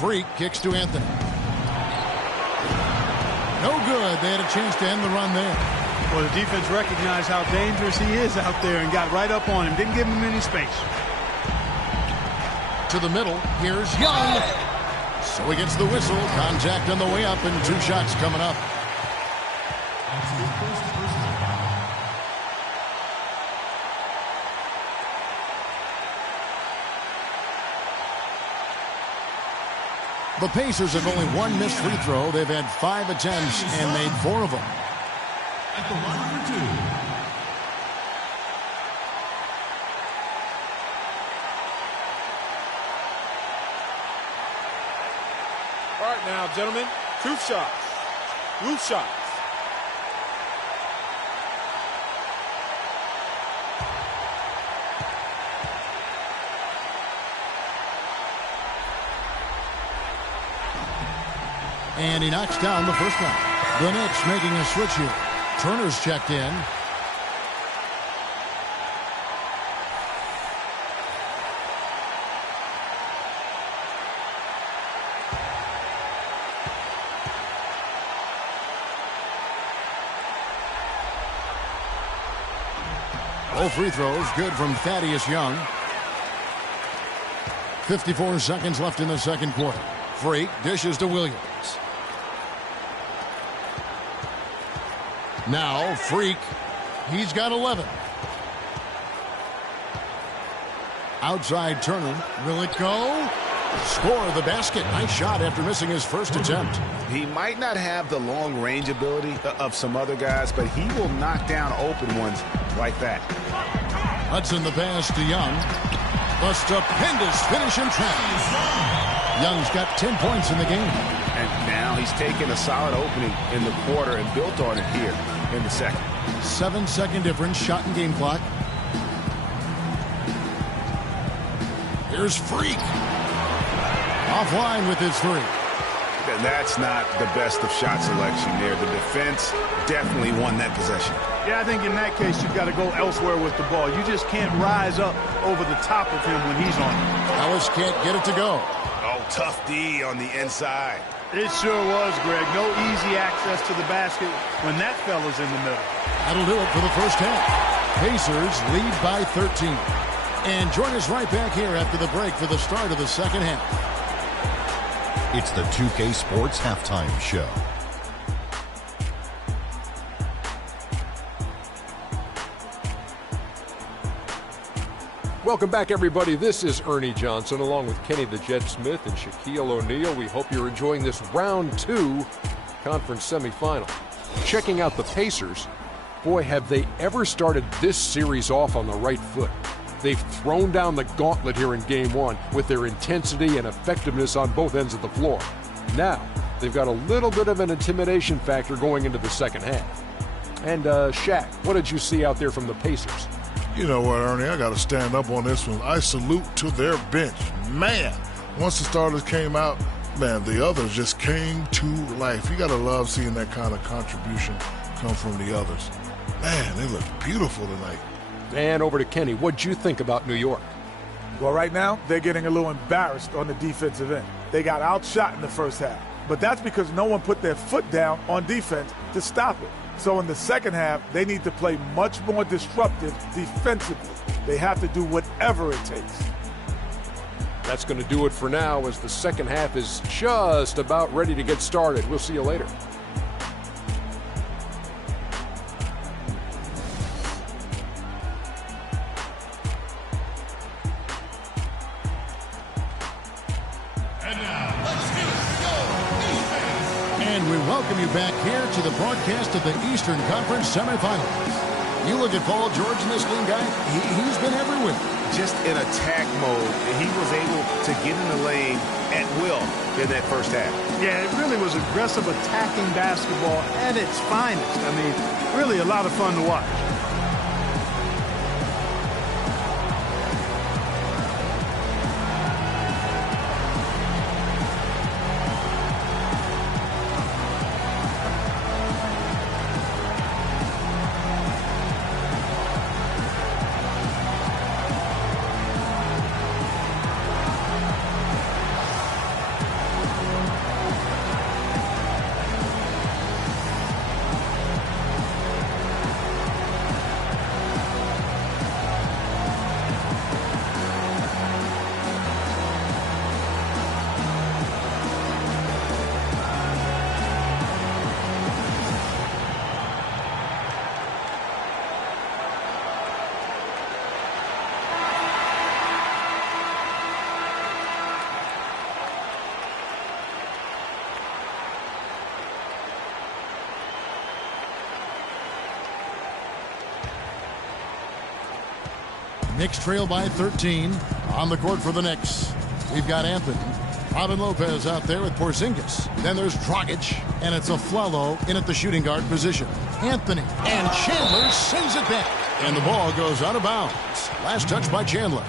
Freak kicks to Anthony. No good. They had a chance to end the run there. Well, the defense recognized how dangerous he is out there and got right up on him. Didn't give him any space. To the middle. Here's Young. So he gets the whistle. Contact on the way up and 2 shots coming up. The Pacers have only 1 missed free throw. They've had 5 attempts and made 4 of them. At the line for 2. All right now, gentlemen, 2 shots. Roof shots. And he knocks down the first one. The Knicks making a switch here. Turner's checked in. Both free throws good from Thaddeus Young. 54 seconds left in the second quarter. Freak dishes to Williams. Now Freak, he's got 11. Outside Turner. Will it go? Score the basket. Nice shot after missing his first attempt. He might not have the long range ability of some other guys, but he will knock down open ones like that. Hudson the pass to Young. A stupendous finish in traffic. Young's got 10 points in the game. And now he's taken a solid opening in the quarter and built on it here in the second. 7-second difference, shot and game clock. Here's Freak. Offline with his three. That's not the best of shot selection there. The defense definitely won that possession. Yeah, I think in that case, you've got to go elsewhere with the ball. You just can't rise up over the top of him when he's on it. Ellis can't get it to go. Oh, tough D on the inside. It sure was, Greg. No easy access to the basket when that fella's in the middle. That'll do it for the first half. Pacers lead by 13. And join us right back here after the break for the start of the second half. It's the 2K Sports Halftime Show. Welcome back, everybody. This is Ernie Johnson along with Kenny the Jet Smith and Shaquille O'Neal. We hope you're enjoying this round 2 conference semifinal. Checking out the Pacers, boy, have they ever started this series off on the right foot. They've thrown down the gauntlet here in Game 1 with their intensity and effectiveness on both ends of the floor. Now, they've got a little bit of an intimidation factor going into the second half. And, Shaq, what did you see out there from the Pacers? You know what, Ernie, I got to stand up on this one. I salute to their bench. Man, once the starters came out, man, the others just came to life. You got to love seeing that kind of contribution come from the others. Man, they look beautiful tonight. And over to Kenny. What'd you think about New York? Well, right now, they're getting a little embarrassed on the defensive end. They got outshot in the first half. But that's because no one put their foot down on defense to stop it. So in the second half, they need to play much more disruptive defensively. They have to do whatever it takes. That's going to do it for now as the second half is just about ready to get started. We'll see you later. Welcome you back here to the broadcast of the Eastern Conference semifinals. You look at Paul George in this game, guy, he's been everywhere. Just in attack mode, he was able to get in the lane at will in that first half. Yeah, it really was aggressive attacking basketball at its finest. I mean, really a lot of fun to watch. Knicks trail by 13. On the court for the Knicks, we've got Anthony. Robin Lopez out there with Porzingis. Then there's Dragic, and it's Afflalo in at the shooting guard position. Anthony, and Chandler sends it back. And the ball goes out of bounds. Last touch by Chandler.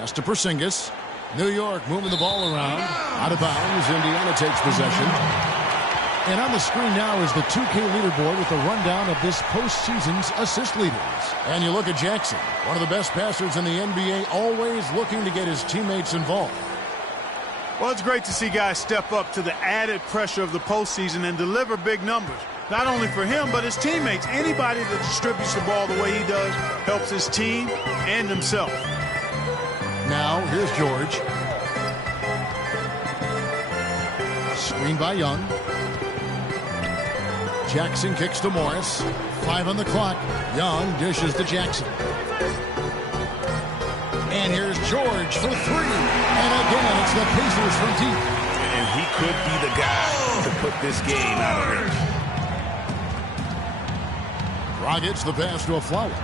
Pass to Porzingis. New York moving the ball around. Out of bounds. Indiana takes possession. And on the screen now is the 2K leaderboard with a rundown of this postseason's assist leaders. And you look at Jackson, one of the best passers in the NBA, always looking to get his teammates involved. Well, it's great to see guys step up to the added pressure of the postseason and deliver big numbers. Not only for him, but his teammates. Anybody that distributes the ball the way he does helps his team and himself. Now, here's George. Screen by Young. Jackson kicks to Morris. 5 on the clock. Young dishes to Jackson. And here's George for 3. And again, it's the Pacers from deep. And he could be the guy to put this game out of reach. Dragic the pass to Afflalo.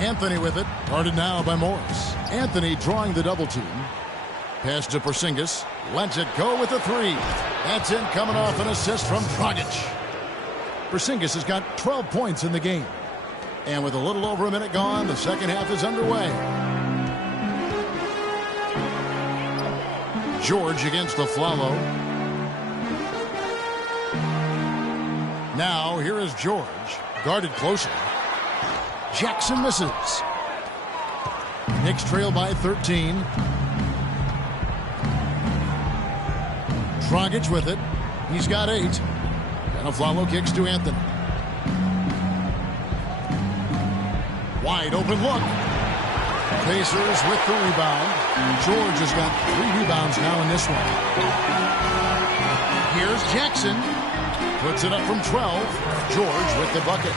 Anthony with it. Guarded now by Morris. Anthony drawing the double team. Pass to Porzingis. Lets it go with the 3. That's in, coming off an assist from Dragic. Porzingis has got 12 points in the game. And with a little over a minute gone, the second half is underway. George against Afflalo. Now, here is George. Guarded closely. Jackson misses. Knicks trail by 13. Dragic with it. He's got 8. And Afflalo kicks to Anthony. Wide open look. Pacers with the rebound. George has got 3 rebounds now in this one. Here's Jackson. Puts it up from 12. George with the bucket.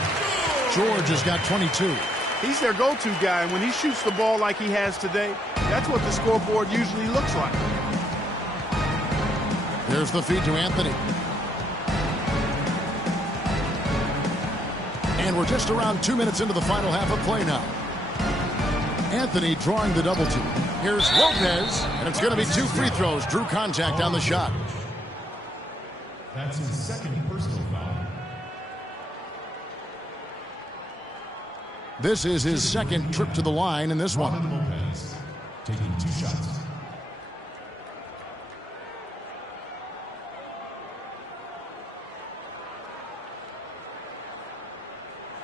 George has got 22. He's their go-to guy, and when he shoots the ball like he has today, that's what the scoreboard usually looks like. There's the feed to Anthony. And we're just around 2 minutes into the final half of play now. Anthony drawing the double team. Here's Lopez, and it's going to be 2 free throws. Drew contact on the shot. That's his second personal foul. This is his second trip to the line in this one. Lopez taking 2 shots.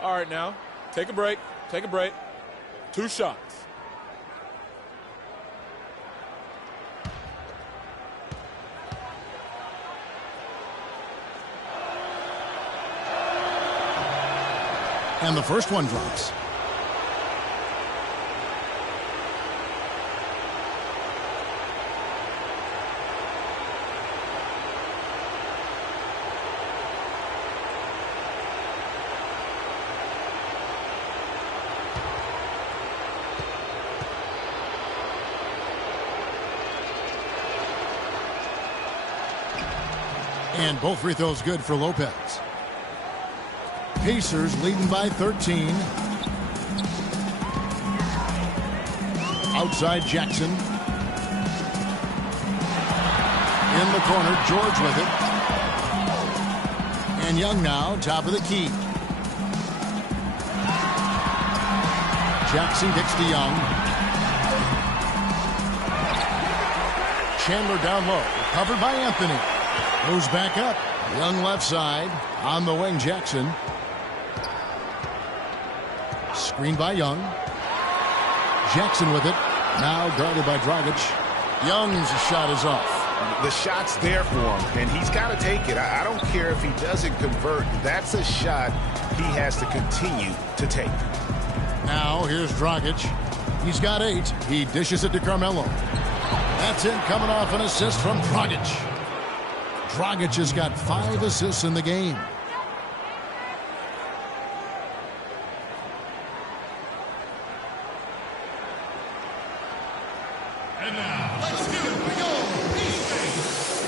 All right, now, take a break. Take a break. 2 shots. And the first one drops. And both free throws good for Lopez. Pacers leading by 13. Outside Jackson. In the corner, George with it. And Young now, top of the key. Jackson kicks to Young. Chandler down low, covered by Anthony. Goes back up. Young left side. On the wing, Jackson. Screen by Young. Jackson with it. Now guarded by Dragic. Young's shot is off. The shot's there for him, and he's got to take it. I don't care if he doesn't convert. That's a shot he has to continue to take. Now here's Dragic. He's got 8. He dishes it to Carmelo. That's in, coming off an assist from Dragic. Dragic has got 5 assists in the game. And now, let's do it. We go. Pacers.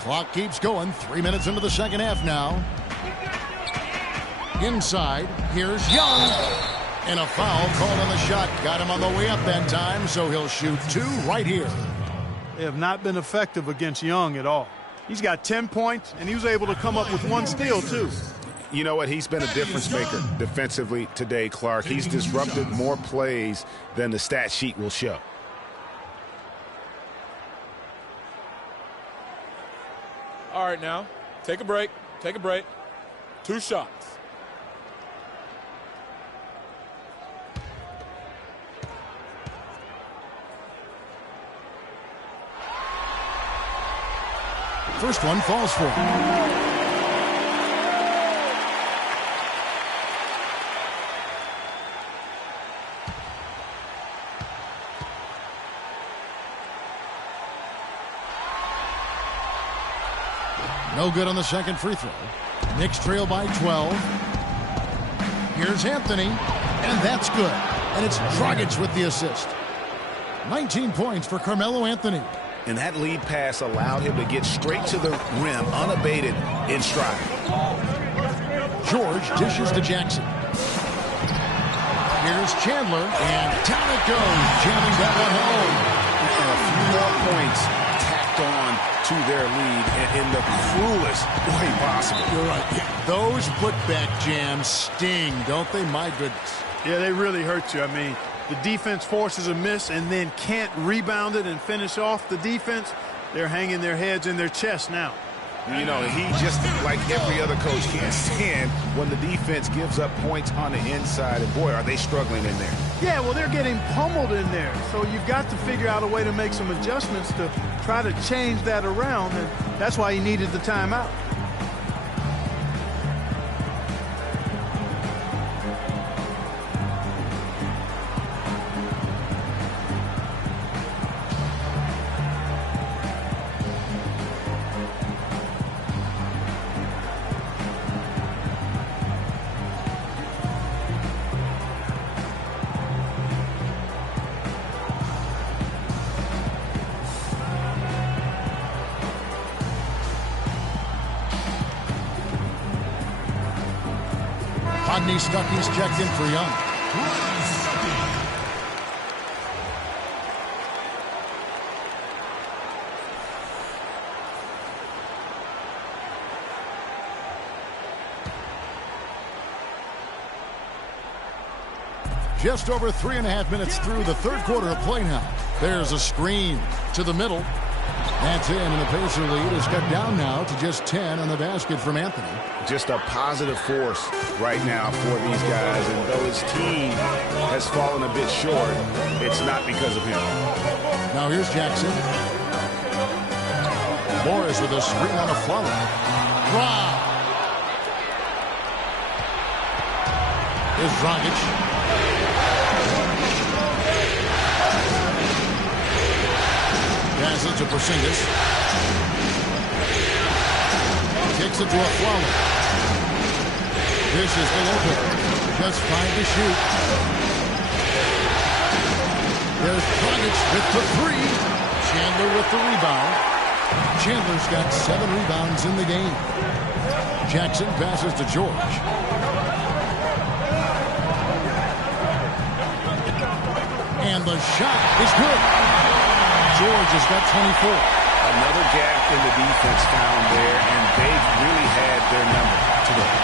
Clock keeps going. 3 minutes into the second half now. Inside, here's Young. And a foul called on the shot. Got him on the way up that time, so he'll shoot 2 right here. They have not been effective against Young at all. He's got 10 points, and he was able to come up with 1 steal, too. You know what? He's been a difference maker defensively today, Clark. He's disrupted more plays than the stat sheet will show. All right, now, take a break. Take a break. 2 shots. First one falls for him. No good on the second free throw. Knicks trail by 12. Here's Anthony, and that's good. And it's Dragic with the assist. 19 points for Carmelo Anthony. And that lead pass allowed him to get straight to the rim, unabated, in stride. George dishes to Jackson. Here's Chandler, and down it goes, jamming that one home. And a few more points tacked on to their lead in the cruelest way possible. You're right. Yeah, those putback jams sting, don't they? My goodness. Yeah, they really hurt you. I mean, the defense forces a miss and then can't rebound it and finish off the defense. They're hanging their heads in their chest now. You know, he just, like every other coach, can't stand when the defense gives up points on the inside. And, boy, are they struggling in there. Yeah, well, they're getting pummeled in there. So you've got to figure out a way to make some adjustments to try to change that around. And that's why he needed the timeout. Stuckey's checked in for Young. Just over 3.5 minutes through the third quarter of play now. There's a screen to the middle. That's in, and the Pacer lead is cut down now to just 10 on the basket from Anthony. Just a positive force right now for these guys, and though his team has fallen a bit short, it's not because of him. Now here's Jackson. Morris with a screen on a follow. Wow! Here's Dragic. Passes to Porzingis. Takes it to a Flawless. This is the Lopez. Just 5 to shoot. There's Dragic with the 3. Chandler with the rebound. Chandler's got 7 rebounds in the game. Jackson passes to George. And the shot is good. George has got 24. Another gap in the defense found there, and they've really had their number today.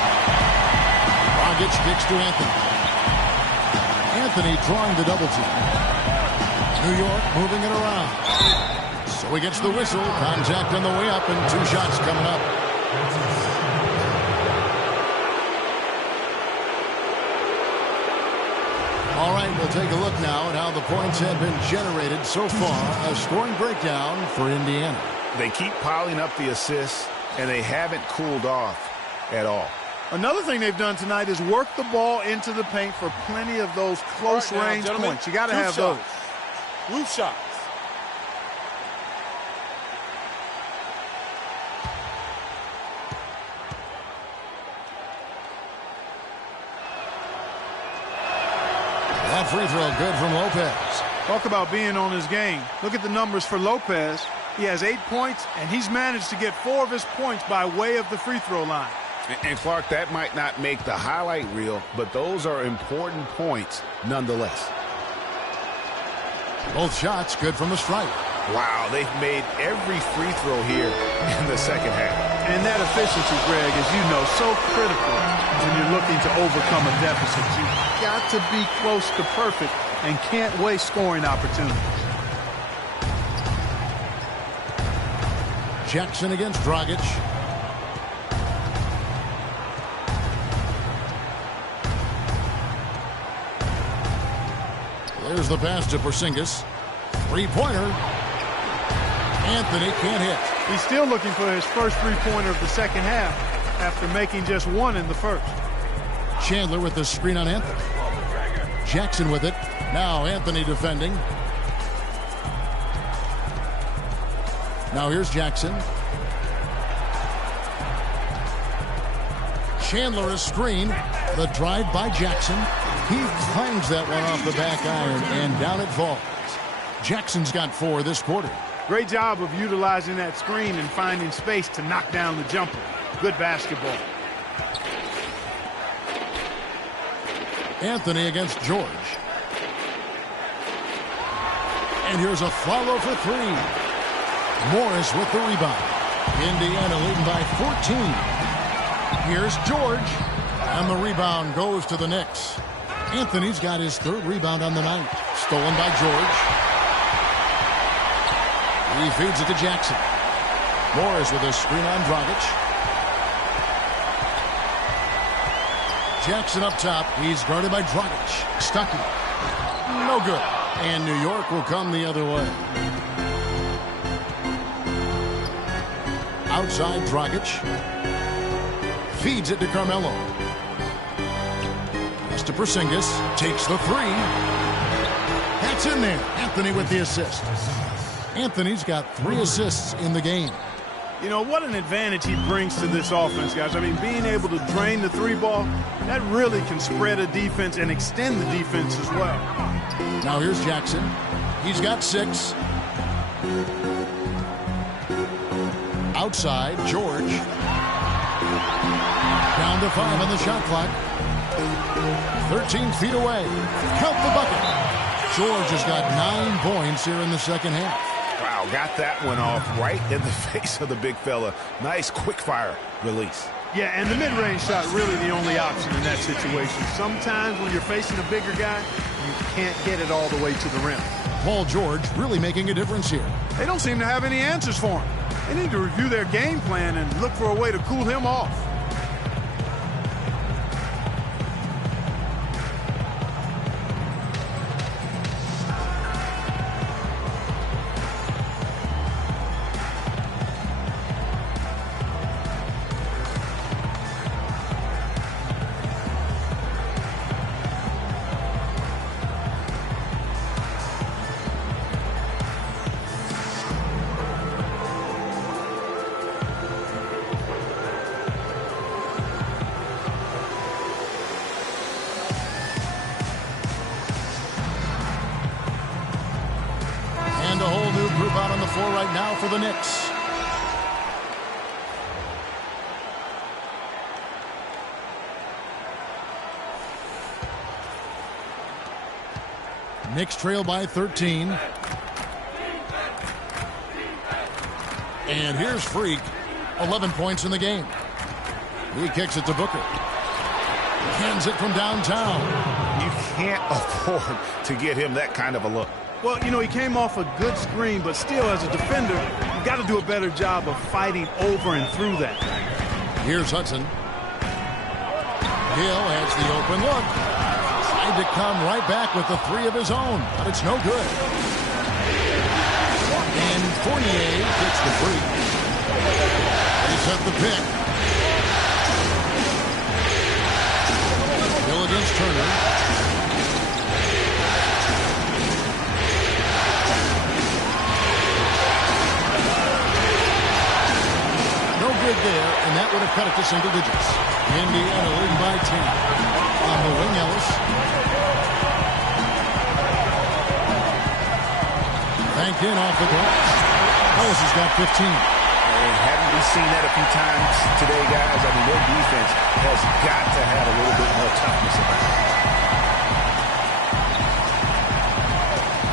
Dragic kicks to Anthony. Anthony drawing the double team. New York moving it around. So he gets the whistle. Contact on the way up, and 2 shots coming up. All right, we'll take a look now at how the points have been generated so far. A scoring breakdown for Indiana. They keep piling up the assists, and they haven't cooled off at all. Another thing they've done tonight is work the ball into the paint for plenty of those close-range points. You got to have those. Roof shots. That free throw good from Lopez. Talk about being on his game. Look at the numbers for Lopez. He has 8 points, and he's managed to get 4 of his points by way of the free throw line. And Clark, that might not make the highlight reel, but those are important points nonetheless. Both shots good from the stripe. Wow, they've made every free throw here in the second half. And that efficiency, Greg, as you know, so critical when you're looking to overcome a deficit. You've got to be close to perfect and can't waste scoring opportunities. Jackson against Dragic. There's the pass to Porzingis. Three-pointer. Anthony can't hit. He's still looking for his first three-pointer of the second half after making just one in the first. Chandler with the screen on Anthony. Jackson with it. Now Anthony defending. Now here's Jackson. Chandler is screen. The drive by Jackson. He clangs that one off the back iron, and down it falls. Jackson's got 4 this quarter. Great job of utilizing that screen and finding space to knock down the jumper. Good basketball. Anthony against George. And here's a follow for 3. Morris with the rebound. Indiana leading by 14. Here's George. And the rebound goes to the Knicks. Anthony's got his 3rd rebound on the night. Stolen by George. He feeds it to Jackson. Morris with a screen on Dragic. Jackson up top. He's guarded by Dragic. Stuckey. No good. And New York will come the other way. Outside Dragic. Feeds it to Carmelo. Pass to Porzingis. Takes the 3. That's in there. Anthony with the assist. Anthony's got 3 assists in the game. You know, what an advantage he brings to this offense, guys. I mean, being able to drain the 3-ball, that really can spread a defense and extend the defense as well. Now here's Jackson. He's got 6. Outside, George. Down to 5 on the shot clock. 13 feet away. Count the bucket. George has got 9 points here in the second half. Wow, got that one off right in the face of the big fella. Nice quick-fire release. Yeah, and the mid-range shot really the only option in that situation. Sometimes when you're facing a bigger guy, you can't get it all the way to the rim. Paul George really making a difference here. They don't seem to have any answers for him. They need to review their game plan and look for a way to cool him off. And a whole new group out on the floor right now for the Knicks. Knicks trail by 13. And here's Freak. 11 points in the game. He kicks it to Booker. Hands it from downtown. You can't afford to get him that kind of a look. Well, you know, he came off a good screen, but still, as a defender, you've got to do a better job of fighting over and through that. Here's Hudson. Hill has the open look. Tried to come right back with the 3 of his own, but it's no good. And Fournier gets the free. He's up the pick. Hill against Turner. Good there, and that would have cut it to single digits. Indiana leading by 10. On the wing, Ellis. Banked in off the glass. Ellis has got 15. And haven't we seen that a few times today, guys? I mean, their defense has got to have a little bit more toughness about it.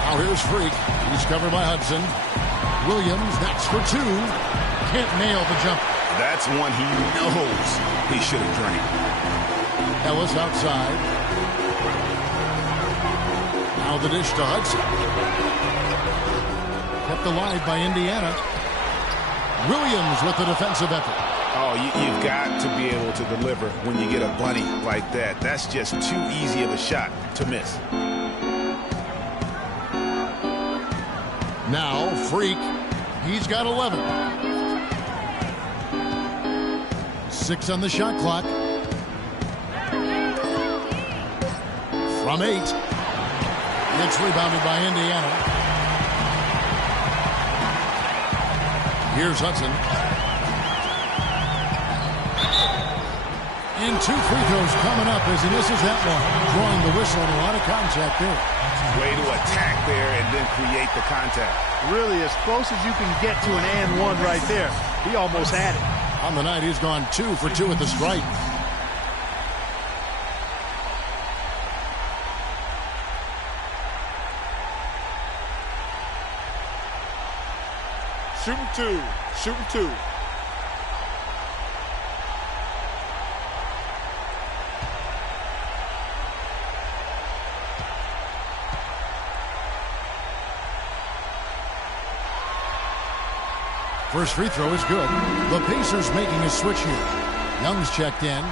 Now here's Freak. He's covered by Hudson. Williams, that's for 2. Can't nail the jump. That's one he knows he should have drained. Ellis outside. Now the dish to Hudson. Kept alive by Indiana. Williams with the defensive effort. Oh, you've got to be able to deliver when you get a bunny like that. That's just too easy of a shot to miss. Now Freak. He's got 11. 6 on the shot clock. From 8. It's rebounded by Indiana. Here's Hudson. And 2 free throws coming up as he misses that one. Drawing the whistle and a lot of contact there. Way to attack there and then create the contact. Really as close as you can get to an and one right there. He almost had it. On the night, he's gone 2 for 2 at the stripe. Shooting 2. Shooting 2. First free throw is good. The Pacers making a switch here. Young's checked in.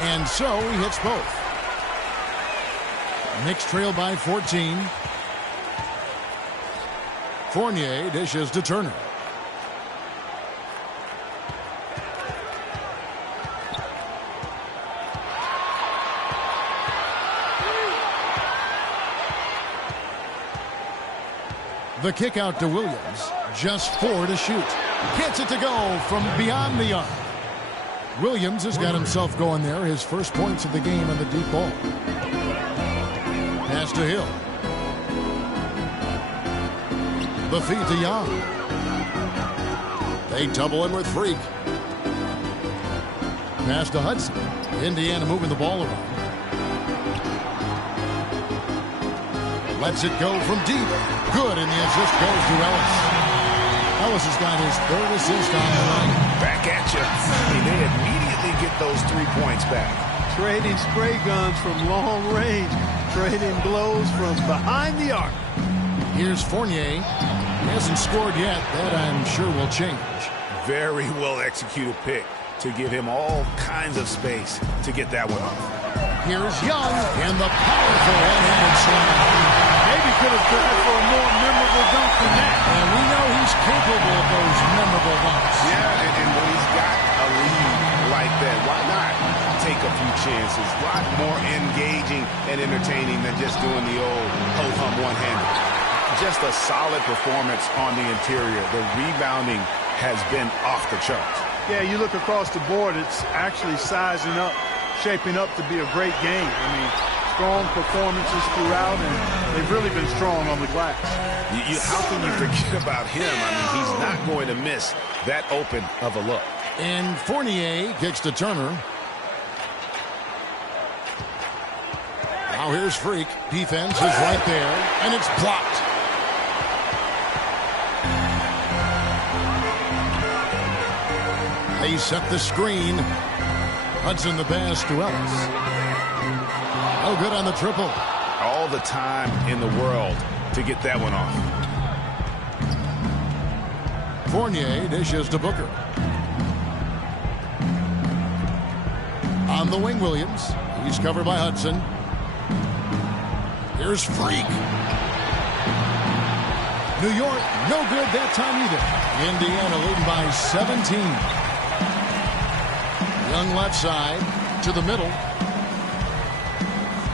And so he hits both. Knicks trail by 14. Fournier dishes to Turner. The kick out to Williams. Just 4 to shoot. Gets it to go from beyond the arc. Williams has got himself going there. His first points of the game on the deep ball. Pass to Hill. The feed to Young. They double in with Freak. Pass to Hudson. Indiana moving the ball around. Lets it go from deep. Good, and the assist goes to Ellis. Ellis has got his 3rd assist on the night. Back at you. I mean, they immediately get those 3 points back. Trading spray guns from long range. Trading blows from behind the arc. Here's Fournier. He hasn't scored yet. That, I'm sure, will change. Very well executed pick to give him all kinds of space to get that one off. Here's Young and the powerful one-handed slam. Maybe could have tried for a more memorable dunk than that. And we know he's capable of those memorable dunks. Yeah, and when he's got a lead like that, why not take a few chances? A lot more engaging and entertaining than just doing the old ho-hum one-handed. Just a solid performance on the interior. The rebounding has been off the charts. Yeah, you look across the board, it's actually sizing up, shaping up to be a great game. I mean, strong performances throughout, and they've really been strong on the glass. How can you forget about him? I mean, he's not going to miss that open of a look. And Fournier kicks to Turner. Now here's Freak. Defense is right there, and it's blocked. They set the screen. Hudson the pass to Ellis. Oh, good on the triple. All the time in the world to get that one off. Fournier dishes to Booker. On the wing, Williams. He's covered by Hudson. Here's Freak. New York, no good that time either. Indiana leading by 17. Young left side to the middle.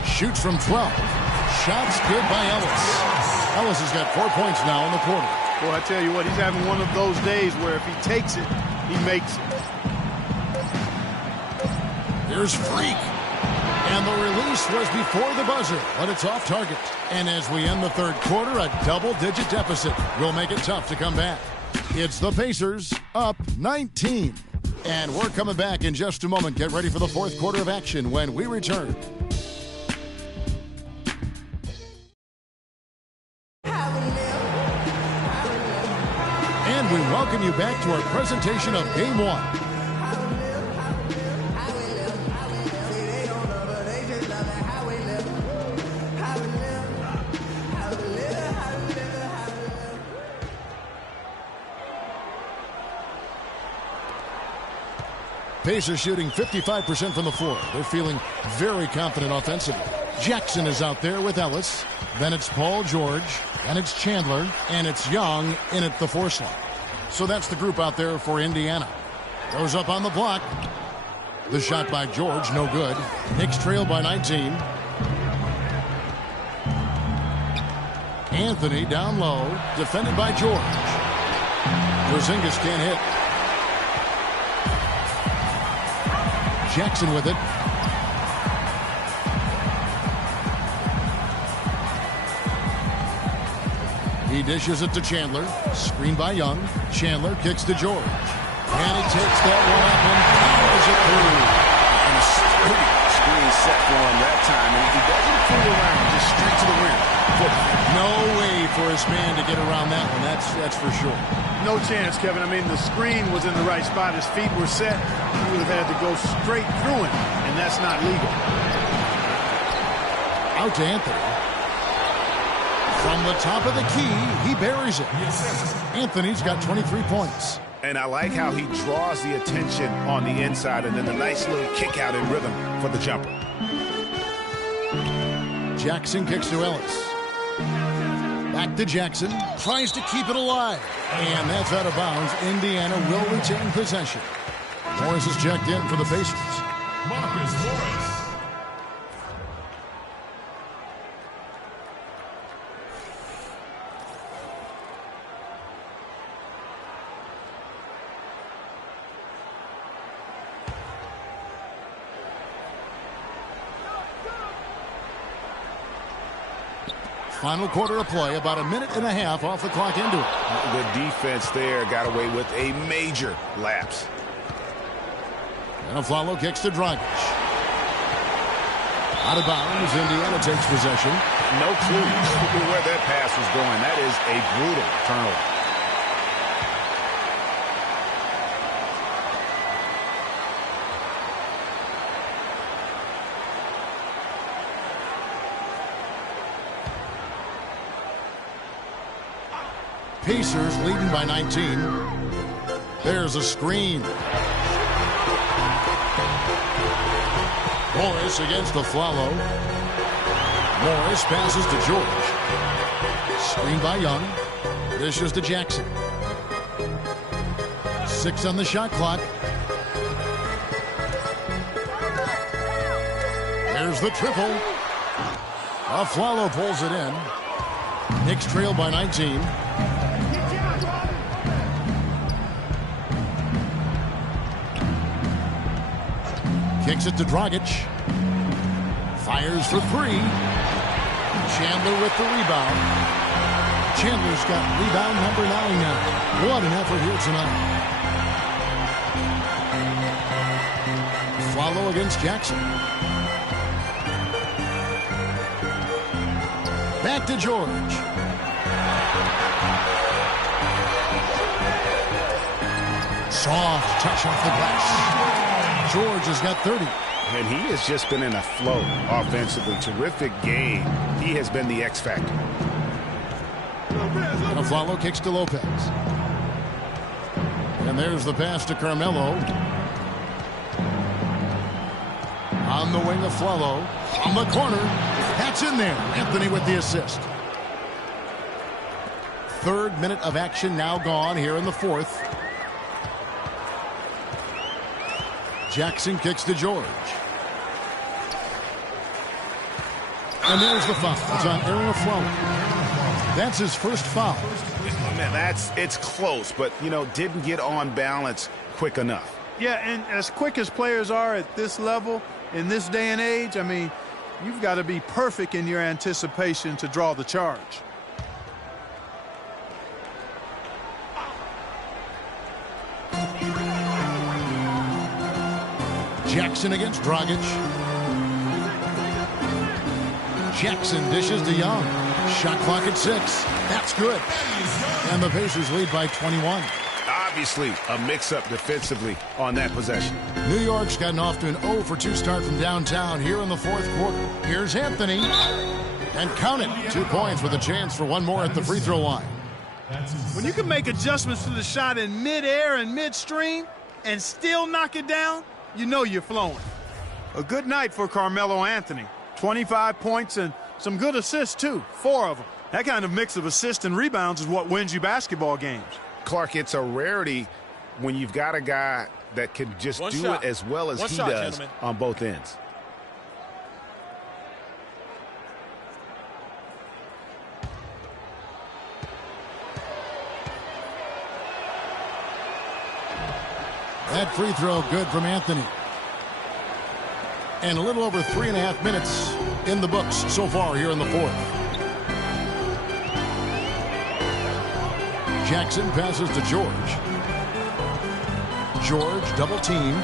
Shoots from 12. shot's good by Ellis. Ellis has got 4 points now in the quarter. Well, I tell you what, he's having one of those days where if he takes it, he makes it. Here's Freak. And the release was before the buzzer, but it's off target. And as we end the third quarter, a double-digit deficit will make it tough to come back. It's the Pacers up 19. And we're coming back in just a moment. Get ready for the fourth quarter of action when we return. And we welcome you back to our presentation of Game 1. Pacers shooting 55% from the floor. They're feeling very confident offensively. Jackson is out there with Ellis. Then it's Paul George. And it's Chandler. And it's Young in at the 4 slot. So that's the group out there for Indiana. Goes up on the block. The shot by George, no good. Knicks trail by 19. Anthony down low. Defended by George. Porzingis can't hit. Jackson with it. He dishes it to Chandler. Screen by Young. Chandler kicks to George. And he takes that one up and powers it through. And a screen set for him that time. And if he doesn't pull around, just straight to the rim. No way for his man to get around that one. That's for sure. No chance, Kevin. I mean, the screen was in the right spot. His feet were set. He would have had to go straight through him, and that's not legal. Out to Anthony. From the top of the key, he buries it. Anthony's got 23 points. And I like how he draws the attention on the inside, and then the nice little kick out in rhythm for the jumper. Jackson kicks to Ellis. Back to Jackson. Tries to keep it alive. And that's out of bounds. Indiana will retain possession. Morris is checked in for the Pacers. Marcus Morris. Final quarter of play, about a minute and a half off the clock into it. The defense there got away with a major lapse. And Afflalo kicks to Dragic. Out of bounds, Indiana takes possession. No clue where that pass was going. That is a brutal turnover. Pacers leading by 19. There's a screen. Morris against Afflalo. Morris passes to George. Screen by Young. Dishes to Jackson. 6 on the shot clock. There's the triple. Afflalo pulls it in. Knicks trail by 19. Kicks it to Dragic. Fires for 3. Chandler with the rebound. Chandler's got rebound number 9 now. What an effort here tonight. Follow against Jackson. Back to George. Soft touch off the glass. George has got 30. And he has just been in a flow offensively. Terrific game. He has been the X factor. And Afflalo kicks to Lopez. And there's the pass to Carmelo. On the wing, Afflalo. On the corner. That's in there. Anthony with the assist. Third minute of action now gone here in the fourth. Jackson kicks to George. And there's the foul. It's on Arron Afflalo. That's his first foul. Man, it's close, but, didn't get on balance quick enough. Yeah, and as quick as players are at this level, in this day and age, I mean, you've got to be perfect in your anticipation to draw the charge. Jackson against Dragic. Jackson dishes to Young. Shot clock at 6. That's good. And the Pacers lead by 21. Obviously, a mix-up defensively on that possession. New York's gotten off to an 0-for-2 start from downtown here in the fourth quarter. Here's Anthony. And count it. 2 points with a chance for one more at the free throw line. When you can make adjustments to the shot in midair and midstream and still knock it down, you know you're flowing. A good night for Carmelo Anthony. 25 points and some good assists, too. 4 of them. That kind of mix of assists and rebounds is what wins you basketball games. Clark, it's a rarity when you've got a guy that can just do it as well as he does, gentlemen, on both ends. That free throw good from Anthony. And a little over 3.5 minutes in the books so far here in the fourth. Jackson passes to George. George double teamed.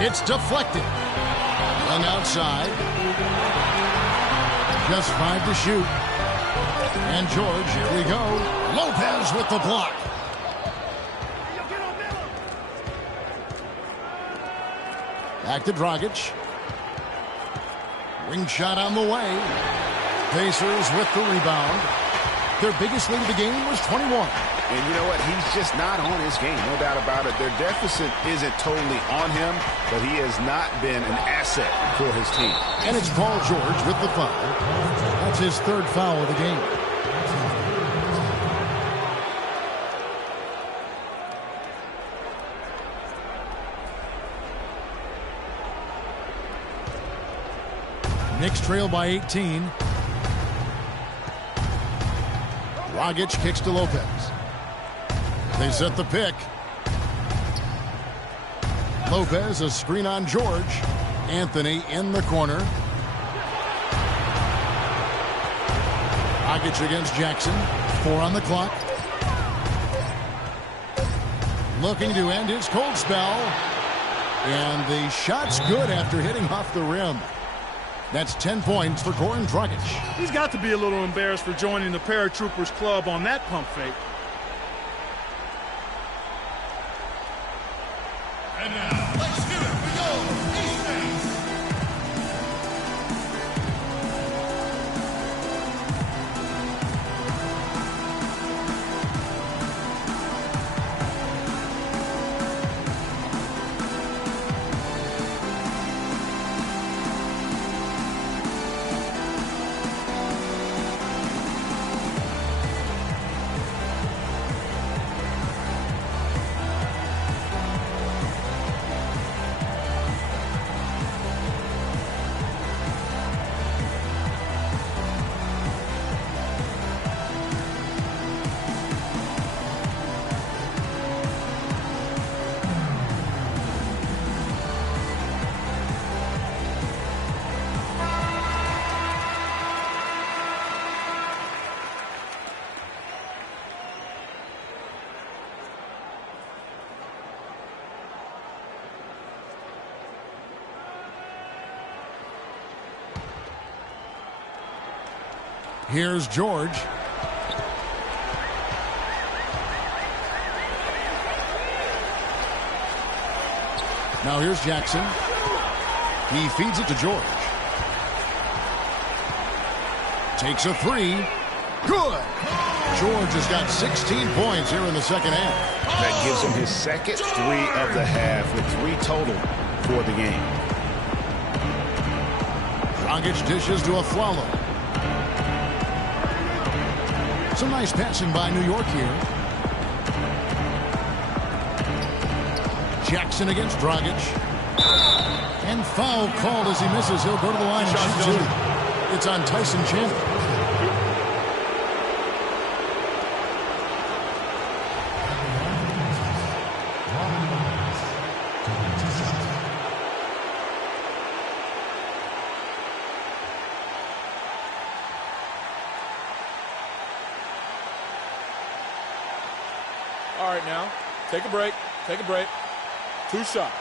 It's deflected. Young outside. Just 5 to shoot. And George, here we go. Lopez with the block. Back to Dragic. Ring shot on the way. Pacers with the rebound. Their biggest lead of the game was 21. And you know what? He's just not on his game, no doubt about it. Their deficit isn't totally on him, but he has not been an asset for his team. And it's Paul George with the foul. That's his 3rd foul of the game. Knicks trail by 18. Dragic kicks to Lopez. They set the pick. Lopez, a screen on George. Anthony in the corner. Dragic against Jackson. 4 on the clock. Looking to end his cold spell. And the shot's good after hitting off the rim. That's 10 points for Goran Dragic. He's got to be a little embarrassed for joining the Paratroopers Club on that pump fake. And now, let's hear it for your East Here's George. Now here's Jackson. He feeds it to George. Takes a 3. Good. George has got 16 points here in the second half. That gives him his second 3 of the half with 3 total for the game. Dragic dishes to Afflalo. Some nice passing by New York here. Jackson against Dragic. And foul called as he misses. He'll go to the line and shoot 2. It's on Tyson Chandler. All right, now, take a break. Take a break. 2 shots.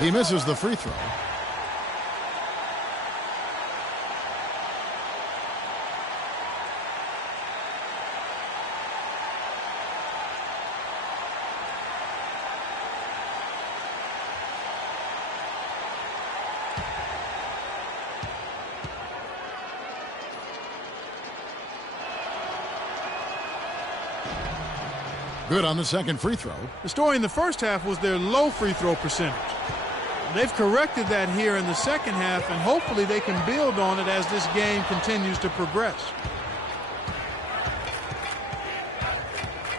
He misses the free throw. Good on the second free throw. The story in the first half was their low free throw percentage. They've corrected that here in the second half, and hopefully they can build on it as this game continues to progress.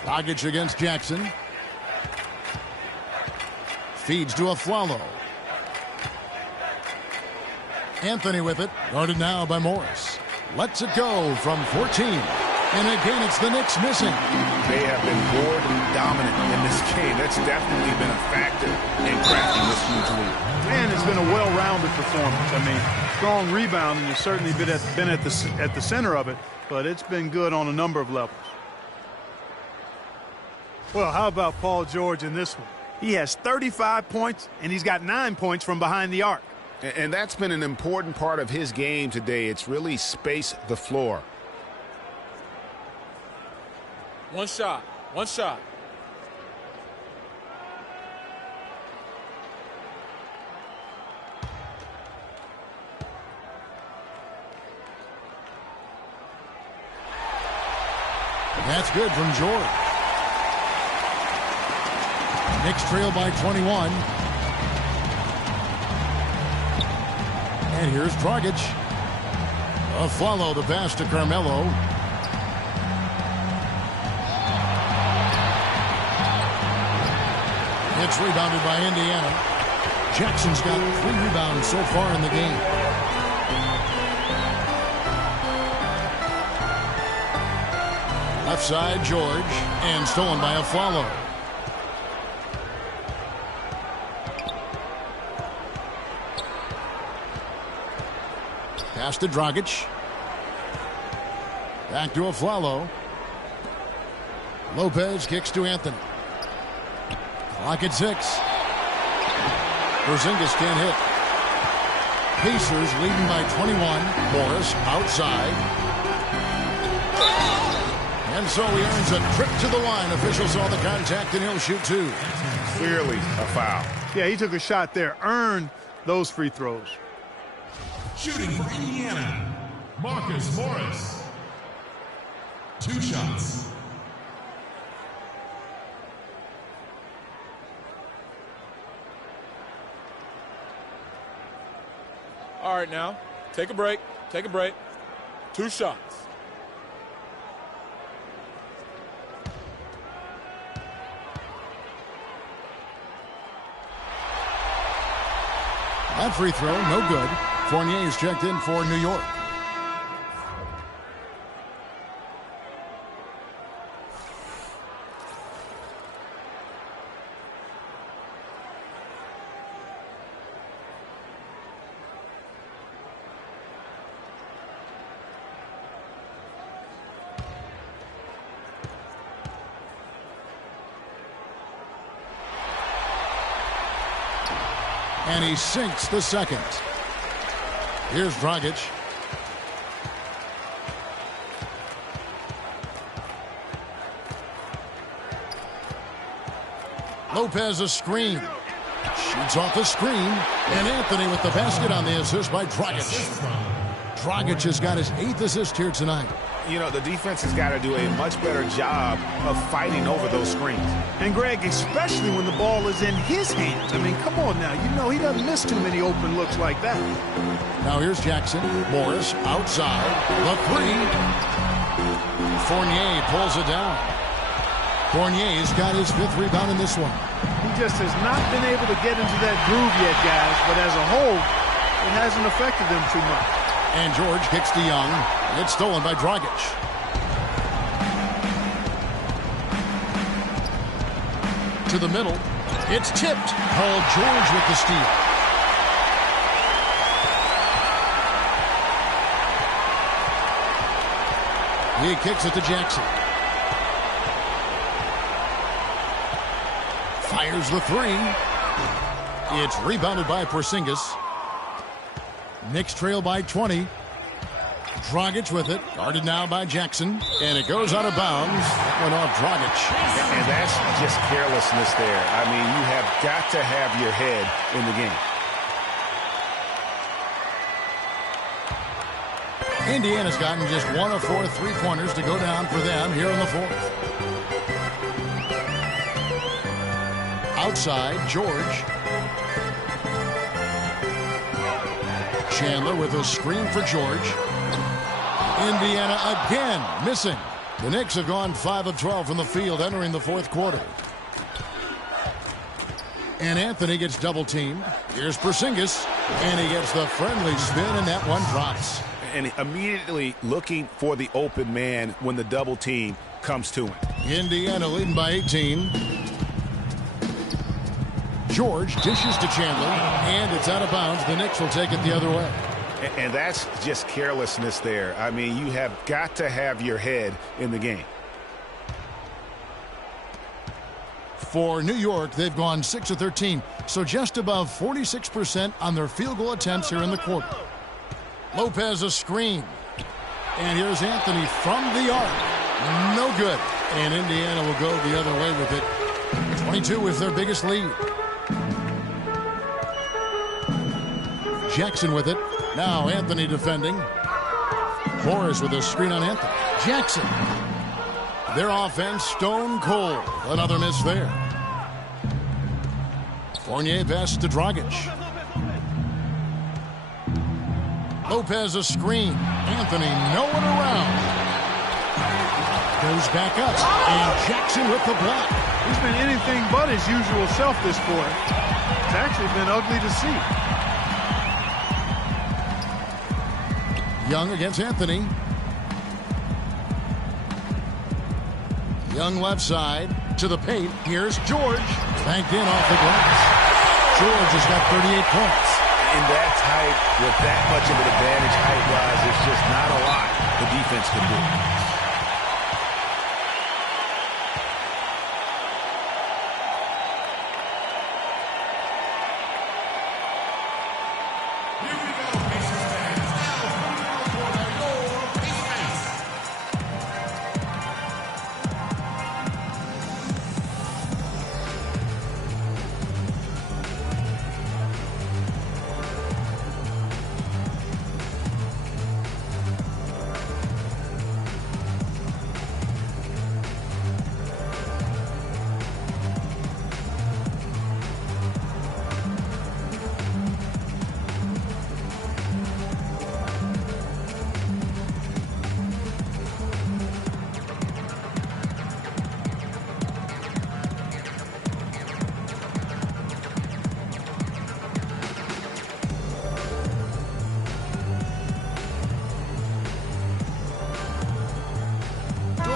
Dragic against Jackson. Feeds to Afflalo. Anthony with it. Guarded now by Morris. Lets it go from 14. And again, it's the Knicks missing. They have been board dominant in this game. That's definitely been a factor in cracking this huge lead. And it's been a well-rounded performance. I mean, strong rebounding has certainly been at the center of it, but it's been good on a number of levels. Well, how about Paul George in this one? He has 35 points, and he's got 9 points from behind the arc. And that's been an important part of his game today. It's really space the floor. 1 shot. 1 shot. That's good from George. Knicks trail by 21. And here's Dragic. Afflalo the pass to Carmelo. It's rebounded by Indiana. Jackson's got 3 rebounds so far in the game. Left side, George, and stolen by Afflalo. Pass to Dragic. Back to Afflalo. Lopez kicks to Anthony. Clock at 6. Porzingis can't hit. Pacers leading by 21. Morris outside. And so he earns a trip to the line. Officials saw the contact and he'll shoot 2. Clearly a foul. Yeah, he took a shot there, earned those free throws. Shooting for Indiana, Marcus Morris. 2 shots. All right, now, take a break. Take a break. 2 shots. That free throw, no good. Fournier is checked in for New York. And he sinks the second. Here's Dragic. Lopez a screen. Shoots off the screen. And Anthony with the basket on the assist by Dragic. Dragic has got his 8th assist here tonight. You know, the defense has got to do a much better job of fighting over those screens. And Greg, especially when the ball is in his hands. I mean, come on now. You know he doesn't miss too many open looks like that. Now here's Jackson. Morris outside. The 3. Fournier pulls it down. Fournier's got his 5th rebound in this one. He just has not been able to get into that groove yet, guys. But as a whole, it hasn't affected them too much. And George kicks to Young. It's stolen by Dragic. To the middle. It's tipped. Paul George with the steal. He kicks it to Jackson. Fires the 3. It's rebounded by Porzingis. Knicks trail by 20. Dragic with it. Guarded now by Jackson. And it goes out of bounds. That went off Dragic. And that's just carelessness there. I mean, you have got to have your head in the game. Indiana's gotten just 1 of 4 3-pointers to go down for them here in the 4th. Outside, George. Chandler with a screen for George. Indiana again missing. The Knicks have gone 5 of 12 from the field entering the 4th quarter. And Anthony gets double-teamed. Here's Porzingis, and he gets the friendly spin, and that one drops. And immediately looking for the open man when the double team comes to him. Indiana leading by 18. George dishes to Chandler, and it's out of bounds. The Knicks will take it the other way. And that's just carelessness there. I mean, you have got to have your head in the game. For New York, they've gone 6 of 13, so just above 46% on their field goal attempts here in the quarter. Lopez a screen. And here's Anthony from the arc. No good. And Indiana will go the other way with it. 22 is their biggest lead. Jackson with it. Now Anthony defending. Morris with a screen on Anthony. Jackson. Their offense stone cold. Another miss there. Fournier passes to Dragic. Lopez a screen. Anthony no one around. Goes back up. And Jackson with the block. He's been anything but his usual self this quarter. It's actually been ugly to see. Young against Anthony. Young left side to the paint. Here's George. Banked in off the glass. George has got 38 points. In that height, with that much of an advantage height-wise, it's just not a lot the defense can do.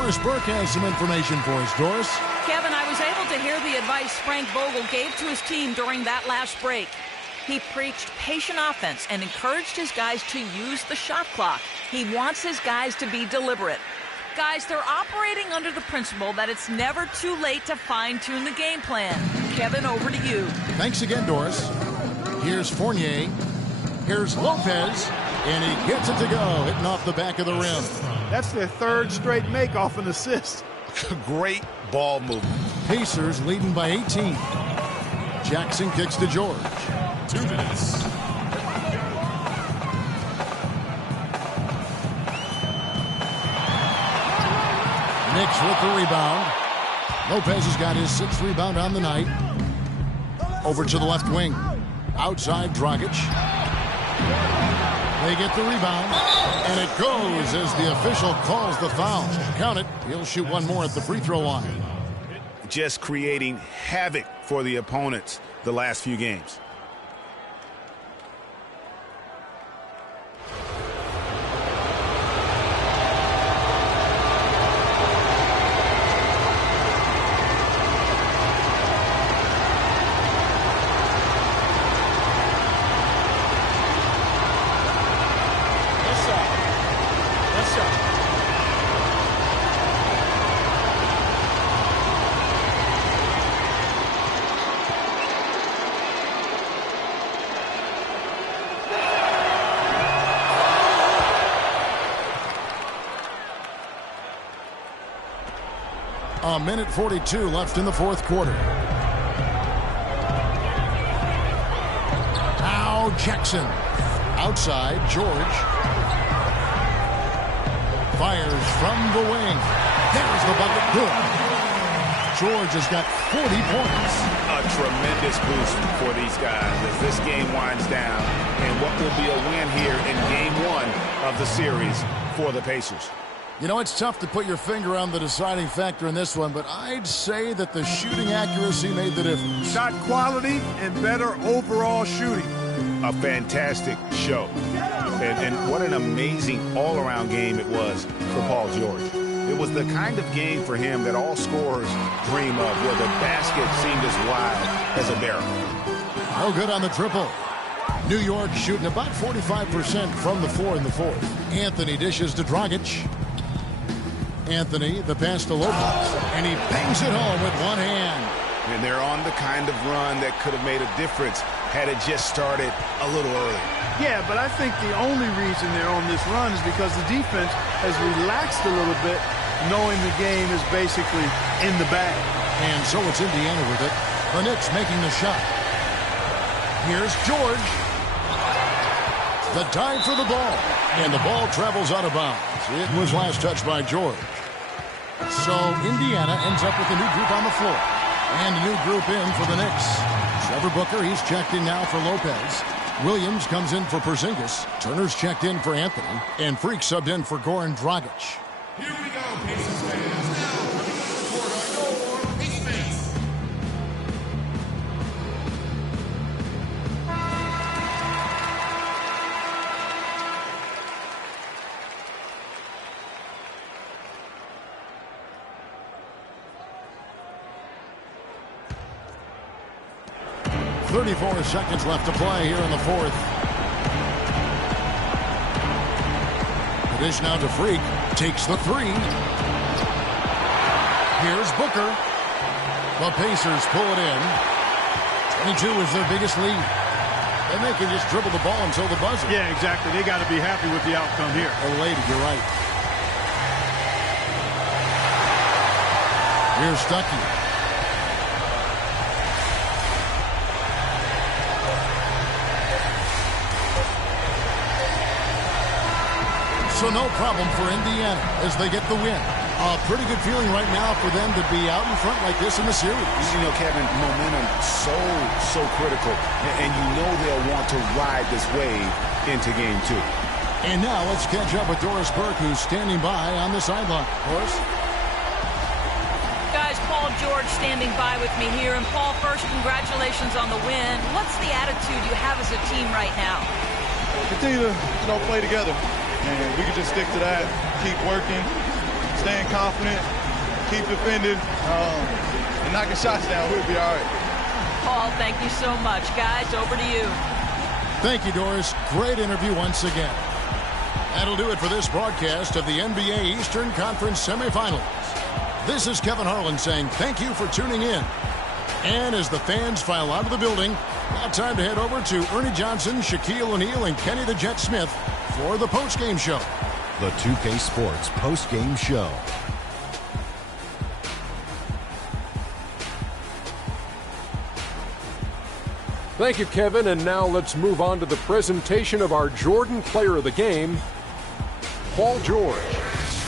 Doris Burke has some information for us. Doris? Kevin, I was able to hear the advice Frank Vogel gave to his team during that last break. He preached patient offense and encouraged his guys to use the shot clock. He wants his guys to be deliberate. Guys, they're operating under the principle that it's never too late to fine-tune the game plan. Kevin, over to you. Thanks again, Doris. Here's Fournier. Here's Lopez. And he gets it to go, hitting off the back of the rim. That's their 3rd straight make off an assist. Great ball movement. Pacers leading by 18. Jackson kicks to George. 2 minutes. Knicks with the rebound. Lopez has got his 6th rebound on the night. Over to the left wing. Outside Dragic. They get the rebound, and it goes as the official calls the foul. Count it. He'll shoot one more at the free throw line. just creating havoc for the opponents the last few games. A minute 42 left in the fourth quarter. Now Jackson. Outside, George. Fires from the wing. There's the bucket. Good. George has got 40 points. A tremendous boost for these guys as this game winds down. And what will be a win here in game one of the series for the Pacers. You know, it's tough to put your finger on the deciding factor in this one, but I'd say that the shooting accuracy made the difference. Shot quality and better overall shooting. A fantastic show. And what an amazing all-around game it was for Paul George. It was the kind of game for him that all scorers dream of, where the basket seemed as wide as a barrel. No good on the triple. New York shooting about 45% from the floor in the fourth. Anthony dishes to Dragic. Anthony, the pass to Lopez, and he bangs it home with one hand. And they're on the kind of run that could have made a difference had it just started a little earlier. Yeah, but I think the only reason they're on this run is because the defense has relaxed a little bit, knowing the game is basically in the bag. And so it's Indiana with it. The Knicks making the shot. Here's George. The dive for the ball. And the ball travels out of bounds. It was last touched by George. So Indiana ends up with a new group on the floor. And a new group in for the Knicks. Trevor Booker, he's checked in now for Lopez. Williams comes in for Porzingis. Turner's checked in for Anthony. And Freak subbed in for Goran Dragic. Here we go, Pacers fans. Now coming to the court are your Pacers. .34 seconds left to play here in the fourth. The dish now to Freak. Takes the three. Here's Booker. The Pacers pull it in. 22 is their biggest lead. Then they can just dribble the ball until the buzzer. Yeah, exactly. They got to be happy with the outcome here. Elated, you're right. Here's Stuckey. So no problem for Indiana as they get the win. A pretty good feeling right now for them to be out in front like this in the series. You know, Kevin, momentum so critical. And you know they'll want to ride this wave into game two. And now let's catch up with Doris Burke, who's standing by on the sideline. Doris? Guys, Paul George standing by with me here. And Paul, first, congratulations on the win. What's the attitude you have as a team right now? Continue to play together. And we can just stick to that, keep working, staying confident, keep defending, and knocking shots down. We'll be all right. Paul, thank you so much. Guys, over to you. Thank you, Doris. Great interview once again. That'll do it for this broadcast of the NBA Eastern Conference semifinals. This is Kevin Harlan saying thank you for tuning in. And as the fans file out of the building, now time to head over to Ernie Johnson, Shaquille O'Neal, and Kenny the Jet Smith for the postgame show. The 2K Sports postgame show. Thank you, Kevin. And now let's move on to the presentation of our Jordan Player of the Game, Paul George.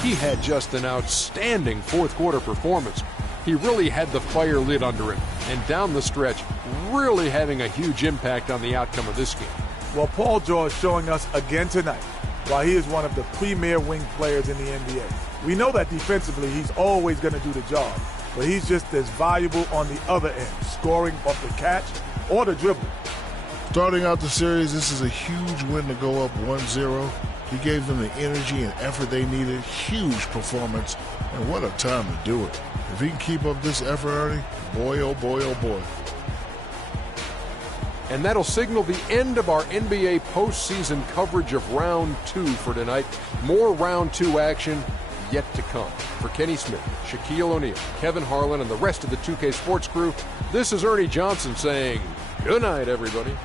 He had just an outstanding fourth quarter performance. He really had the fire lit under him, and down the stretch, really having a huge impact on the outcome of this game. Well, Paul George showing us again tonight why he is one of the premier wing players in the NBA. We know that defensively he's always going to do the job, but he's just as valuable on the other end, scoring off the catch or the dribble. Starting out the series, this is a huge win to go up 1-0. He gave them the energy and effort they needed. Huge performance, and what a time to do it. If he can keep up this effort, Ernie, boy, oh boy, oh boy. And that'll signal the end of our NBA postseason coverage of Round 2 for tonight. More Round 2 action yet to come. For Kenny Smith, Shaquille O'Neal, Kevin Harlan, and the rest of the 2K Sports crew, this is Ernie Johnson saying good night, everybody.